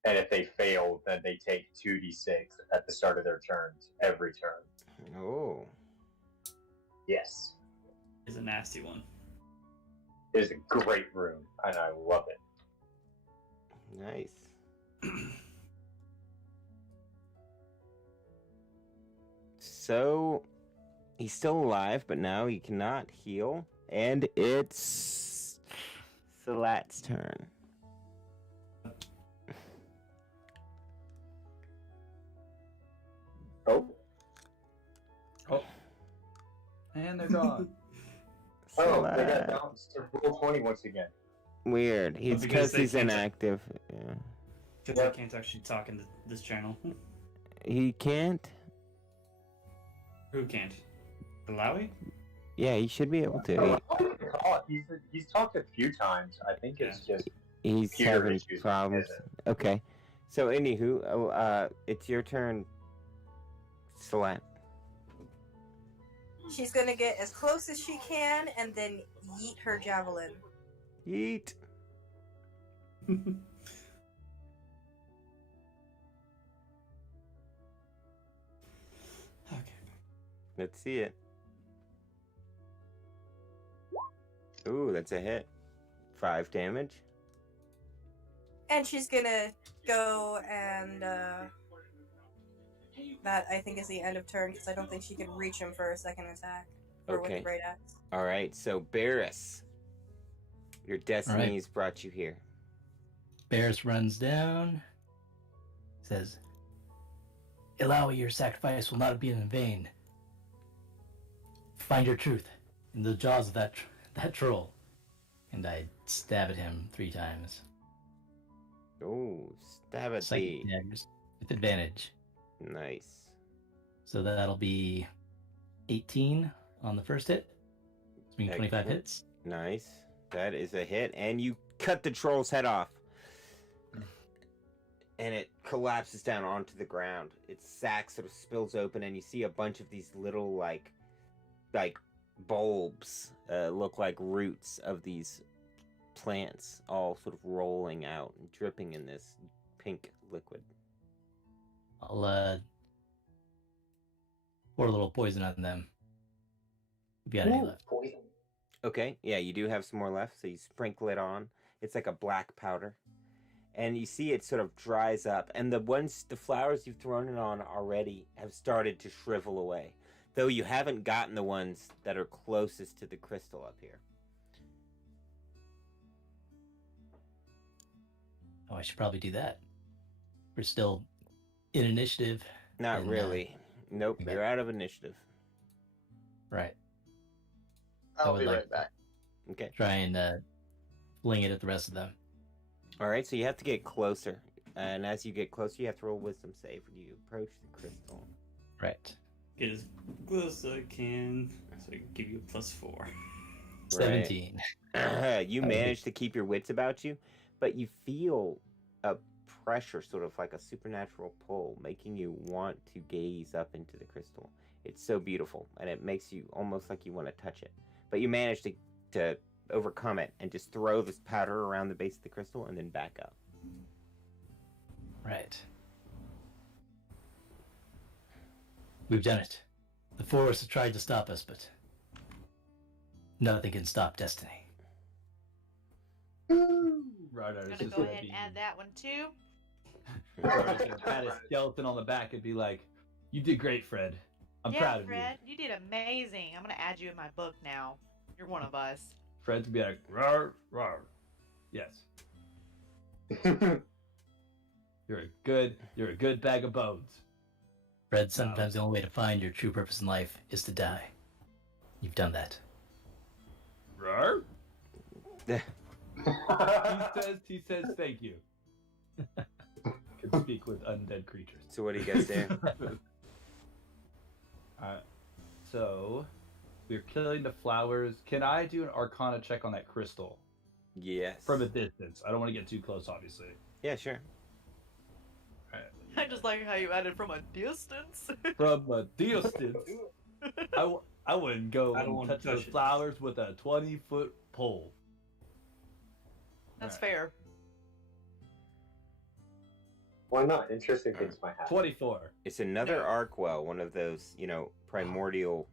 And if they fail, then they take 2d6 at the start of their turns, every turn. Oh. Yes. Is a nasty one. It is a great room, and I love it. Nice. So he's still alive, but now he cannot heal, and it's Salat's turn. Oh. Oh. And they're gone. Oh, they got Salat. bounced to roll 20 once again. Weird. Well, He's because because they he's can't- inactive. Yeah. Because Yep. I can't actually talk in this channel. He can't. Who can't? Alawi? Yeah, he should be able to. He's talked a few times. I think it's just He's computer having issues. problems. Okay. So anywho, it's your turn, Salat. She's gonna get as close as she can and then yeet her javelin. Yeet. Okay. Let's see it. Ooh, that's a hit. 5 damage. And she's gonna go and that I think is the end of turn because I don't think she could reach him for a second attack. Or with Okay. the great axe. All right, so Barris, your destiny's brought you here. Barris runs down, says, Ilawi, your sacrifice will not be in vain. Find your truth in the jaws of that troll. And I stab at him 3 times. Oh, stab at Psychic the. daggers with advantage. Nice. So that'll be 18 on the first hit. It's being 25 Excellent. hits. Nice. That is a hit, and you cut the troll's head off. And it collapses down onto the ground. Its sack sort of spills open, and you see a bunch of these little, like bulbs, look like roots of these plants, all sort of rolling out and dripping in this pink liquid. I'll pour a little poison on them. If you got any left. Poison. Okay, yeah, you do have some more left, so you sprinkle it on. It's like a black powder. And you see it sort of dries up, and the flowers you've thrown it on already have started to shrivel away. Though you haven't gotten the ones that are closest to the crystal up here. Oh, I should probably do that. We're still in initiative. Not And, really. Nope, okay. you're out of initiative. Right. I I'll would be like right back. Okay. Try and fling it at the rest of them. Alright, so you have to get closer. And as you get closer, you have to roll wisdom save when you approach the crystal. Right. Get as close as I can, so I can give you a +4. 17. You manage to keep your wits about you, but you feel a pressure, sort of like a supernatural pull, making you want to gaze up into the crystal. It's so beautiful, and it makes you almost like you want to touch it. But you manage to overcome it and just throw this powder around the base of the crystal and then back up. Right. We've done it. The Forest has tried to stop us, but nothing can stop destiny. Ryder is Gonna just go gonna ahead and be- add that one too. Ryder's gonna pat his skeleton on the back and be like, "You did great, Fred. I'm yeah, proud of Fred, you did amazing. I'm gonna add you in my book now. You're one of us. you." Fred's gonna be like, "Rawr, rawr." Yes, you're a good bag of bones. Fred, sometimes the only way to find your true purpose in life is to die. You've done that. Rawr. He says thank you. Can speak with undead creatures. So what do you guys do? So we're killing the flowers. Can I do an Arcana check on that crystal Yes. from a distance? I don't want to get too close, obviously. Yeah, sure. I just like how you added from a distance. From a distance, I wouldn't go I don't and wanna touch those touch it. flowers with a 20-foot pole. That's Alright. fair. Why not? Interesting things might happen. 24. It's another Arkwell, one of those, primordial,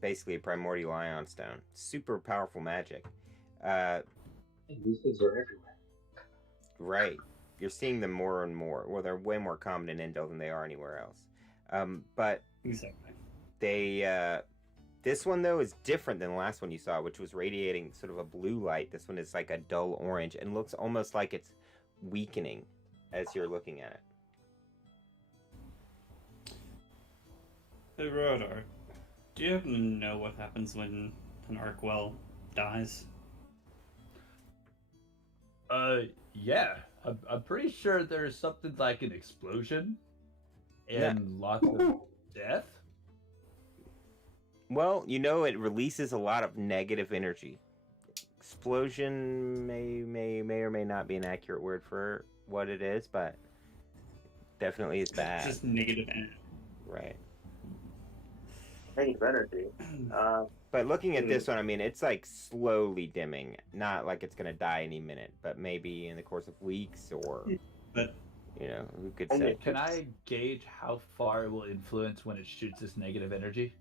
basically a primordial ion stone. Super powerful magic. These things are everywhere. Right. You're seeing them more and more. Well, they're way more common in Endel than they are anywhere else. But Exactly. they this one though is different than the last one you saw, which was radiating sort of a blue light. This one is like a dull orange and looks almost like it's weakening as you're looking at it. Hey, Rodar, do you happen to know what happens when an Arkwell dies? Yeah. I'm pretty sure there's something like an explosion and lots of death. Well, you know, it releases a lot of negative energy. Explosion may or may not be an accurate word for what it is, but definitely is bad. Just negative energy. Right. Negative energy. But looking at this one, I mean, it's like slowly dimming. Not like it's gonna die any minute, but maybe in the course of weeks or, But you know, who could say? Can I gauge how far it will influence when it shoots this negative energy?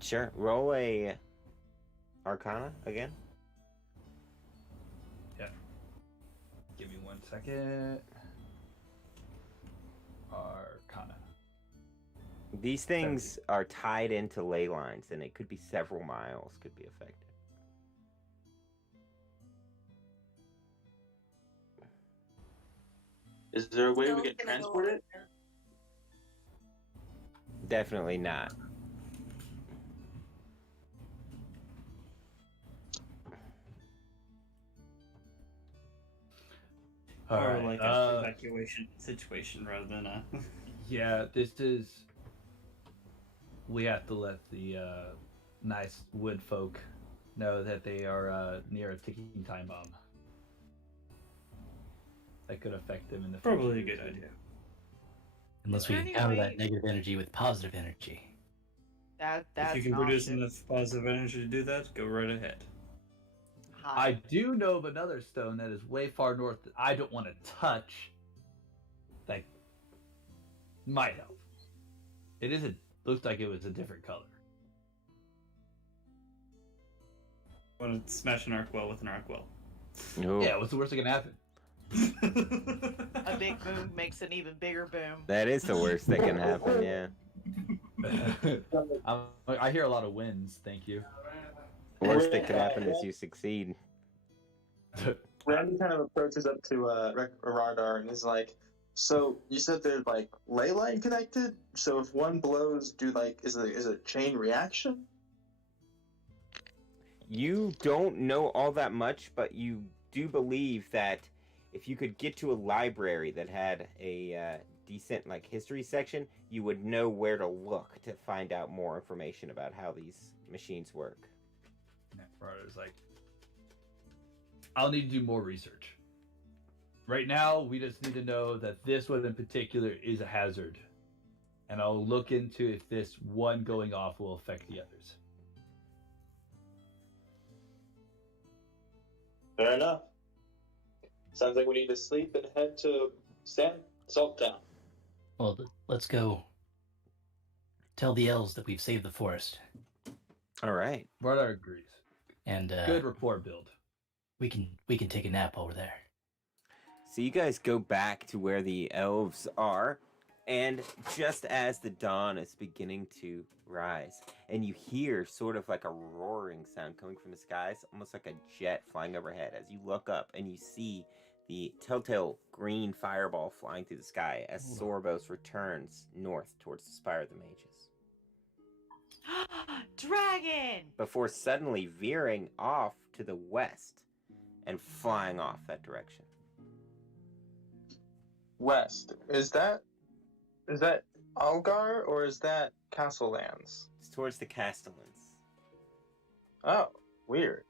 Sure. Roll a Arcana again. Yeah. Give me 1 second. Arcana. These things are tied into ley lines, and it could be several miles could be affected. Is there a way Still we can gonna go transport it? there. Definitely not. or Alright, like a evacuation situation rather than a. Yeah, this is. We have to let the nice wood folk know that they are near a ticking time bomb. That could affect them in the future. Probably a good idea. Unless we Anyway- counter that negative energy with positive energy. That's If you can an produce option. enough positive energy to do that, go right ahead. Hi. I do know of another stone that is way far north that I don't want to touch. That might help. It isn't. Looks like it was a different color. Want to smash an Arkwell with an Arkwell. No. Yeah, what's the worst that can happen? A big boom makes an even bigger boom. That is the worst that can happen, yeah. I hear a lot of wins. Thank you. Worst that could happen is you succeed. Randy kind of approaches up to Radar and is like, "So you said they're like ley line connected? So if one blows, is it a chain reaction?" You don't know all that much, but you do believe that if you could get to a library that had a decent like history section, you would know where to look to find out more information about how these machines work. Radar's like, I'll need to do more research. Right now, we just need to know that this one in particular is a hazard. And I'll look into if this one going off will affect the others. Fair enough. Sounds like we need to sleep and head to Salt Town. Well, let's go tell the elves that we've saved the forest, All right. Radar agrees. and Good rapport build. we can take a nap over there. So you guys go back to where the elves are, and just as the dawn is beginning to rise, and you hear sort of like a roaring sound coming from the skies, almost like a jet flying overhead, as you look up and you see the telltale green fireball flying through the sky as Sorbos returns north towards the Spire of the Mages, Dragon! before suddenly veering off to the west and flying off that direction. West. Is that Algar or is that Castle Lands? It's towards the Castellans. Oh, weird.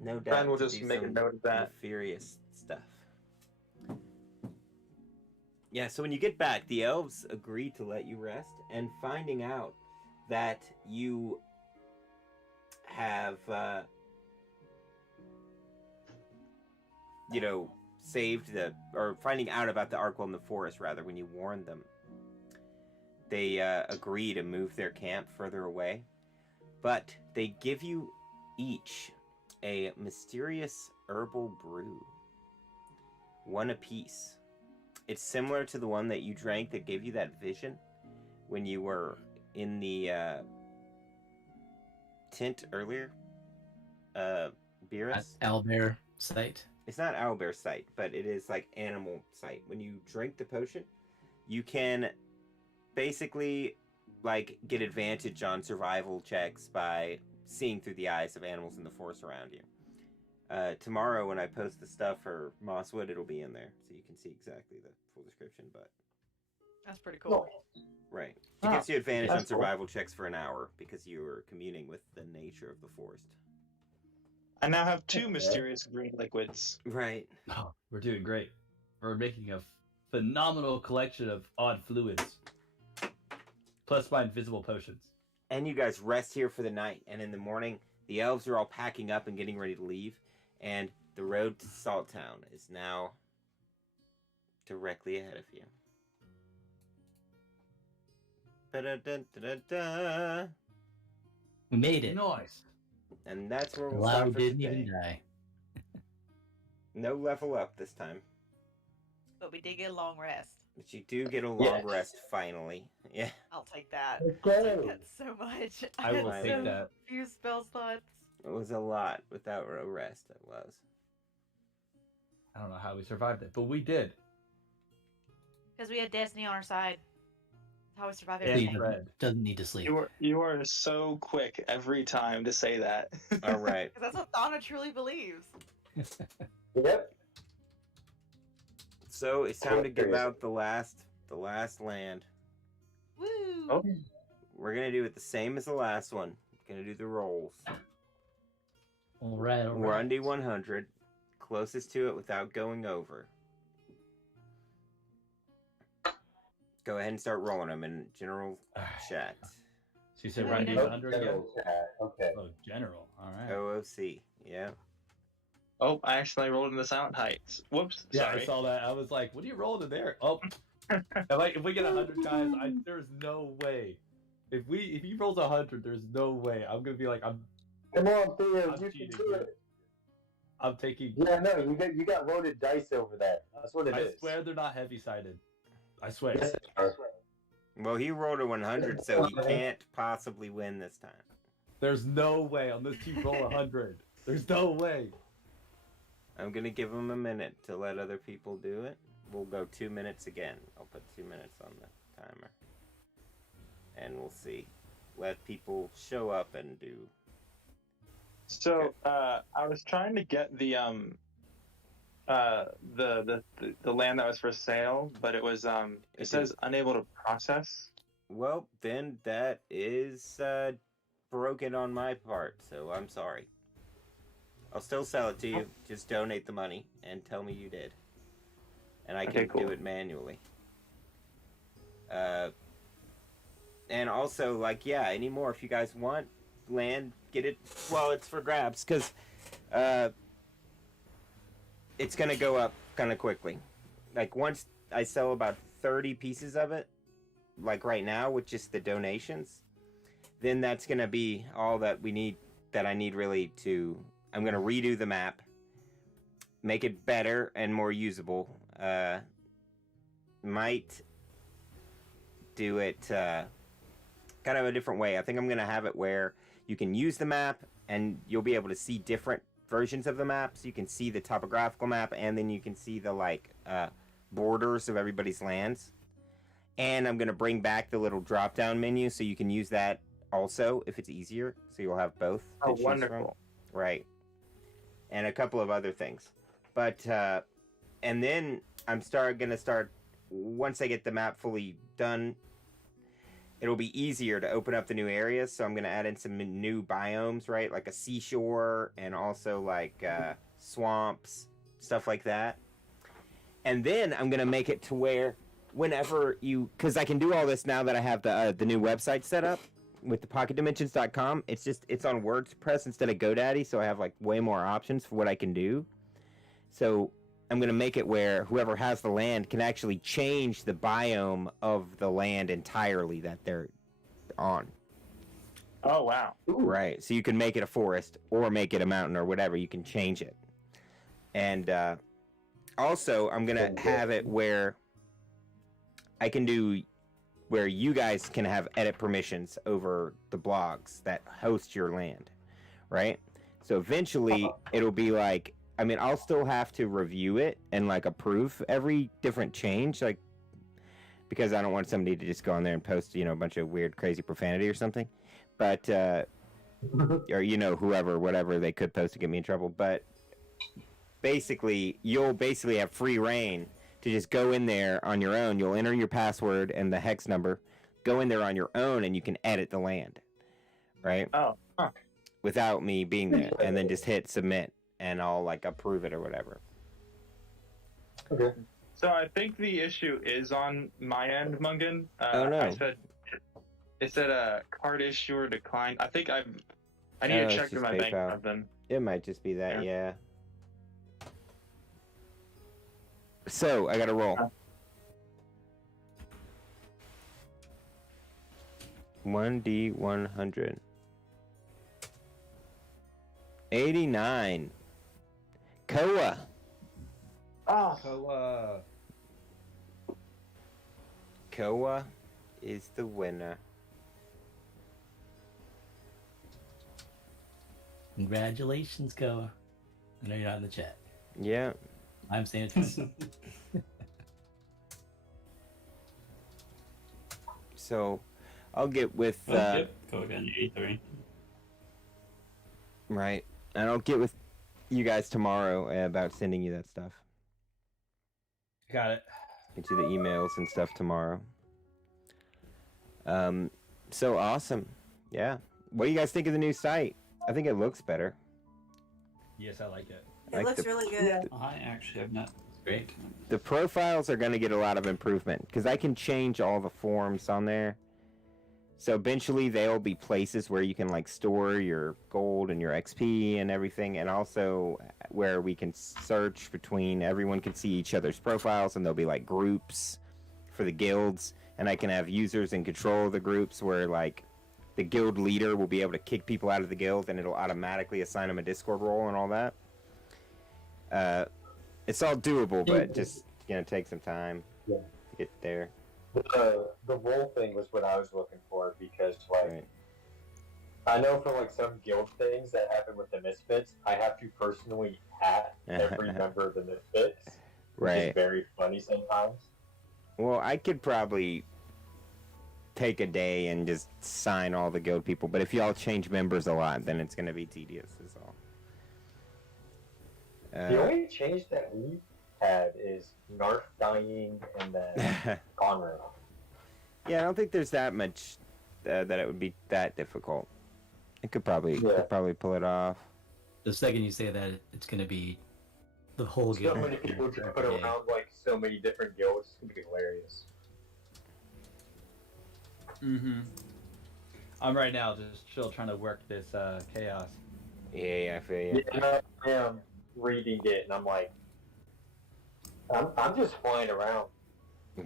No doubt. Brian will to just do make a some note of that. Nefarious stuff. Yeah, so when you get back, the elves agree to let you rest, and finding out that you have, saved or finding out about the Arkwell in the forest, rather, when you warned them, they agree to move their camp further away. But they give you each a mysterious herbal brew. One apiece. It's similar to the one that you drank that gave you that vision when you were in the tent earlier. Beerus? Owlbear site. It's not owlbear sight, but it is like animal sight. When you drink the potion, you can basically like get advantage on survival checks by seeing through the eyes of animals in the forest around you. Tomorrow when I post the stuff for Mosswood, it'll be in there so you can see exactly the full description. But That's pretty cool. right, it gives you advantage on survival checks for an hour because you are communing with the nature of the forest. I now have 2 mysterious green liquids. Right. Oh, we're doing great. We're making a phenomenal collection of odd fluids. Plus my invisible potions. And you guys rest here for the night, and in the morning, the elves are all packing up and getting ready to leave, and the road to Salt Town is now directly ahead of you. Ba-da-da-da-da-da. We made it. Nice. And that's where we'll Lau stop for didn't today. even die. No level up this time. But we did get a long rest. But you do get a long rest finally. Yeah. I'll take that. Let's I go. like that so much. I will had take so that. few spell slots. It was a lot without a rest. It was. I don't know how we survived it, but we did. Because we had Destiny on our side. That's how we survived And everything. Fred. Doesn't need to sleep. You are so quick every time to say that. All right. 'Cause that's what Thana truly believes. Yep. So it's time to give out the last land. Woo! Oh. We're gonna do it the same as the last one. Gonna do the rolls. All right. We're on D100, closest to it without going over. Go ahead and start rolling them in general chat. She said Yeah, Ryan we did know. 100 again? Okay. Oh, general. All right. OOC, yeah. Oh, I accidentally rolled in the Silent Heights. Whoops. Yeah, Sorry. I saw that. I was like, what are you rolling in there? Oh. if we get 100 guys, there's no way. If he rolls 100, there's no way. I'm going to be like, Come on, Theo, I'm you cheating, can do dude. it. I'm taking. Yeah, no, you got loaded dice over that. That's what it I is. swear they're not heavy-sided. I swear. Yes, they are. Well, he rolled a 100, so he can't possibly win this time. There's no way on this team roll 100. There's no way. I'm gonna give him a minute to let other people do it. We'll go 2 minutes again. I'll put 2 minutes on the timer. And we'll see. Let people show up and do. So I was trying to get the land that was for sale, but it was it says unable to process. Well, then that is broken on my part, so I'm sorry. I'll still sell it to you. Just donate the money and tell me you did. And I can do it manually. And also, like, yeah, anymore, if you guys want land, get it while it's for grabs, because it's going to go up kind of quickly. Like, once I sell about 30 pieces of it, like right now, with just the donations, then that's going to be all that we need, that I need really to... I'm going to redo the map, make it better and more usable. Might do it kind of a different way. I think I'm going to have it where you can use the map and you'll be able to see different versions of the map. So you can see the topographical map and then you can see the like borders of everybody's lands. And I'm going to bring back the little drop down menu so you can use that also if it's easier. So you'll have both. to Oh, choose wonderful. from. Right. And a couple of other things. But, and then I'm gonna start, once I get the map fully done, it'll be easier to open up the new areas. So I'm gonna add in some new biomes, right? Like a seashore and also like swamps, stuff like that. And then I'm gonna make it to where whenever you, because I can do all this now that I have the new website set up with the pocketdimensions.com. It's on WordPress instead of GoDaddy, so I have like way more options for what I can do. So I'm going to make it where whoever has the land can actually change the biome of the land entirely that they're on. Oh wow. Right. So you can make it a forest or make it a mountain or whatever. You can change it. And also, I'm going to have it where I can do where you guys can have edit permissions over the blogs that host your land, right? So eventually it'll be like, I mean, I'll still have to review it and like approve every different change, like, because I don't want somebody to just go on there and post, you know, a bunch of weird, crazy profanity or something. But, or, you know, whatever they could post to get me in trouble. But basically, you'll basically have free reign to just go in there on your own. You'll enter your password and the hex number, go in there on your own, and you can edit the land, right? Oh. Huh. Without me being there, and then just hit submit, and I'll like approve it or whatever. Okay. So I think the issue is on my end, Mungan. Oh, no. It said card issuer declined. I think I need Oh, to it's check through just my bank PayPal. something. It might just be that, yeah. So I got to roll. 1D100. 89. Koa. Oh. Koa is the winner. Congratulations, Koa. I know you're not in the chat. Yeah. I'm saying it to myself. So I'll get with Yep, Koa got an 83. right, and I'll get with you guys tomorrow about sending you that stuff. Got it. Get you the emails and stuff tomorrow. So awesome. Yeah. What do you guys think of the new site? I think it looks better. Yes, I like it. It Like looks the- really good. I actually have not. Great. The profiles are going to get a lot of improvement because I can change all the forms on there. So eventually they'll be places where you can like store your gold and your XP and everything, and also where we can search between, everyone can see each other's profiles, and there'll be like groups for the guilds, and I can have users in control of the groups where like the guild leader will be able to kick people out of the guild and it'll automatically assign them a Discord role and all that. It's all doable, but just gonna take some time to get there. The role thing was what I was looking for because, like, Right. I know for like some guild things that happen with the Misfits, I have to personally hat every member of the Misfits, which is Right. very funny sometimes. Well, I could probably take a day and just sign all the guild people, but if y'all change members a lot, then it's gonna be tedious, is all. The only change that we had is Narf dying and then Conrad. Yeah, I don't think there's that much that it would be that difficult. It could probably pull it off. The second you say that, it's going to be the whole So guild. many people just put around like so many different guilds. It's gonna be hilarious. Mm-hmm. I'm right now just still trying to work this chaos. Yeah, I feel you. Yeah, I am reading it and I'm like, I'm just flying around.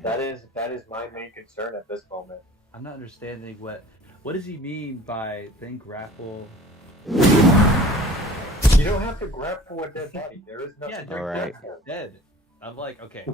That is my main concern at this moment. I'm not understanding what does he mean by then grapple? You don't have to grapple a dead body. There is nothing. Yeah, they're All right. dead. I'm like, okay,